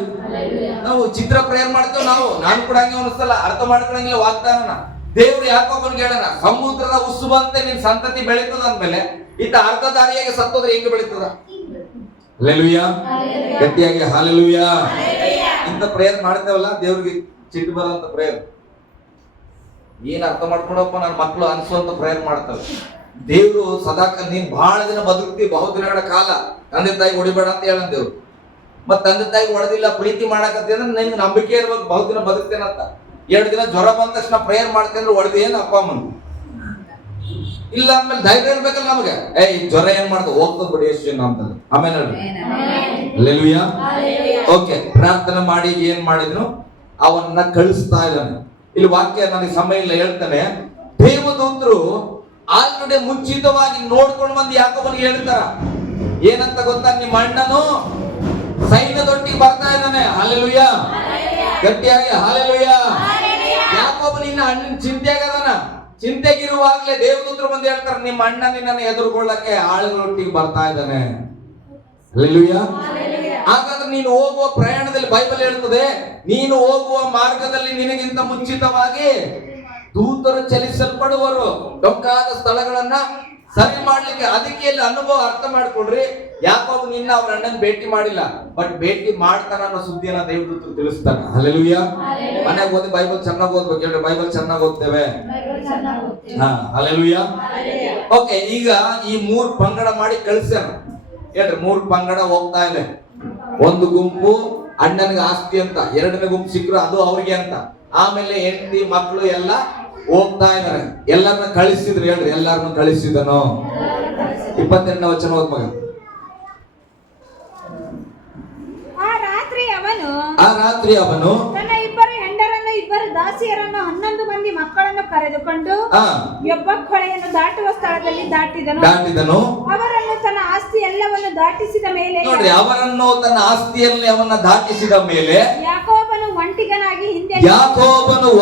ನಾವು ಚಿತ್ರ ಪ್ರೇಯರ್ ಮಾಡ್ತೇವೆ, ನಾನು ಕೂಡ ಹಂಗೆ ಅನಿಸ್ತಲ್ಲ, ಅರ್ಥ ಮಾಡ್ಕೊಳಂಗಿಲ್ಲ ವಾಗ್ದಾನನ. ದೇವ್ರು ಯಾಕೋಬನಿಗೆ ಹೇಳೋಣ, ಸಮುದ್ರದ ಉಸುಬಂತೆ ನಿನ್ ಸಂತತಿ ಬೆಳೀತದ ಅಂದ್ಮೇಲೆ ಇತ್ತ ಅರ್ಧ ದಾರಿಯಾಗಿ ಸತ್ತೋದ್ರೆ ಹೆಂಗೆ ಬೆಳೀತದ? ಹಲ್ಲೆಲೂಯಾ. ಗಟ್ಟಿಯಾಗಿ ಹಲ್ಲೆಲೂಯಾ. ಇಂಥ ಪ್ರೇಯರ್ ಮಾಡ್ತೇವಲ್ಲ, ದೇವ್ರಿಗೆ ಚಿಟ್ಟು ಬರೋಂತ ಪ್ರೇಯರ್. ಏನ್ ಅರ್ಥ ಮಾಡ್ಕೊಂಡಪ್ಪ ನನ್ನ ಮಕ್ಕಳು ಅನ್ಸುವಂತ ಪ್ರೇಯರ್ ಮಾಡ್ತವೆ. ದೇವ್ರು ಸದಾಕಾಲ ನೀನ್ ಬಹಳ ದಿನ ಬದುಕ್ತಿ, ಬಹುದಿನಗಳ ಕಾಲ ತಂದೆ ತಾಯಿ ಹೊಡಿಬೇಡ ಅಂತ ಹೇಳನ್ ದೇವ್ರು. ಮತ್ ತಂದೆ ತಾಯಿ ಹೊಡೆದಿಲ್ಲ, ಪ್ರೀತಿ ಮಾಡಕತ್ತಿ ಅಂದ್ರೆ ನಿನ್ಗೆ ನಂಬಿಕೆ ಇರ್ಬೇಕು, ಬಹುದಿನ ಬದುಕ್ತೇನಂತ. 2 ದಿನ ಜ್ವರ ಬಂದ ತಕ್ಷಣ ಪ್ರೇಯರ್ ಮಾಡ್ತೇನೆ ಅಂದ್ರೆ ಹೊಡೆದೇನು ಅಪ್ಪ ಅಮ್ಮನ ಇಲ್ಲ ಅಂದ್ಮೇಲೆ ಧೈರ್ಯ ಇರ್ಬೇಕಲ್ಲ ನಮಗೆ. ಈ ಜ್ವರ ಏನ್ ಮಾಡ್ತದೆ, ಹೋಗ್ತದ ಬಿಡಿ ಎಷ್ಟು ಅಂತಂದ್ರೆ. ಆಮೇಲೆ ಹಲ್ಲೆಲೂಯಾ. ಓಕೆ, ಪ್ರಾರ್ಥನೆ ಮಾಡಿ ಏನ್ ಮಾಡಿದ್ರು ಅವನ್ನ ಕಳಿಸ್ತಾ ಇದ್ದಾನೆ. ಇಲ್ಲಿ ವಾಕ್ಯ ನನಗೆ ಸಮಯ ಇಲ್ಲ, ಹೇಳ್ತಾನೆ. ದೇವದೂತರು ಆಲ್ರೆಡಿ ಮುಂಚಿತವಾಗಿ ನೋಡ್ಕೊಂಡು ಬಂದು ಯಾಕೋಬನಿಗೆ ಹೇಳ್ತಾರ, ಏನಂತ ಗೊತ್ತಾ? ನಿಮ್ಮ ಅಣ್ಣನು ಸೈನ್ಯದೊಟ್ಟಿಗೆ ಬರ್ತಾ ಇದ್ದಾನೆ. ಹಲ್ಲೆಲೂಯಾ. ಗಟ್ಟಿಯಾಗಿ ಹಲ್ಲೆಲೂಯಾ. ಯಾಕೋಬ ನಿನ್ನ ಅಣ್ಣನ ಚಿಂತೆಯಾಗದಾನ. ಚಿಂತೆಗಿರುವಾಗಲೇ ದೇವದೂತರು ಬಂದು ಹೇಳ್ತಾರೆ, ನಿಮ್ಮ ಅಣ್ಣ ನಿನ್ನನ್ನು ಎದುರುಗೊಳ್ಳಕ್ಕೆ ಆಳುಗಳೊಟ್ಟಿಗೆ ಬರ್ತಾ ಇದ್ದಾನೆ. ಹಲ್ಲೆಲೂಯಾ. ಹಾಗಾದ್ರೆ ನೀನು ಹೋಗುವ ಪ್ರಯಾಣದಲ್ಲಿ ಬೈಬಲ್ ಹೇಳ್ತದೆ, ನೀನು ಹೋಗುವ ಮಾರ್ಗದಲ್ಲಿ ನಿನಗಿಂತ ಮುಂಚಿತವಾಗಿ ದೂತರು ಚಲಿಸಲ್ಪಡುವರು, ಡೊಂಕಾದ ಸ್ಥಳಗಳನ್ನ ಸರಿ ಮಾಡ್ಲಿಕ್ಕೆ. ಅದಕ್ಕೆ ಇಲ್ಲಿ ಅನುಭವ ಅರ್ಥ ಮಾಡ್ಕೊಡ್ರಿ. ಯಾಕೋಬ ನಿನ್ನ ಅವ್ರ ಅಣ್ಣನ ಭೇಟಿ ಮಾಡಿಲ್ಲ, ಬಟ್ ಭೇಟಿ ಮಾಡ್ತಾನ ಅನ್ನೋ ಸುದ್ದಿಯನ್ನ ದೇವದೂತರು ತಿಳಿಸ್ತಾನ. ಹಲ್ಲೆಲೂಯಾ. ಮನೆಗೆ ಓದಿ ಬೈಬಲ್ ಚೆನ್ನಾಗಿ ಓದ್ಬೇಕು. ಹೇಳ್ರಿ, ಬೈಬಲ್ ಚೆನ್ನಾಗಿ ಓದ್ತೇವೆ. ಹಲ್ಲೆಲೂಯಾ. ಓಕೆ, ಈಗ ಈ 3 ಪಂಗಡ ಮಾಡಿ ಕಳಿಸ್ಯಾನ. ಹೇಳ್ರಿ, 3 ಪಂಗಡ ಹೋಗ್ತಾ ಇದೆ. ಒಂದು ಗುಂಪು ಅಣ್ಣನಿಗೆ ಆಸ್ತಿ ಅಂತ, 2ನೇ ಗುಂಪು ಸಿಕ್ಕರು ಅದು ಅವ್ರಿಗೆ ಅಂತ, ಆಮೇಲೆ ಹೆಂಡತಿ ಮಕ್ಕಳು ಎಲ್ಲ ಹೋಗ್ತಾ ಇದಾರೆ. ಎಲ್ಲರನ್ನ ಕಳಿಸಿದ್ರು. ಹೇಳ್ರಿ, ಎಲ್ಲರನ್ನು ಕಳಿಸಿದನು. 22ನೇ ವಚನ ಓದ್ ಮಗ. ಆ ರಾತ್ರಿ ಅವನು ತನ್ನ 2 ಹೆಂಡರನ್ನು 2 ದಾಸಿಯರನ್ನು 11 ಮಂದಿ ಮಕ್ಕಳನ್ನು ಕರೆದುಕೊಂಡು ಯಬ್ಬಕ್ಕೊಳೆಯನ್ನು ದಾಟುವ ಸ್ಥಳದಲ್ಲಿ ದಾಟಿದನು. ಅವರನ್ನು ತನ್ನ ಆಸ್ತಿ ಎಲ್ಲವನ್ನು ದಾಟಿಸಿದ ಮೇಲೆ, ನೋಡ್ರಿ, ಅವರನ್ನು ತನ್ನ ಆಸ್ತಿಯಲ್ಲಿ ಅವನ್ನ ದಾಟಿಸಿದ ಮೇಲೆ ಯಾಕೋಬನು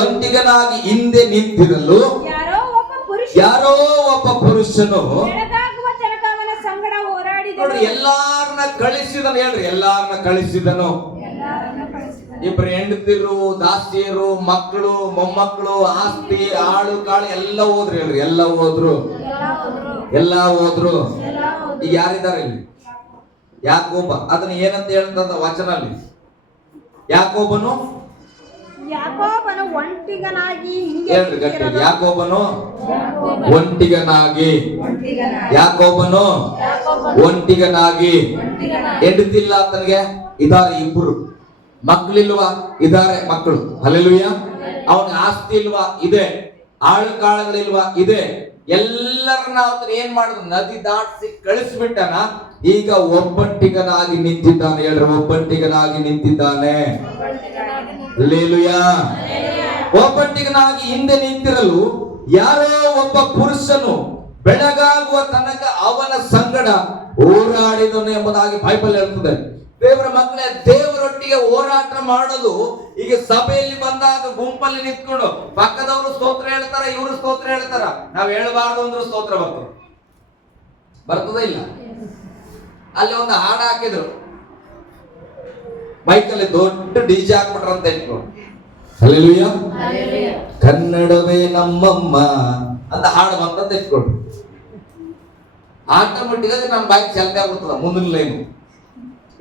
ಒಂಟಿಗನಾಗಿ ಹಿಂದೆ ನಿಂತಿರಲು ಯಾರೋ ಒಬ್ಬ ಪುರುಷನು ಬೆಳಗಾಗುವ ತನಕ ಅವನ ಸಂಗಡ ಹೋರಾಡಿದನು. ನೋಡ್ರಿ, ಎಲ್ಲಾರನ್ನ ಕಳಿಸಿದನು. ಹೇಳ್ರಿ, ಎಲ್ಲಾರನ್ನ ಕಳಿಸಿದನು. ಇಬ್ರು ಹೆಂಡತಿರು, ದಾಸಿಯರು, ಮಕ್ಕಳು, ಮೊಮ್ಮಕ್ಕಳು, ಆಸ್ತಿ, ಆಳು ಕಾಳು ಎಲ್ಲ ಹೋದ್ರು. ಹೇಳ್ರಿ, ಎಲ್ಲ ಹೋದ್ರು. ಎಲ್ಲ ಹೋದ್ರು. ಈಗ ಯಾರಿದ್ದಾರೆ ಇಲ್ಲಿ? ಯಾಕೋಬ. ಅದನ್ನ ಏನಂತ ಹೇಳ್ತದ ವಚನ ಅಲ್ಲಿ? ಯಾಕೋಬನು ಒಂಟಿಗನಾಗಿ. ಹೇಳ್ರಿ ಗಟ್ಟಿ. ಯಾಕೋಬನು ಒಂಟಿಗನಾಗಿ. ಯಾಕೋಬನು ಒಂಟಿಗನಾಗಿ. ಹೆಂಡತಿಲ್ಲ ಆತನಿಗೆ, ಇದಾರೆ ಇಬ್ರು. ಮಕ್ಕಳಿಲ್ವಾ? ಇದಾರೆ ಮಕ್ಕಳು. ಹಲ್ಲೆಲೂಯಾ. ಅವನಿಗೆ ಆಸ್ತಿ ಇಲ್ವಾ? ಇದೆ. ಆಳು ಕಾಳುಗಳಿಲ್ವಾ? ಇದೆ. ಎಲ್ಲರನ್ನ ಅವನು ಏನ್ ಮಾಡಿದ್ರು? ನದಿ ದಾಟಿಸಿ ಕಳಿಸ್ಬಿಟ್ಟನ. ಈಗ ಒಬ್ಬಂಟಿಗನಾಗಿ ನಿಂತಿದ್ದಾನೆ. ಹೇಳ್ರಿ, ಒಬ್ಬಂಟಿಗನಾಗಿ ನಿಂತಿದ್ದಾನೆ. ಹಲ್ಲೆಲೂಯಾ. ಒಬ್ಬಂಟಿಗನಾಗಿ ಹಿಂದೆ ನಿಂತಿರಲು ಯಾರೋ ಒಬ್ಬ ಪುರುಷನು ಬೆಳಗಾಗುವ ತನಕ ಅವನ ಸಂಗಡ ಹೋರಾಡಿದನು ಎಂಬುದಾಗಿ ಬೈಬಲ್ ಹೇಳ್ತದೆ. ದೇವರ ಮಕ್ಕಳೇ, ದೇವರೊಟ್ಟಿಗೆ ಹೋರಾಟ ಮಾಡೋದು ಈಗ ಸಭೆಯಲ್ಲಿ ಬಂದಾಗ ಗುಂಪಲ್ಲಿ ನಿಂತ್ಕೊಂಡು ಪಕ್ಕದವರು ಸ್ತೋತ್ರ ಹೇಳ್ತಾರ, ಇವರು ಸ್ತೋತ್ರ ಹೇಳ್ತಾರ. ನಾವ್ ಹೇಳಬಾರ್ದು ಅಂದ್ರೂ ಸ್ತೋತ್ರ ಬರ್ತದ ಇಲ್ಲ? ಅಲ್ಲಿ ಒಂದು ಹಾಡು ಹಾಕಿದ್ರು, ಮೈಕಲ್ಲಿ ದೊಡ್ಡ ಡಿಜೆ ಹಾಕ್ಬಿಟ್ರ ಅಂತ ಇಟ್ಕೊಂಡು, ಹಲ್ಲೆಲೂಯಾ, ಕನ್ನಡವೇ ನಮ್ಮಮ್ಮ ಅಂತ ಹಾಡು ಬಂತ ಇಟ್ಕೊಂಡು, ಆಟೋಮೆಟಿಕ್ ಆಗಿ ನಮ್ಮ ಬೈಕ್ ಚಾಲನೆ ಆಗ್ಬಿಡ್ತದ ಮುಂದಿನ ಲೈನ್.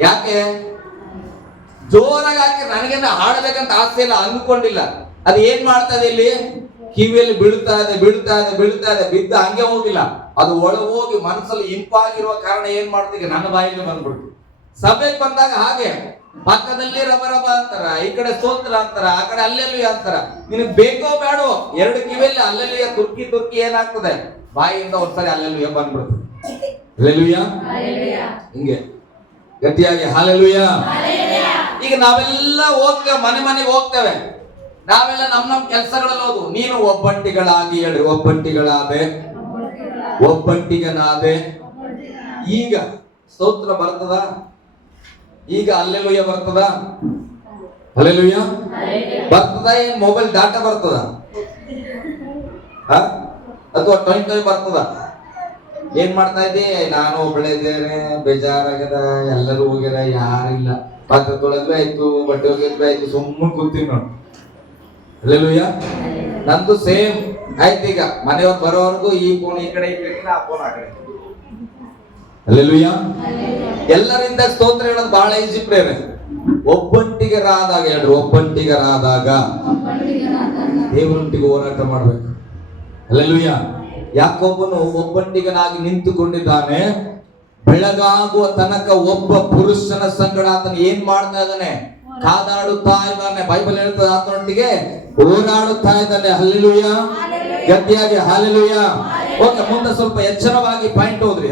ಯಾಕೆ? ಜೋರಾಗಿ ಹಾಕಿ ನನಗೇನ ಹಾಡಬೇಕಂತ ಆಸೆ ಇಲ್ಲ, ಅಂದ್ಕೊಂಡಿಲ್ಲ. ಅದು ಏನ್ ಮಾಡ್ತದೆ ಇಲ್ಲಿ? ಕಿವಿಯಲ್ಲಿ ಬೀಳ್ತಾ ಇದೆ, ಬೀಳ್ತಾ ಇದೆ, ಬೀಳ್ತಾ ಇದೆ. ಬಿದ್ದ ಹಂಗೆ ಹೋಗಿಲ್ಲ, ಅದು ಒಳ ಹೋಗಿ ಮನಸ್ಸಲ್ಲಿ ಇಂಪಾಗಿರುವ ಕಾರಣ ಏನ್ ಮಾಡ್ತೀವಿ? ನನ್ನ ಬಾಯಿಗೆ ಬಂದ್ಬಿಡ್ತು. ಸಭೆಗೆ ಬಂದಾಗ ಹಾಗೆ ಪಕ್ಕದಲ್ಲಿ ರಬ ರಬ ಅಂತಾರ, ಈ ಕಡೆ ಸ್ತೋತ್ರ ಅಂತಾರ, ಆ ಕಡೆ ಅಲ್ಲೆಲ್ಲೂ ಅಂತಾರ. ನಿನಗೆ ಬೇಕೋ ಬೇಡೋ ಎರಡು ಕಿವಿಯಲ್ಲಿ ಅಲ್ಲೆಲ್ಲೂ ತುರ್ಕಿ ತುರ್ಕಿ ಏನಾಗ್ತದೆ? ಬಾಯಿಯಿಂದ ಒಂದ್ಸರಿ ಅಲ್ಲೆಲ್ಲೂ ಬಂದ್ಬಿಡ್ತದೆ. ಹಲ್ಲೆಲೂಯಾ. ಹಿಂಗೆ ಗಟ್ಟಿಯಾಗಿ ಹಲ್ಲೆಲೂಯಾ. ಈಗ ನಾವೆಲ್ಲ ಹೋಗ್ತೇವೆ, ಮನೆಗೆ ಹೋಗ್ತೇವೆ. ನಾವೆಲ್ಲ ನಮ್ಮ ಕೆಲಸಗಳಲ್ಲಿ ಹೋದು. ನೀನು ಒಬ್ಬಂಟಿಗಳಾಗಿ. ಹೇಳ್ರಿ, ಒಬ್ಬಂಟಿಗಳಾದೆ, ಒಬ್ಬಂಟಿಗನಾದೆ. ಈಗ ಸ್ತೋತ್ರ ಬರ್ತದ? ಈಗ ಹಲ್ಲೆಲೂಯಾ ಬರ್ತದ? ಹಲ್ಲೆಲೂಯಾ ಬರ್ತದ? ಏನ್ ಮೊಬೈಲ್ ಡಾಟಾ ಬರ್ತದ? ಅಥವಾ 20 ಬರ್ತದ? ಏನ್ ಮಾಡ್ತಾ ಇದ್ದಿ? ನಾನು ಒಬ್ಬಳೇ ಇದ್ದೇನೆ, ಬೇಜಾರಾಗದ, ಎಲ್ಲರೂ ಹೋಗ್ಯಾರ, ಯಾರಿಲ್ಲ. ಪಾತ್ರೆ ತೊಳೆದ್ವಿ ಆಯ್ತು, ಬಟ್ಟೆ ಒಗೆದ್ವಿ ಆಯ್ತು, ಸುಮ್ಮನೆ ಕೂತೀನಿ ನೋಡಿ. ಹಲ್ಲೆಲೂಯಾ. ನಂದು ಸೇಮ್ ಆಯ್ತು. ಈಗ ಮನೆಯವ್ರು ಬರೋವರೆಗೂ ಈ ಫೋನ್ ಈ ಕಡೆ ಆ ಫೋನ್ ಆ ಕಡೆ. ಹಲ್ಲೆಲೂಯಾ. ಎಲ್ಲರಿಂದ ಸ್ತೋತ್ರ ಹೇಳೋದು ಬಹಳ ಈಜಿ ಪ್ರೇರೆ. ಒಬ್ಬಂಟಿಗರಾದಾಗ. ಹೇಳ್ರಿ, ಒಬ್ಬಂಟಿಗರಾದಾಗ ದೇವರೊಟ್ಟಿಗೆ ಹೋರಾಟ ಮಾಡ್ಬೇಕು. ಹಲ್ಲೆಲೂಯಾ. ಯಾಕೊಬ್ಬನು ಒಬ್ಬಂಟಿಗನಾಗಿ ನಿಂತುಕೊಂಡಿದ್ದಾನೆ. ಬೆಳಗಾಗುವ ತನಕ ಒಬ್ಬ ಪುರುಷನ ಸಂಗಡ ಆತನ ಏನ್ ಮಾಡ್ತಾ ಇದ್ದಾನೆ? ಕಾದಾಡುತ್ತಾ ಇದ್ದಾನೆ. ಬೈಬಲ್ ಹೇಳ್ತದೆ ಆತನೊಟ್ಟಿಗೆ ಹೋರಾಡುತ್ತಾ ಇದ್ದಾನೆ. ಹಲ್ಲೆಲೂಯಾ. ಗಟ್ಟಿಯಾಗಿ ಹಲ್ಲೆಲೂಯಾ. ಓಕೆ, ಮುಂದೆ ಸ್ವಲ್ಪ ಎಚ್ಚರವಾಗಿ ಪಾಯಿಂಟ್ ಹೋದ್ರಿ.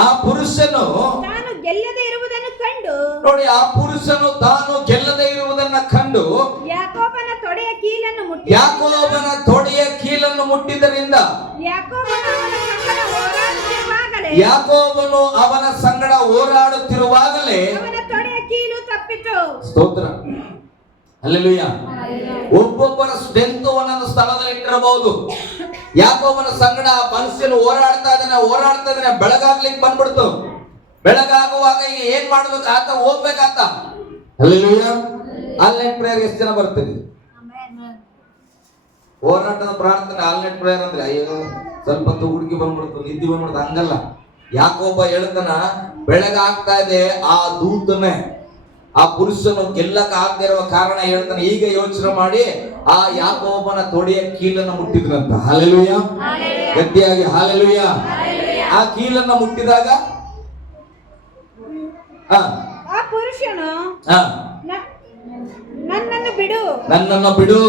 ಆ ಪುರುಷನು ತಾನು ಗೆಲ್ಲದೆ ಇರುವುದನ್ನು ಕಂಡು, ನೋಡಿ, ಆ ಪುರುಷನು ತಾನು ಗೆಲ್ಲದೆ ಇರುವುದನ್ನ ಕಂಡು ಯಾಕೋಬನ ತೊಡೆಯ ಕೀಲನ್ನು ಮುಟ್ಟಿದ್ದರಿಂದ ಯಾಕೋಬನು ಅವನ ಸಂಗಡ ಹೋರಾಡುತ್ತಿರುವಾಗಲೇ ಅವನ ತೊಡೆಯ ಕೀಲು ತಪ್ಪಿತು. ಸ್ತೋತ್ರ. ಹಲ್ಲೆಲೂಯಾ. ಒಬ್ಬೊಬ್ಬರ ಸ್ಟ್ರೆಂತ್ ಒಂದೊಂದು ಸ್ಥಳದಲ್ಲಿ ಇಟ್ಟಿರಬಹುದು. ಯಾಕೋಬನ ಸಂಗಡ ಮನುಷ್ಯನು ಹೋರಾಡ್ತಾ ಇದ್ದಾನೆ. ಬೆಳಗಾಗ್ಲಿಕ್ಕೆ ಬಂದ್ಬಿಡ್ತು. ಬೆಳಗಾಗುವಾಗ ಈಗ ಏನ್ ಮಾಡ್ಬೇಕು? ಆತ ಹೋಗ್ಬೇಕಾತ. ಹಲ್ಲೆಲೂಯಾ. ಆನ್ಲೈನ್ ಪ್ರೇಯರ್ ಎಷ್ಟು ಜನ ಬರ್ತೀರಿ? ಹೋರಾಟದ ಪ್ರಾರ್ಥನೆ ಆನ್ಲೈನ್ ಪ್ರೇಯರ್ ಅಂದ್ರೆ ಅಯ್ಯೋ ಸ್ವಲ್ಪ ಹುಡುಗಿ ಬಂದ್ಬಿಡ್ತು, ನಿದ್ದೆ ಬಂದ್ಬಿಡ್ತು, ಹಂಗಲ್ಲ. ಯಾಕೋಬ ಹೇಳ್ತಾನ, ಬೆಳಗಾಗ್ತಾ ಇದೆ, ಆ ದೂತನೇ ಆ ಪುರುಷನು ಗೆಲ್ಲಕ್ಕೆ ಆಗದೆ ಇರುವ ಕಾರಣ ಹೇಳ್ತಾನೆ. ಈಗ ಯೋಚನೆ ಮಾಡಿ, ಆ ಯಾಕೋಬನ ತೊಡೆಯ ಕೀಲನ್ನು ಮುಟ್ಟಿದ್ರಂತ. ಹಲ್ಲೆಲೂಯಾ. ಗಟ್ಟಿಯಾಗಿ ಹಲ್ಲೆಲೂಯಾ. ಆ ಕೀಲನ್ನು ಮುಟ್ಟಿದಾಗ ಆ ಪುರುಷನು ನನ್ನನ್ನು ಬಿಡು,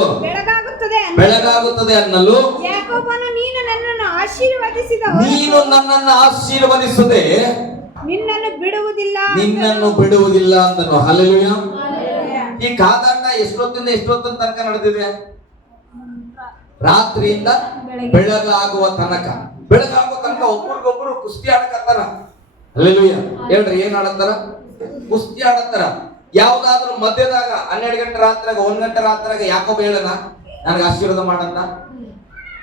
ಬೆಳಗಾಗುತ್ತದೆ ಅನ್ನಲು ಯಾಕೋಬನು ನೀನು ನನ್ನನ್ನು ಆಶೀರ್ವದಿಸದೆ ನಿನ್ನನ್ನು ಬಿಡುವುದಿಲ್ಲ ಅಂದನು. ಹಲ್ಲೆಲೂಯಾ. ಈ ಕಾದಾಟ ಎಷ್ಟೊತ್ತಿನ ತನಕ ನಡೆದಿದೆ? ರಾತ್ರಿಯಿಂದ ಬೆಳಗಾಗುವ ತನಕ. ಒಬ್ಬರಿಗೊಬ್ಬರು ಕುಸ್ತಿ ಆಡಕತ್ತಾರ. ಹಲ್ಲೆಲೂಯಾ. ಹೇಳ್ರಿ, ಏನ್ ಆಡತ್ತಾರ? ಕುಸ್ತಿ ಆಡತ್ತಾರ. ಯಾವ್ದಾದ್ರು ಮಧ್ಯದಾಗ 12 ಗಂಟೆ ರಾತ್ರಿಯಾಗ 1 ಗಂಟೆ ರಾತ್ರಿಯಾಗ ಯಾಕೋಬ ಹೇಳನ ನನಗೆ ಆಶೀರ್ವಾದ ಮಾಡಂತ?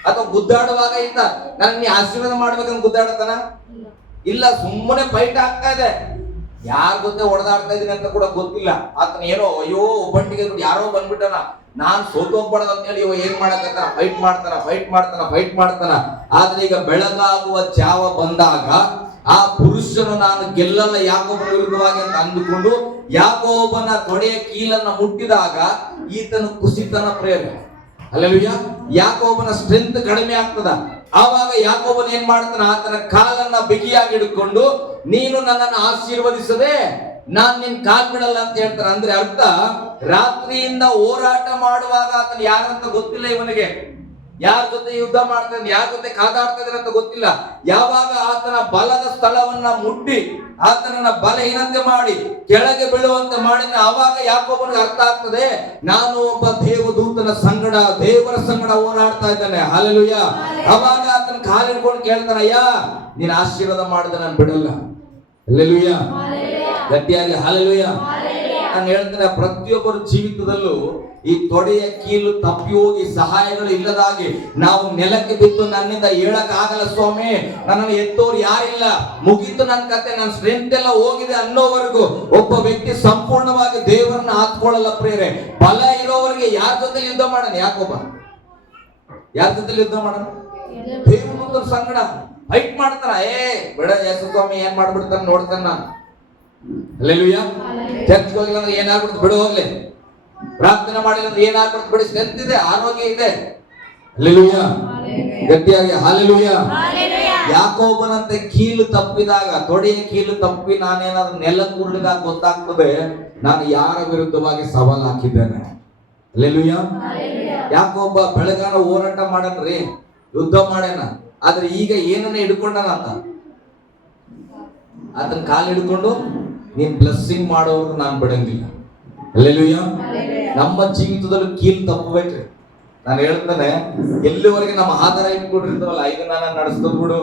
ಅಥವಾ ಗುದ್ದಾಡುವಾಗ ಇದ್ದ ನನಗೆ ನೀ ಆಶೀರ್ವಾದ ಮಾಡ್ಬೇಕಂತ ಗುದ್ದಾಡತಾನ? ಇಲ್ಲ, ಸುಮ್ಮನೆ ಫೈಟ್ ಆಗ್ತಾ ಇದೆ. ಯಾರ ಜೊತೆ ಹೊಡೆದಾಡ್ತಾ ಇದೀನಿ ಅಂತ ಕೂಡ ಗೊತ್ತಿಲ್ಲ. ಆತನ ಏನೋ ಅಯ್ಯೋ ಒಬ್ಬಂಟಿಗೆ ಯಾರೋ ಬಂದ್ಬಿಟ್ಟನ, ನಾನ್ ಸೋತು ಹೋಗ್ಬಾರ್ದು ಅಂತ ಹೇಳಿ ಇವ ಏನ್ ಮಾಡಕತ್ತಾನ, ಫೈಟ್ ಮಾಡ್ತಾನ. ಆದ್ರೆ ಈಗ ಬೆಳಗಾಗುವ ಜಾವ ಬಂದಾಗ ಆ ಪುರುಷನು ನಾನು ಗೆಲ್ಲಲ್ಲ ಯಾಕೋಬನ ವಿರುದ್ಧವಾಗಿ ಅಂತ ಅಂದುಕೊಂಡು ಯಾಕೋಬನ ತೊಡೆಯ ಕೀಲನ್ನ ಮುಟ್ಟಿದಾಗ ಈತನ ಕುಸಿತನ ಪ್ರೇರಣೆ. ಹಲ್ಲೆಲೂಯಾ. ಯಾಕೋಬನ ಸ್ಟ್ರೆಂತ್ ಕಡಿಮೆ ಆಗ್ತದ. ಆವಾಗ ಯಾಕೋಬನ ಏನ್ ಮಾಡ್ತಾನ, ಆತನ ಕಾಲನ್ನ ಬಿಗಿಯಾಗಿ ಹಿಡ್ಕೊಂಡು ನೀನು ನನ್ನನ್ನು ಆಶೀರ್ವದಿಸದೆ ನಾನ್ ನಿನ್ ಕಾಲ್ ಬಿಡಲ್ಲ ಅಂತ ಹೇಳ್ತಾನೆ. ಅಂದ್ರೆ ಅರ್ಥ, ರಾತ್ರಿಯಿಂದ ಹೋರಾಟ ಮಾಡುವಾಗ ಆತನ ಯಾರಂತ ಗೊತ್ತಿಲ್ಲ ಇವನಿಗೆ, ಯಾರ ಜೊತೆ ಯುದ್ಧ ಮಾಡ್ತಾನೆ, ಯಾರ ಜೊತೆ ಕಾದಾಡ್ತಾ ಇದ್ದಾನೆ ಅಂತ ಗೊತ್ತಿಲ್ಲ. ಯಾವಾಗ ಆತನ ಬಲದ ಸ್ಥಳವನ್ನ ಮುಟ್ಟಿ ಆತನನ್ನ ಬಲಹೀನತೆ ಮಾಡಿ ಕೆಳಗೆ ಬೀಳುವಂತೆ ಮಾಡಿದ ಆವಾಗ ಯಾಕೋಬನಿಗೆ ಅರ್ಥ ಆಗ್ತದೆ, ನಾನು ಒಬ್ಬ ದೇವದೂತನ ಸಂಗಡ, ದೇವರ ಸಂಗಡ ಹೋರಾಡ್ತಾ ಇದ್ದಾನೆ. ಹಲ್ಲೆಲೂಯಾ. ಅವಾಗ ಆತನ ಕಾಲು ಹಿಡ್ಕೊಂಡು ಕೇಳ್ತಾನ, ಅಯ್ಯ ನೀನ್ ಆಶೀರ್ವಾದ ಮಾಡಿದ ನಾನು ಬಿಡಲ್ಲ. ಹಲ್ಲೆಲೂಯಾ. ಗಟ್ಟಿಯಾಗಿ ಹಲ್ಲೆಲೂಯಾ. ನಾನು ಹೇಳ್ತೇನೆ, ಪ್ರತಿಯೊಬ್ಬರ ಜೀವಿತದಲ್ಲೂ ಈ ತೊಡೆಯ ಕೀಲು ತಪ್ಪಿ ಹೋಗಿ ಸಹಾಯಗಳು ಇಲ್ಲದಾಗಿ ನಾವು ನೆಲಕ್ಕೆ ಬಿದ್ದು ನನ್ನಿಂದ ಹೇಳಕ್ ಆಗಲ್ಲ ಸ್ವಾಮಿ, ನನ್ನನ್ನು ಎತ್ತೋರು ಯಾರಿಲ್ಲ, ಮುಗೀತು ನನ್ನ ಕತೆ, ನನ್ನ ಸ್ಟ್ರೆಂತ್ ಎಲ್ಲ ಹೋಗಿದೆ ಅನ್ನೋವರೆಗೂ ಒಬ್ಬ ವ್ಯಕ್ತಿ ಸಂಪೂರ್ಣವಾಗಿ ದೇವರನ್ನ ಹಾತ್ಕೊಳ್ಳಲ್ಲ ಪ್ರೇರೆ. ಬಲ ಇರೋವರೆಗೆ ಯಾರ ಜೊತೆ ಯುದ್ಧ ಮಾಡೋಣ? ಯಾಕೋಬ ಯಾರ ಜೊತೆ ಯುದ್ಧ ಮಾಡೋಣ? ದೇವರ ಸಂಗಡ ಫೈಟ್ ಮಾಡ್ತಾನ. ಬೇಡ ಯೇಸು ಸ್ವಾಮಿ ಏನ್ ಮಾಡ್ಬಿಡ್ತಾನ ನೋಡ್ತಾನ ನಾನು. ಹಲ್ಲೆಲೂಯಾ. ಚರ್ಚ್ ಹೋಗಿಲ್ಲ ಅಂದ್ರೆ ಏನಾಗ್ಬಿಡ್ತು, ಬಿಡು ಹೋಗ್ಲಿ. ಪ್ರಾರ್ಥನೆ ಮಾಡಿಲ್ಲ ಅಂದ್ರೆ ಏನಾಗ್ಬಿಡ್ತು, ಬಿಡಿ. ಸ್ಟ್ರೆಂತ್ ಇದೆ, ಆರೋಗ್ಯ ಇದೆ. ಹಲ್ಲೆಲೂಯಾ. ಗಟ್ಟಿಯಾಗಿ ಹಲ್ಲೆಲೂಯಾ. ಯಾಕೋಬನಂತೆ ಕೀಲು ತಪ್ಪಿದಾಗ, ತೊಡೆಯ ಕೀಲು ತಪ್ಪಿ ನಾನೇನಾದ್ರೂ ನೆಲ ಕೂರ್ಲಿದಾಗ ಗೊತ್ತಾಗ್ತದೆ ನಾನು ಯಾರ ವಿರುದ್ಧವಾಗಿ ಸವಾಲ್ ಹಾಕಿದ್ದೇನೆ. ಹಲ್ಲೆಲೂಯಾ. ಯಾಕೋಬ ಬೆಳಗಾನ ಹೋರಾಟ ಮಾಡನ್ರಿ, ಯುದ್ಧ ಮಾಡ್ಯಾನ. ಆದ್ರೆ ಈಗ ಏನನ್ನ ಹಿಡ್ಕೊಂಡನ ಆತನ ಕಾಲು ಹಿಡ್ಕೊಂಡು ನೀನ್ ಬ್ಲೆಸ್ಸಿಂಗ್ ಮಾಡೋರು ನಾನು ಬಿಡಂಗಿಲ್ಲ. ಹಲ್ಲೆಲೂಯಾ. ನಮ್ಮ ಜೀವಿತದಲ್ಲಿ ಕೀಲು ತಪ್ಪಬೇಕ್ರಿ. ನಾನು ಹೇಳ್ತೇನೆ, ಎಲ್ಲಿವರೆಗೆ ನಮ್ಮ ಆಧಾರ ಇಟ್ಕೊಂಡಿರ್ತಾವಲ್ಲ, ಇದು ನಾನು ನಡೆಸ್ತದ್ ಬಿಡು,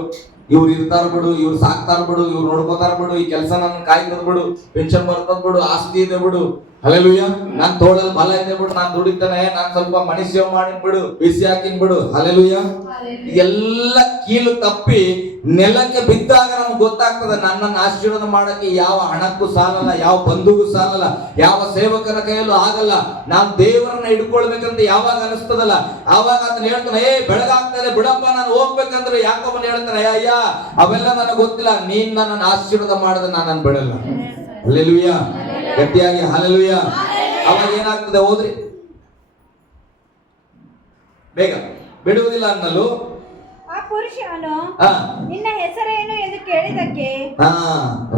ಇವ್ರು ಇರ್ತಾರ ಬಿಡು, ಇವ್ರು ಸಾಕ್ತಾರ ಬಿಡು, ಇವ್ರು ನೋಡ್ಕೋತಾರ ಬಿಡು, ಈ ಕೆಲಸ ನನ್ನ ಕಾಯ್ತದ ಬಿಡು, ಪೆನ್ಷನ್ ಬರ್ತದ ಬಿಡು, ಆಸ್ತಿ ಇದೆ ಬಿಡು, ಹಲ್ಲೆಲೂಯಾ, ನಾನ್ ತೋಳಲ್ಲಿ ಬಲ ಇದೆ ಬಿಡು, ನಾನ್ ದುಡಿತಾನೆ, ನಾನ್ ಸ್ವಲ್ಪ ಮನಿ ಸೇವ್ ಮಾಡಿನ್ ಬಿಡು, ಬಿಸಿ ಹಾಕಿನ್ ಬಿಡು, ಹಲ್ಲೆಲೂಯಾ. ಎಲ್ಲ ಕೀಲು ತಪ್ಪಿ ನೆಲಕ್ಕೆ ಬಿದ್ದಾಗ ನಮ್ಗೆ ಗೊತ್ತಾಗ್ತದೆ ನನ್ನನ್ನು ಆಶೀರ್ವಾದ ಮಾಡಕ್ಕೆ ಯಾವ ಹಣಕ್ಕೂ ಸಾಲಲ್ಲ, ಯಾವ ಬಂಧುಗೂ ಸಾಲಲ್ಲ, ಯಾವ ಸೇವಕನ ಕೈಯಲ್ಲೂ ಆಗಲ್ಲ. ನಾನ್ ದೇವರನ್ನ ಹಿಡ್ಕೊಳ್ಬೇಕಂತ ಯಾವಾಗ ಅನಿಸ್ತದಲ್ಲ ಆವಾಗ ಅದನ್ನ ಹೇಳ್ತಾನೆ, ಬೆಳಗಾಗ್ತದೆ ಬಿಡಪ್ಪ ನಾನು ಹೋಗ್ಬೇಕಂದ್ರೆ ಯಾಕೋಬನ್ ಹೇಳ್ತಾನೆ, ಅಯ್ಯ ಅವೆಲ್ಲ ನನಗೆ ಗೊತ್ತಿಲ್ಲ, ನೀನ್ ನನ್ನನ್ನು ಆಶೀರ್ವಾದ ಮಾಡಿದ್ರೆ ನಾನು ಬಿಡಲ್ಲ. ಹಲ್ಲೆಲೂಯಾ. ಗಟ್ಟಿಯಾಗಿ ಹಲ್ಲೆಲೂಯಾ. ಅವಾಗ ಏನಾಗ್ತದೆ ಹೋದ್ರಿ, ಬೇಗ ಬಿಡುವುದಿಲ್ಲ ಅನ್ನಲು ಆ ಪುರುಷನು ನಿನ್ನ ಹೆಸರೇನು ಎಂದು ಕೇಳಿದಕ್ಕೆ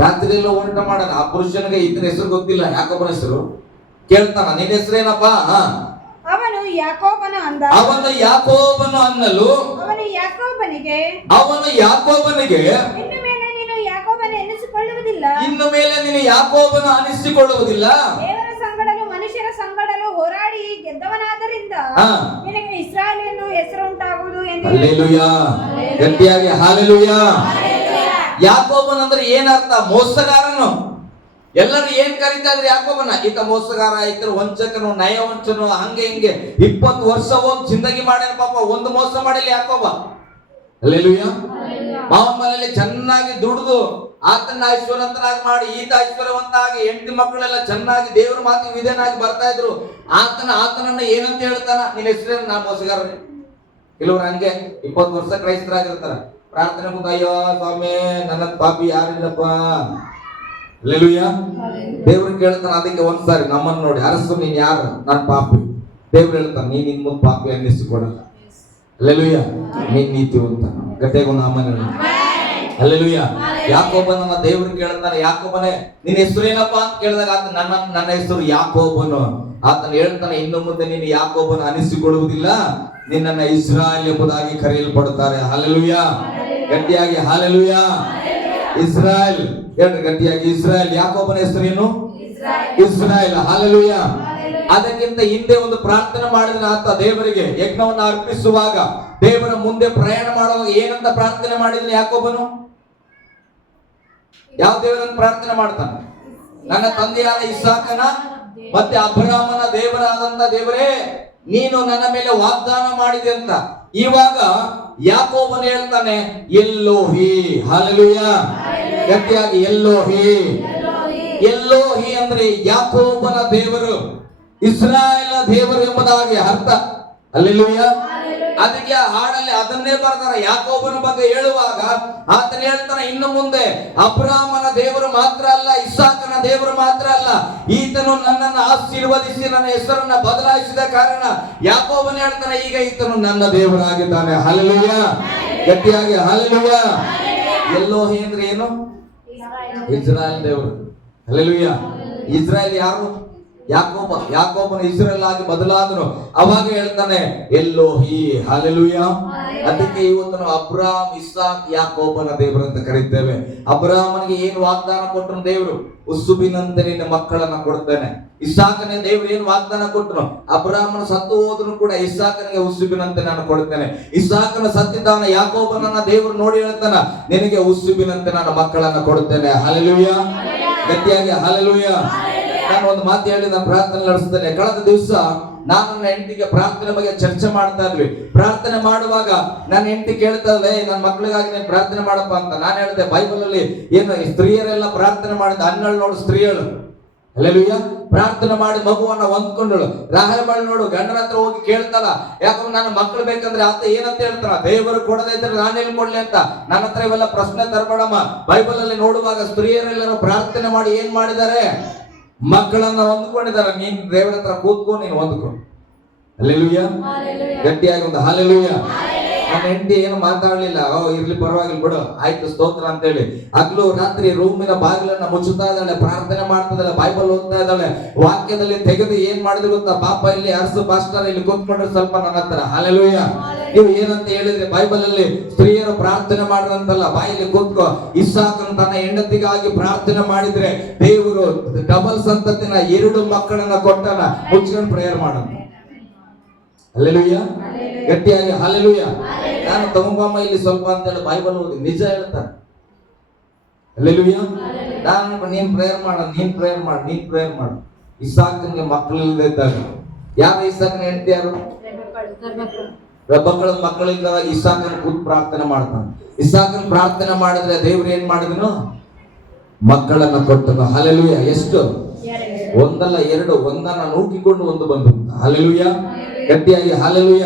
ರಾತ್ರಿ ಎಲ್ಲ ಊಟ ಮಾಡೋಣ. ಆ ಪುರುಷನಿಗೆ ಇತನ ಹೆಸರು ಗೊತ್ತಿಲ್ಲ, ಯಾಕೋಬನ ಹೆಸರು ಕೇಳ್ತಾನ, ನಿನ್ನ ಹೆಸರೇನಪ್ಪ? ಅವನು ಯಾಕೋಬನು ಅಂದ. ಅವನು ಯಾಕೋಬನು ಅನ್ನಲು ಅವನು ಯಾಕೋಬನಿಗೆ ಇನ್ನು ಮೇಲೆ ನೀನು ಯಾಕೋಬನ ಎನಿಸಿಕೊಳ್ಳುವುದಿಲ್ಲ, ಇನ್ನು ಮೇಲೆ ನೀನು ಯಾಕೋಬನು ಅನಿಸಿಕೊಳ್ಳುವುದಿಲ್ಲ, ದೇವರ ಸಂಗಡಲು ಮನುಷ್ಯರ ಸಂಗಡಲು ಹೋರಾಡಿ ಗೆದ್ದವನಾದ್ದರಿಂದ ನಿನಗೆ ಇಸ್ರಾಯೇಲ್ ಎಂದು ಹೆಸರು ಉಂಟಾಗುವುದು ಎಂದು. ಹಲ್ಲೆಲೂಯಾ. ಗಟ್ಟಿಯಾಗಿ ಹಲ್ಲೆಲೂಯಾ. ಯಾಕೋಬನ್ ಅಂದ್ರೆ ಏನರ್ಥ? ಮೋಸಗಾರನು. ಎಲ್ಲರೂ ಏನ್ ಕರೀತಾ ಇದ್ರು ಯಾಕೋಬನ? ಈತ ಮೋಸಗಾರ, ಈತ ವಂಚಕನು, ನಯವಂಚನು, ಹಂಗೆ ಹಿಂಗೆ 20 ವರ್ಷ ಹೋಗಿ ಜಿಂದಗಿ ಮಾಡ್ಯಾನ ಪಾಪ, ಒಂದು ಮೋಸ ಮಾಡಿಲ್ಲ ಯಾಕೋಬ. ಹಲ್ಲೆಲೂಯಾ. ಮಾವನ ಮನೆಯಲ್ಲಿ ಚೆನ್ನಾಗಿ ದುಡಿದು ಆತನ ಐಶ್ವರ್ಯವಂತನಾಗಿ ಮಾಡಿ ಈತ ಐಶ್ವರ್ಯವಂತ ಆಗಿ ಹೆಂಡತಿ ಮಕ್ಕಳೆಲ್ಲ ಚೆನ್ನಾಗಿ ದೇವ್ರ ಮಾತಿಗೆ ವಿಧೇಯನಾಗಿ ಬರ್ತಾ ಇದ್ರು. ಆತನನ್ನ ಏನಂತ ಹೇಳ್ತಾನ? ನಿನ್ನ ಹೆಸರೇನು? ನಾ ಮೋಸಗಾರರೇ. ಕೆಲವ್ರು ಹಂಗೆ 20 ವರ್ಷ ಕ್ರೈಸ್ತರಾಗಿರ್ತಾರ, ಪ್ರಾರ್ಥನೆ ಕೂತ, ಅಯ್ಯೋ ಸ್ವಾಮಿ ನನ್ನ ಪಾಪಿ ಯಾರಿಲ್ಲಪ್ಪ. ಹಲ್ಲೆಲೂಯಾ. ದೇವ್ರು ಕೇಳ್ತಾನ, ಅದಕ್ಕೆ ಒಂದ್ಸಾರಿ ನಮ್ಮನ್ನ ನೋಡಿ, ಅರಸು ನೀನ್ ಯಾರು? ನಾನ್ ಪಾಪಿ. ದೇವ್ರು ಹೇಳ್ತಾನ, ನೀನ್ ಇನ್ ಮುಂದೆ ಪಾಪಿ ಅನ್ನಿಸಿಕೊಡಲ್ಲ. ಹಲ್ಲೆಲೂಯಾ. ನೀನ್ ನೀತಿವಂತ. ಗಟ್ಟಿಯಾಗಿ ಒಂದು ಆಮೆನ್ ಹೇಳಿ. ಹಲ್ಲೆಲೂಯಾ. ಯಾಕೋಬನನ್ನ ದೇವ್ರು ಕೇಳ್ತಾನೆ, ಯಾಕೋಬನೇ ನಿನ್ನ ಹೆಸರೇನಪ್ಪ ಅಂತ ಕೇಳಿದಾಗ ಆತ ನನ್ನ ಹೆಸರು ಯಾಕೋಬನು. ಆತನ ಹೇಳ್ತಾನೆ, ಇನ್ನು ಮುಂದೆ ನೀನು ಯಾಕೋಬನು ಅನಿಸಿಕೊಳ್ಳುವುದಿಲ್ಲ, ನಿನ್ನನ್ನ ಇಸ್ರಾಯೇಲ್ ಎಂಬುದಾಗಿ ಕರೆಯಲ್ಪಡುತ್ತಾರೆ. ಹಲ್ಲೆಲೂಯಾ. ಗಟ್ಟಿಯಾಗಿ ಹಲ್ಲೆಲೂಯಾ. ಇಸ್ರಾಯೇಲ್ ಹೇಳ್ರಿ ಗಟ್ಟಿಯಾಗಿ, ಇಸ್ರಾಯೇಲ್. ಯಾಕೋಬನ ಹೆಸರೇನು? ಇಸ್ರಾಯೇಲ್. ಹಲ್ಲೆಲೂಯಾ. ಅದಕ್ಕಿಂತ ಹಿಂದೆ ಒಂದು ಪ್ರಾರ್ಥನೆ ಮಾಡಿದ ಆತ ದೇವರಿಗೆ ಯಜ್ಞವನ್ನು ಅರ್ಪಿಸುವಾಗ, ದೇವರ ಮುಂದೆ ಪ್ರಯಾಣ ಮಾಡುವಾಗ ಏನಂತ ಪ್ರಾರ್ಥನೆ ಮಾಡಿದ್ರೆ ಯಾಕೋಬನು? ಯಾವ ದೇವರನ್ನು ಪ್ರಾರ್ಥನೆ ಮಾಡ್ತಾನೆ? ನನ್ನ ತಂದೆಯಾದ ಇಸಾಕನ ಮತ್ತೆ ಅಬ್ರಹಾಮನ ದೇವರಾದಂತ ದೇವರೇ, ನೀನು ನನ್ನ ಮೇಲೆ ವಾಗ್ದಾನ ಮಾಡಿದೆ ಅಂತ. ಇವಾಗ ಯಾಕೋಬನು ಹೇಳ್ತಾನೆ, ಎಲ್ಲೋಹಿ. ಹಲ್ಲೆಲೂಯಾ. ಗಟ್ಟಿಯಾಗಿ ಎಲ್ಲೋಹಿ. ಎಲ್ಲೋಹಿ ಅಂದ್ರೆ ಯಾಕೋಬನ ದೇವರು, ಇಸ್ರಾಯೇಲ ದೇವರು ಎಂಬುದಾಗಿ ಅರ್ಥ. ಹಲ್ಲೆಲೂಯ. ಅದಕ್ಕೆ ಆ ಹಾಡಲ್ಲಿ ಅದನ್ನೇ ಬರ್ತಾರೆ. ಯಾಕೋಬನ ಬಗ್ಗೆ ಹೇಳುವಾಗ ಆತನ ಹೇಳ್ತಾನೆ, ಇನ್ನು ಮುಂದೆ ಅಬ್ರಾಮನ ದೇವರು ಮಾತ್ರ ಅಲ್ಲ, ಇಸಾಕನ ದೇವರು ಮಾತ್ರ ಅಲ್ಲ, ಈತನು ನನ್ನನ್ನು ಆಶೀರ್ವದಿಸಿ ನನ್ನ ಹೆಸರನ್ನ ಬದಲಾಯಿಸಿದ ಕಾರಣ ಯಾಕೋಬನ ಹೇಳ್ತಾನೆ, ಈಗ ಈತನು ನನ್ನ ದೇವರಾಗಿದ್ದಾನೆ. ಹಲ್ಲೆಲೂಯ. ಗಟ್ಟಿಯಾಗಿ ಹಲ್ಲೆಲೂಯ. ಎಲ್ಲೋಹಿ ಅಂದ್ರೆ ಏನು? ಇಸ್ರಾಯೇಲ್ ದೇವರು. ಹಲ್ಲೆಲೂಯ. ಇಸ್ರಾಯೇಲ್ ಯಾರು? ಯಾಕೋಬನ ಇಸ್ರಾಯೇಲ್ ಆಗಿ ಬದಲಾದನು. ಅವಾಗ ಹೇಳ್ತಾನೆ ಎಲ್ಲೋಹಿ. ಹಲ್ಲೆಲೂಯ. ಅದಕ್ಕೆ ಇವತ್ತು ನಾವು ಅಬ್ರಾಮ್, ಇಸಾಕ್, ಯಾಕೋಬನ ದೇವರು ಅಂತ ಕರೀತೇವೆ. ಅಬ್ರಾಮನಿಗೆ ಏನು ವಾಗ್ದಾನ ಕೊಟ್ಟರು ದೇವರು? ಉಸುಬಿನಂತೆ ನಿನ್ನ ಮಕ್ಕಳನ್ನ ಕೊಡ್ತೇನೆ. ಇಸಾಕನೇ ದೇವರು ಏನು ವಾಗ್ದಾನ ಕೊಟ್ಟರು? ಅಬ್ರಾಮನ ಸತ್ತು ಹೋದ್ರು ಕೂಡ ಇಸಾಕನಿಗೆ ಉಸುಬಿನಂತೆ ನಾನು ಕೊಡ್ತೇನೆ. ಇಸಾಕನ ಸತ್ತಿದ್ದವನ ಯಾಕೋಬನನ್ನ ದೇವರು ನೋಡಿ ಹೇಳ್ತಾನ, ನಿನಗೆ ಉಸುಬಿನಂತೆ ನಾನು ಮಕ್ಕಳನ್ನ ಕೊಡ್ತೇನೆ. ಹಲ್ಲೆಲೂಯ. ಗಟ್ಟಿಯಾಗಿ ಹಲ್ಲೆಲೂಯ. ನಾನು ಒಂದು ಮಾತು ಹೇಳಿ ನಾನು ಪ್ರಾರ್ಥನೆ ನಡೆಸ್ತೇನೆ. ಕಳೆದ ದಿವಸ ನಾನು ನನ್ನ ಹೆಂಡತಿಗೆ ಪ್ರಾರ್ಥನೆ ಬಗ್ಗೆ ಚರ್ಚೆ ಮಾಡ್ತಾ ಇದ್ವಿ. ಪ್ರಾರ್ಥನೆ ಮಾಡುವಾಗ ನನ್ನ ಹೆಂಡತಿ ಕೇಳ್ತಾ ಇದ್ದೆ, ನನ್ನ ಮಕ್ಕಳಿಗಾಗಿ ನೀನು ಪ್ರಾರ್ಥನೆ ಮಾಡಪ್ಪ ಅಂತ. ನಾನು ಹೇಳಿದೆ, ಬೈಬಲ್ ಅಲ್ಲಿ ಏನು ಸ್ತ್ರೀಯರೆಲ್ಲ ಪ್ರಾರ್ಥನೆ ಮಾಡಿದ, ಹನ್ನೆರಡು ನೋಡು ಸ್ತ್ರೀಯಳು. ಹಲ್ಲೆಲೂಯ. ಪ್ರಾರ್ಥನೆ ಮಾಡಿ ಮಗುವನ್ನ ಹೊಂದ್ಕೊಂಡಳು. ರಾಹೇಲಳು ನೋಡು ಗಂಡನ ಹತ್ರ ಹೋಗಿ ಕೇಳ್ತಾಳ, ಯಾಕಂದ್ರೆ ನನ್ನ ಮಕ್ಕಳು ಬೇಕಂದ್ರೆ ಆತ ಏನಂತ ಹೇಳ್ತಾಳ, ದೇವರು ಕೊಡದೇ ಇದ್ರೆ ನಾನೇನು ಕೊಡ್ಲಿ ಅಂತ. ನನ್ನ ಹತ್ರ ಇವೆಲ್ಲ ಪ್ರಶ್ನೆ ತರಬೇಡಮ್ಮ. ಬೈಬಲ್ ಅಲ್ಲಿ ನೋಡುವಾಗ ಸ್ತ್ರೀಯರೆಲ್ಲರೂ ಪ್ರಾರ್ಥನೆ ಮಾಡಿ ಏನ್ ಮಾಡಿದ್ದಾರೆ? ಮಕ್ಕಳನ್ನ ಹೊಂದ್ಕೊಂಡಿದ್ದಾರೆ. ನೀನ್ ದೇವರ ಹತ್ರ ಕೂತ್ಕೊ, ನೀನು ಹೊಂದ್ಕೊ. ಹಲ್ಲೆಲೂಯ. ಗಟ್ಟಿಯಾಗಿ ಒಂದು ಹಲ್ಲೆಲೂಯ. ನನ್ನ ಹೆಂಡತಿ ಏನು ಮಾತಾಡ್ಲಿಲ್ಲ. ಇರ್ಲಿ ಪರವಾಗಿಲ್ಲ ಬಿಡು, ಆಯ್ತು ಸ್ತೋತ್ರ ಅಂತೇಳಿ ಹಗಲು ರಾತ್ರಿ ರೂಮಿನ ಬಾಗಿಲನ್ನ ಮುಚ್ಚುತ್ತಾ ಇದ್ದಾಳೆ, ಪ್ರಾರ್ಥನೆ ಮಾಡ್ತಾ ಇದ್ದಾಳೆ, ಬೈಬಲ್ ಓದ್ತಾ ಇದ್ದಾಳೆ. ವಾಕ್ಯದಲ್ಲಿ ತೆಗೆದು ಏನ್ ಮಾಡಿದ್ರು ಗೊತ್ತಾ? ಪಾಪ ಇಲ್ಲಿ ಅರ್ಸು ಪಾಸ್ಟರ್ ಇಲ್ಲಿ ಕೂತ್ಕೊಂಡ್ರೆ ಸ್ವಲ್ಪ ನನ್ನ ಹತ್ರ. ಹಲ್ಲೆಲೂಯ. ನೀವು ಏನಂತ ಹೇಳಿದ್ರೆ ಬೈಬಲ್ ಅಲ್ಲಿ ಸ್ತ್ರೀಯರು ಪ್ರಾರ್ಥನೆ ಮಾಡಿದಂತಲ್ಲ, ಬಾಯಲ್ಲಿ ಕೂತ್ಕೋ. ಇಸಾಕನು ತನ್ನ ಹೆಂಡತಿಗಾಗಿ ಪ್ರಾರ್ಥನೆ ಮಾಡಿದ್ರೆ ದೇವರು ಡಬಲ್ ಸಂತತಿನ 2 ಮಕ್ಕಳನ್ನ ಕೊಟ್ಟನ. ಮುಚ್ಕೊಂಡು ಪ್ರೇಯರ್ ಮಾಡೋಣ. ಹಲ್ಲೆಲೂಯ. ಗಟ್ಟಿಯಾಗಿ ಹಲ್ಲೆಲೂಯ. ನಾನು ತಗೊಂಬಮ್ಮ ಇಲ್ಲಿ ಸ್ವಲ್ಪ ಅಂತೇಳಿ ಬೈಬಲ್ ಓದಿ ನಿಜ ಹೇಳ್ತಾರೆ. ಹಲ್ಲೆಲೂಯ. ನಾನು ನೀನ್ ಪ್ರೇಯರ್ ಮಾಡು, ನೀನ್ ಪ್ರೇಯರ್ ಮಾಡು. ಇಸಾಕನಿಗೆ ಮಕ್ಕಳಿಲ್ಲದೆ ಇದ್ದಾಗ, ಯಾರು ಇಸಾಕನ ಹೆಂಡತಿ? ಯಾರು? ಮಕ್ಕಳಿಂದ ಇಸಾಕನ ಕೂತ್ ಪ್ರಾರ್ಥನೆ ಮಾಡ್ತಾನೆ. ಇಸಾಕನ ಪ್ರಾರ್ಥನೆ ಮಾಡಿದ್ರೆ ದೇವ್ರು ಏನ್ ಮಾಡಿದನು? ಮಕ್ಕಳನ್ನ ಕೊಟ್ಟನು. ಹಲ್ಲೆಲೂಯ. ಎಷ್ಟು? ಒಂದಲ್ಲ 2, ಒಂದನ್ನ ನೂಕಿಕೊಂಡು ಒಂದು ಬಂದು. ಹಲ್ಲೆಲೂಯ. ಗಟ್ಟಿಯಾಗಿ ಹಲ್ಲೆಲೂಯ.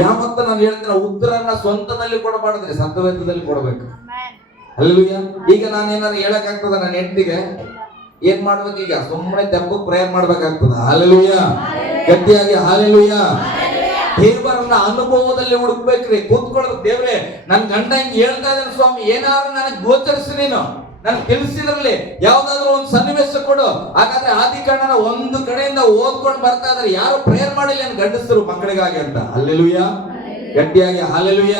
ಯಾವತ್ತ ನಾನು ಹೇಳ್ತೇನೆ, ಉತ್ತರನ ಸ್ವಂತದಲ್ಲಿ ಕೊಡಬಾರ್ದ್ರೆ ಸತ್ಯವೇದದಲ್ಲಿ ಕೊಡಬೇಕು. ಹಲ್ಲೆಲೂಯ. ಈಗ ನಾನೇನಾದ್ರು ಹೇಳಕ್ ಆಗ್ತದ ನನ್ನ ಹೆಂಡತಿಗೆ? ಏನ್ ಮಾಡ್ಬೇಕು? ಈಗ ಸುಮ್ಮನೆ ತೆಪ್ಪು ಪ್ರೇಯರ್ ಮಾಡ್ಬೇಕಾಗ್ತದ. ಹಲ್ಲೆಲೂಯ. ಗಟ್ಟಿಯಾಗಿ ಹಲ್ಲೆಲೂಯ. ದೇವರನ್ನ ಅನುಭವದಲ್ಲಿ ಹುಡುಕ್ಬೇಕ್ರಿ. ಕೂತ್ಕೊಳ್ಬೇಕು. ದೇವ್ರೆ, ನನ್ ಗಂಡ ಹಿಂಗ್ ಹೇಳ್ತಾ ಇದ್ದಾನೆ ಸ್ವಾಮಿ, ಏನಾದ್ರು ನನಗೆ ಗೋಚರಿಸಿ, ನೀನು ನನ್ ತಿಳಿಸಿದ್ರಲ್ಲಿ ಯಾವ್ದಾದ್ರು ಒಂದು ಸನ್ನಿವೇಶ ಕೊಡು. ಹಾಗಾದ್ರೆ ಆದಿಕಾಂಡನ ಒಂದು ಕಡೆಯಿಂದ ಓದ್ಕೊಂಡು ಬರ್ತಾ ಇದಾರೆ, ಯಾರು ಪ್ರೇಯರ್ ಮಾಡಿಲ್ಲ ನನ್ ಗಂಡಸರು ಮಕ್ಕಳಿಗಾಗಿ ಅಂತ. ಹಲ್ಲೆಲೂಯ. ಗಟ್ಟಿಯಾಗಿ ಹಲ್ಲೆಲೂಯ.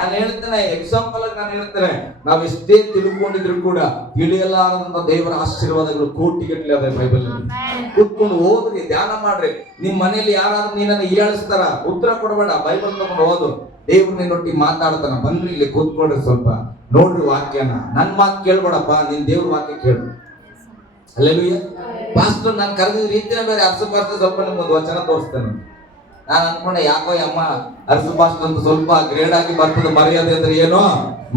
ನಾನು ಹೇಳ್ತೇನೆ, ಎಕ್ಸಾಂಪಲ್ ನಾನು ಹೇಳ್ತೇನೆ, ನಾವ್ ಎಷ್ಟೇ ತಿಳ್ಕೊಂಡಿದ್ರು ಕೂಡ ತಿಳಿಯಲಾರದಂತ ದೇವರ ಆಶೀರ್ವಾದಗಳು ಕೋಟಿಗಟ್ಟಲೆ ಅದೇ ಬೈಬಲ್. ಕೂತ್ಕೊಂಡು ಓದ್ರಿ, ಧ್ಯಾನ ಮಾಡ್ರಿ. ನಿಮ್ ಮನೇಲಿ ಯಾರಾದ್ರೂ ನೀನನ್ನ ಹೀಯಾಳಿಸ್ತಾರ, ಉತ್ತರ ಕೊಡಬೇಡ, ಬೈಬಲ್ ತಗೊಂಡು ಓದು. ದೇವ್ರು ನಿನ್ನೊಟ್ಟಿಗೆ ಮಾತಾಡ್ತಾನ. ಬನ್ರಿ ಇಲ್ಲಿ ಕೂತ್ಕೊಳ್ರಿ, ಸ್ವಲ್ಪ ನೋಡ್ರಿ ವಾಕ್ಯನ. ನನ್ ಮಾತು ಕೇಳ್ಬೇಡಪ್ಪ, ನಿನ್ ದೇವ್ರ ವಾಕ್ಯ ಕೇಳು. ಹಲ್ಲೆಲೂಯ. ಪಾಸ್ಟರ್ ನಾನು ಕರೆದಿದ್ದ ರೀತಿಯ ಬೇರೆ. ಅರ್ಸ ಪಾಸ್ಟರ್ ಸ್ವಲ್ಪ ನಿಮ್ಗೊಂದು ವಚನ ತೋರಿಸ್ತೇನೆ. ನಾನು ಅನ್ಕೊಂಡೆ, ಯಾಕೋ ಅಮ್ಮ ಅರ್ಸ ಪಾಸ್ಟರ್ ಅಂತ ಸ್ವಲ್ಪ ಗ್ರೇಡ್ ಆಗಿ ಬರ್ತದ. ಮರ್ಯಾದೆ ಅಂದ್ರೆ ಏನೋ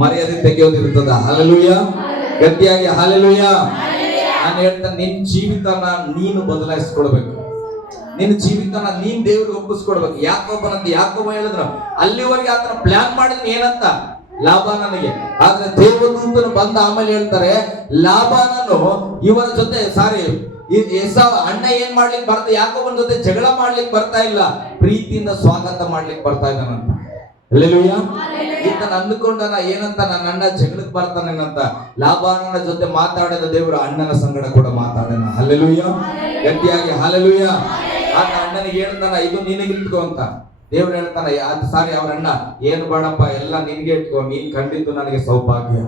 ಮರ್ಯಾದೆ ತೆಗೆಯೋದಿರ್ತದ. ಹಲ್ಲೆಲೂಯ. ಗಟ್ಟಿಯಾಗಿ ಹಲ್ಲೆಲೂಯ. ನಾನು ಹೇಳ್ತೇನೆ, ನಿನ್ ಜೀವಿತನ ನೀನು ಬದಲಾಯಿಸ್ಕೊಡ್ಬೇಕು. ನಿನ್ನ ಜೀವಿತನ ನೀನ್ ದೇವ್ರಿಗೆ ಒಪ್ಪಿಸ್ಕೊಡ್ಬೇಕು. ಯಾಕೋಬ ಹೇಳಿದ್ರು, ಅಲ್ಲಿವರೆಗೆ ಆತನ ಪ್ಲಾನ್ ಮಾಡಿದ್ರೆ ಏನಂತ? ಲಾಬಾನನಿಗೆ. ಆದ್ರೆ ದೇವದೂತನು ಬಂದ ಆಮೇಲೆ ಹೇಳ್ತಾರೆ, ಲಾಬಾನನು ಇವರ ಜೊತೆ ಏಸಾವ್ ಅಣ್ಣ ಏನ್ ಮಾಡ್ಲಿಕ್ಕೆ ಬರ್ತಾ, ಯಾಕೋಬನ ಜೊತೆ ಜಗಳ ಮಾಡ್ಲಿಕ್ಕೆ ಬರ್ತಾ ಇಲ್ಲ, ಪ್ರೀತಿಯಿಂದ ಸ್ವಾಗತ ಮಾಡ್ಲಿಕ್ಕೆ ಬರ್ತಾ ಇದ್ದಾನಂತ. ಹಲ್ಲೆಲೂಯ. ಈತನ ಅಂದುಕೊಂಡನ ಏನಂತ, ನನ್ನ ಅಣ್ಣ ಜಗಳಕ್ಕೆ ಬರ್ತಾನೇನಂತ. ಲಾಬಾನನ ಜೊತೆ ಮಾತಾಡಿದ ದೇವರು ಅಣ್ಣನ ಸಂಗಡ ಕೂಡ ಮಾತಾಡೋಣ. ಹಲ್ಲೆಲೂಯ. ಗಟ್ಟಿಯಾಗಿ ಹಲ್ಲೆಲೂಯ. ಆತ ಅಣ್ಣನಿಗೆ ಹೇಳ್ತಾನ, ಇದು ನಿನಗೆ ಇಟ್ಕೋ ಅಂತ. ದೇವ್ರು ಹೇಳ್ತಾನ, ಅವ್ರ ಅಣ್ಣ, ಏನು ಬೇಡಪ್ಪ, ಎಲ್ಲ ನಿನ್ಗೆ ಇಟ್ಕೋ, ನೀನ್ ಕಂಡಿದ್ದು ನನಗೆ ಸೌಭಾಗ್ಯ.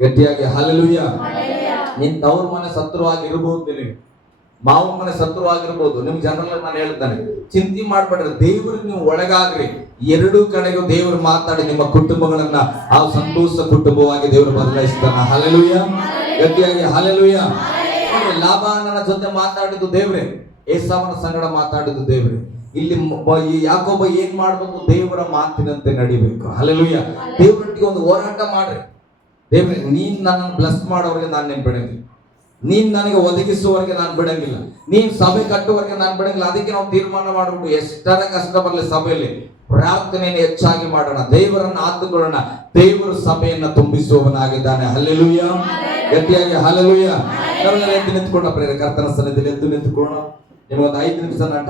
ಗಟ್ಟಿಯಾಗಿ ಹಲ್ಲೆಲೂಯ. ನಿನ್ ತವ್ರ ಮನೆ ಶತ್ರುವಾಗಿರ್ಬೋದು, ನಿನಗೆ ಮಾವನ ಮನೆ ಶತ್ರುವಾಗಿರ್ಬೋದು. ನಿಮ್ ಜನರಲ್ ನಾನು ಹೇಳ್ತಾನೆ, ಚಿಂತೆ ಮಾಡ್ಬೇಡ್ರಿ, ದೇವ್ರಿಗೆ ನೀವು ಒಳಗಾಗ್ರಿ. 2 ಕಡೆಗೂ ದೇವರು ಮಾತಾಡಿ ನಿಮ್ಮ ಕುಟುಂಬಗಳನ್ನ ಆ ಸಂತೋಷ ಕುಟುಂಬವಾಗಿ ದೇವರು ಬದಲಾಯಿಸ್ತಾನ. ಹಲ್ಲೆಲೂಯ. ಗಟ್ಟಿಯಾಗಿ ಹಲ್ಲೆಲೂಯ. ಲಾಬಾನನ ಜೊತೆ ಮಾತಾಡಿದ್ದು ದೇವ್ರೆ, ಏಸಾವನ ಸಂಗಡ ಮಾತಾಡಿದ್ದು ದೇವ್ರೆ. ಇಲ್ಲಿ ಯಾಕೋಬ ಏನ್ ಮಾಡ್ಬೇಕು? ದೇವರ ಮಾತಿನಂತೆ ನಡಿಬೇಕು. ಹಲ್ಲೆಲೂಯ. ದೇವರೊಟ್ಟಿಗೆ ಒಂದು ಹೋರಾಟ ಮಾಡ್ರಿ. ದೇವ್ರೆ, ನೀನ್ ನನ್ನನ್ನು ಬ್ಲೆಸ್ ಮಾಡೋರಿಗೆ ನಾನು ನೆನ್ಪಿಡೀನಿ. ನೀನ್ ನನಗೆ ಒದಗಿಸುವವರೆಗೆ ನಾನು ಬಿಡಂಗಿಲ್ಲ, ನೀನ್ ಸಭೆ ಕಟ್ಟುವವರೆಗೆ ನಾನು ಬಿಡಂಗಿಲ್ಲ. ಅದಕ್ಕೆ ನಾವು ತೀರ್ಮಾನ ಮಾಡ್ಬಿಟ್ಟು ಎಷ್ಟರ ಕಷ್ಟ ಬರಲಿ ಸಭೆಯಲ್ಲಿ ಪ್ರಾರ್ಥನೆಯನ್ನು ಹೆಚ್ಚಾಗಿ ಮಾಡೋಣ, ದೇವರನ್ನು ಆತುಕೊಳ್ಳೋಣ. ದೇವರು ಸಭೆಯನ್ನ ತುಂಬಿಸುವವನಾಗಿದ್ದಾನೆ. ಹಲ್ಲೆಲೂಯ. ಗಟ್ಟಿಯಾಗಿ ಹಲ್ಲೆಲೂಯ. ನಾವೆಲ್ಲರೂ ಎದ್ದು ನಿಂತ್ಕೊಂಡ ಪ್ರೇರೆ ಕರ್ತನ ಸನ್ನಿಧಿಯಲ್ಲಿ ಎದ್ದು ನಿಂತ್ಕೊಳ್ಳೋಣ. ನಿಮಗೊಂದು 5 ನಿಮಿಷ ನಾನು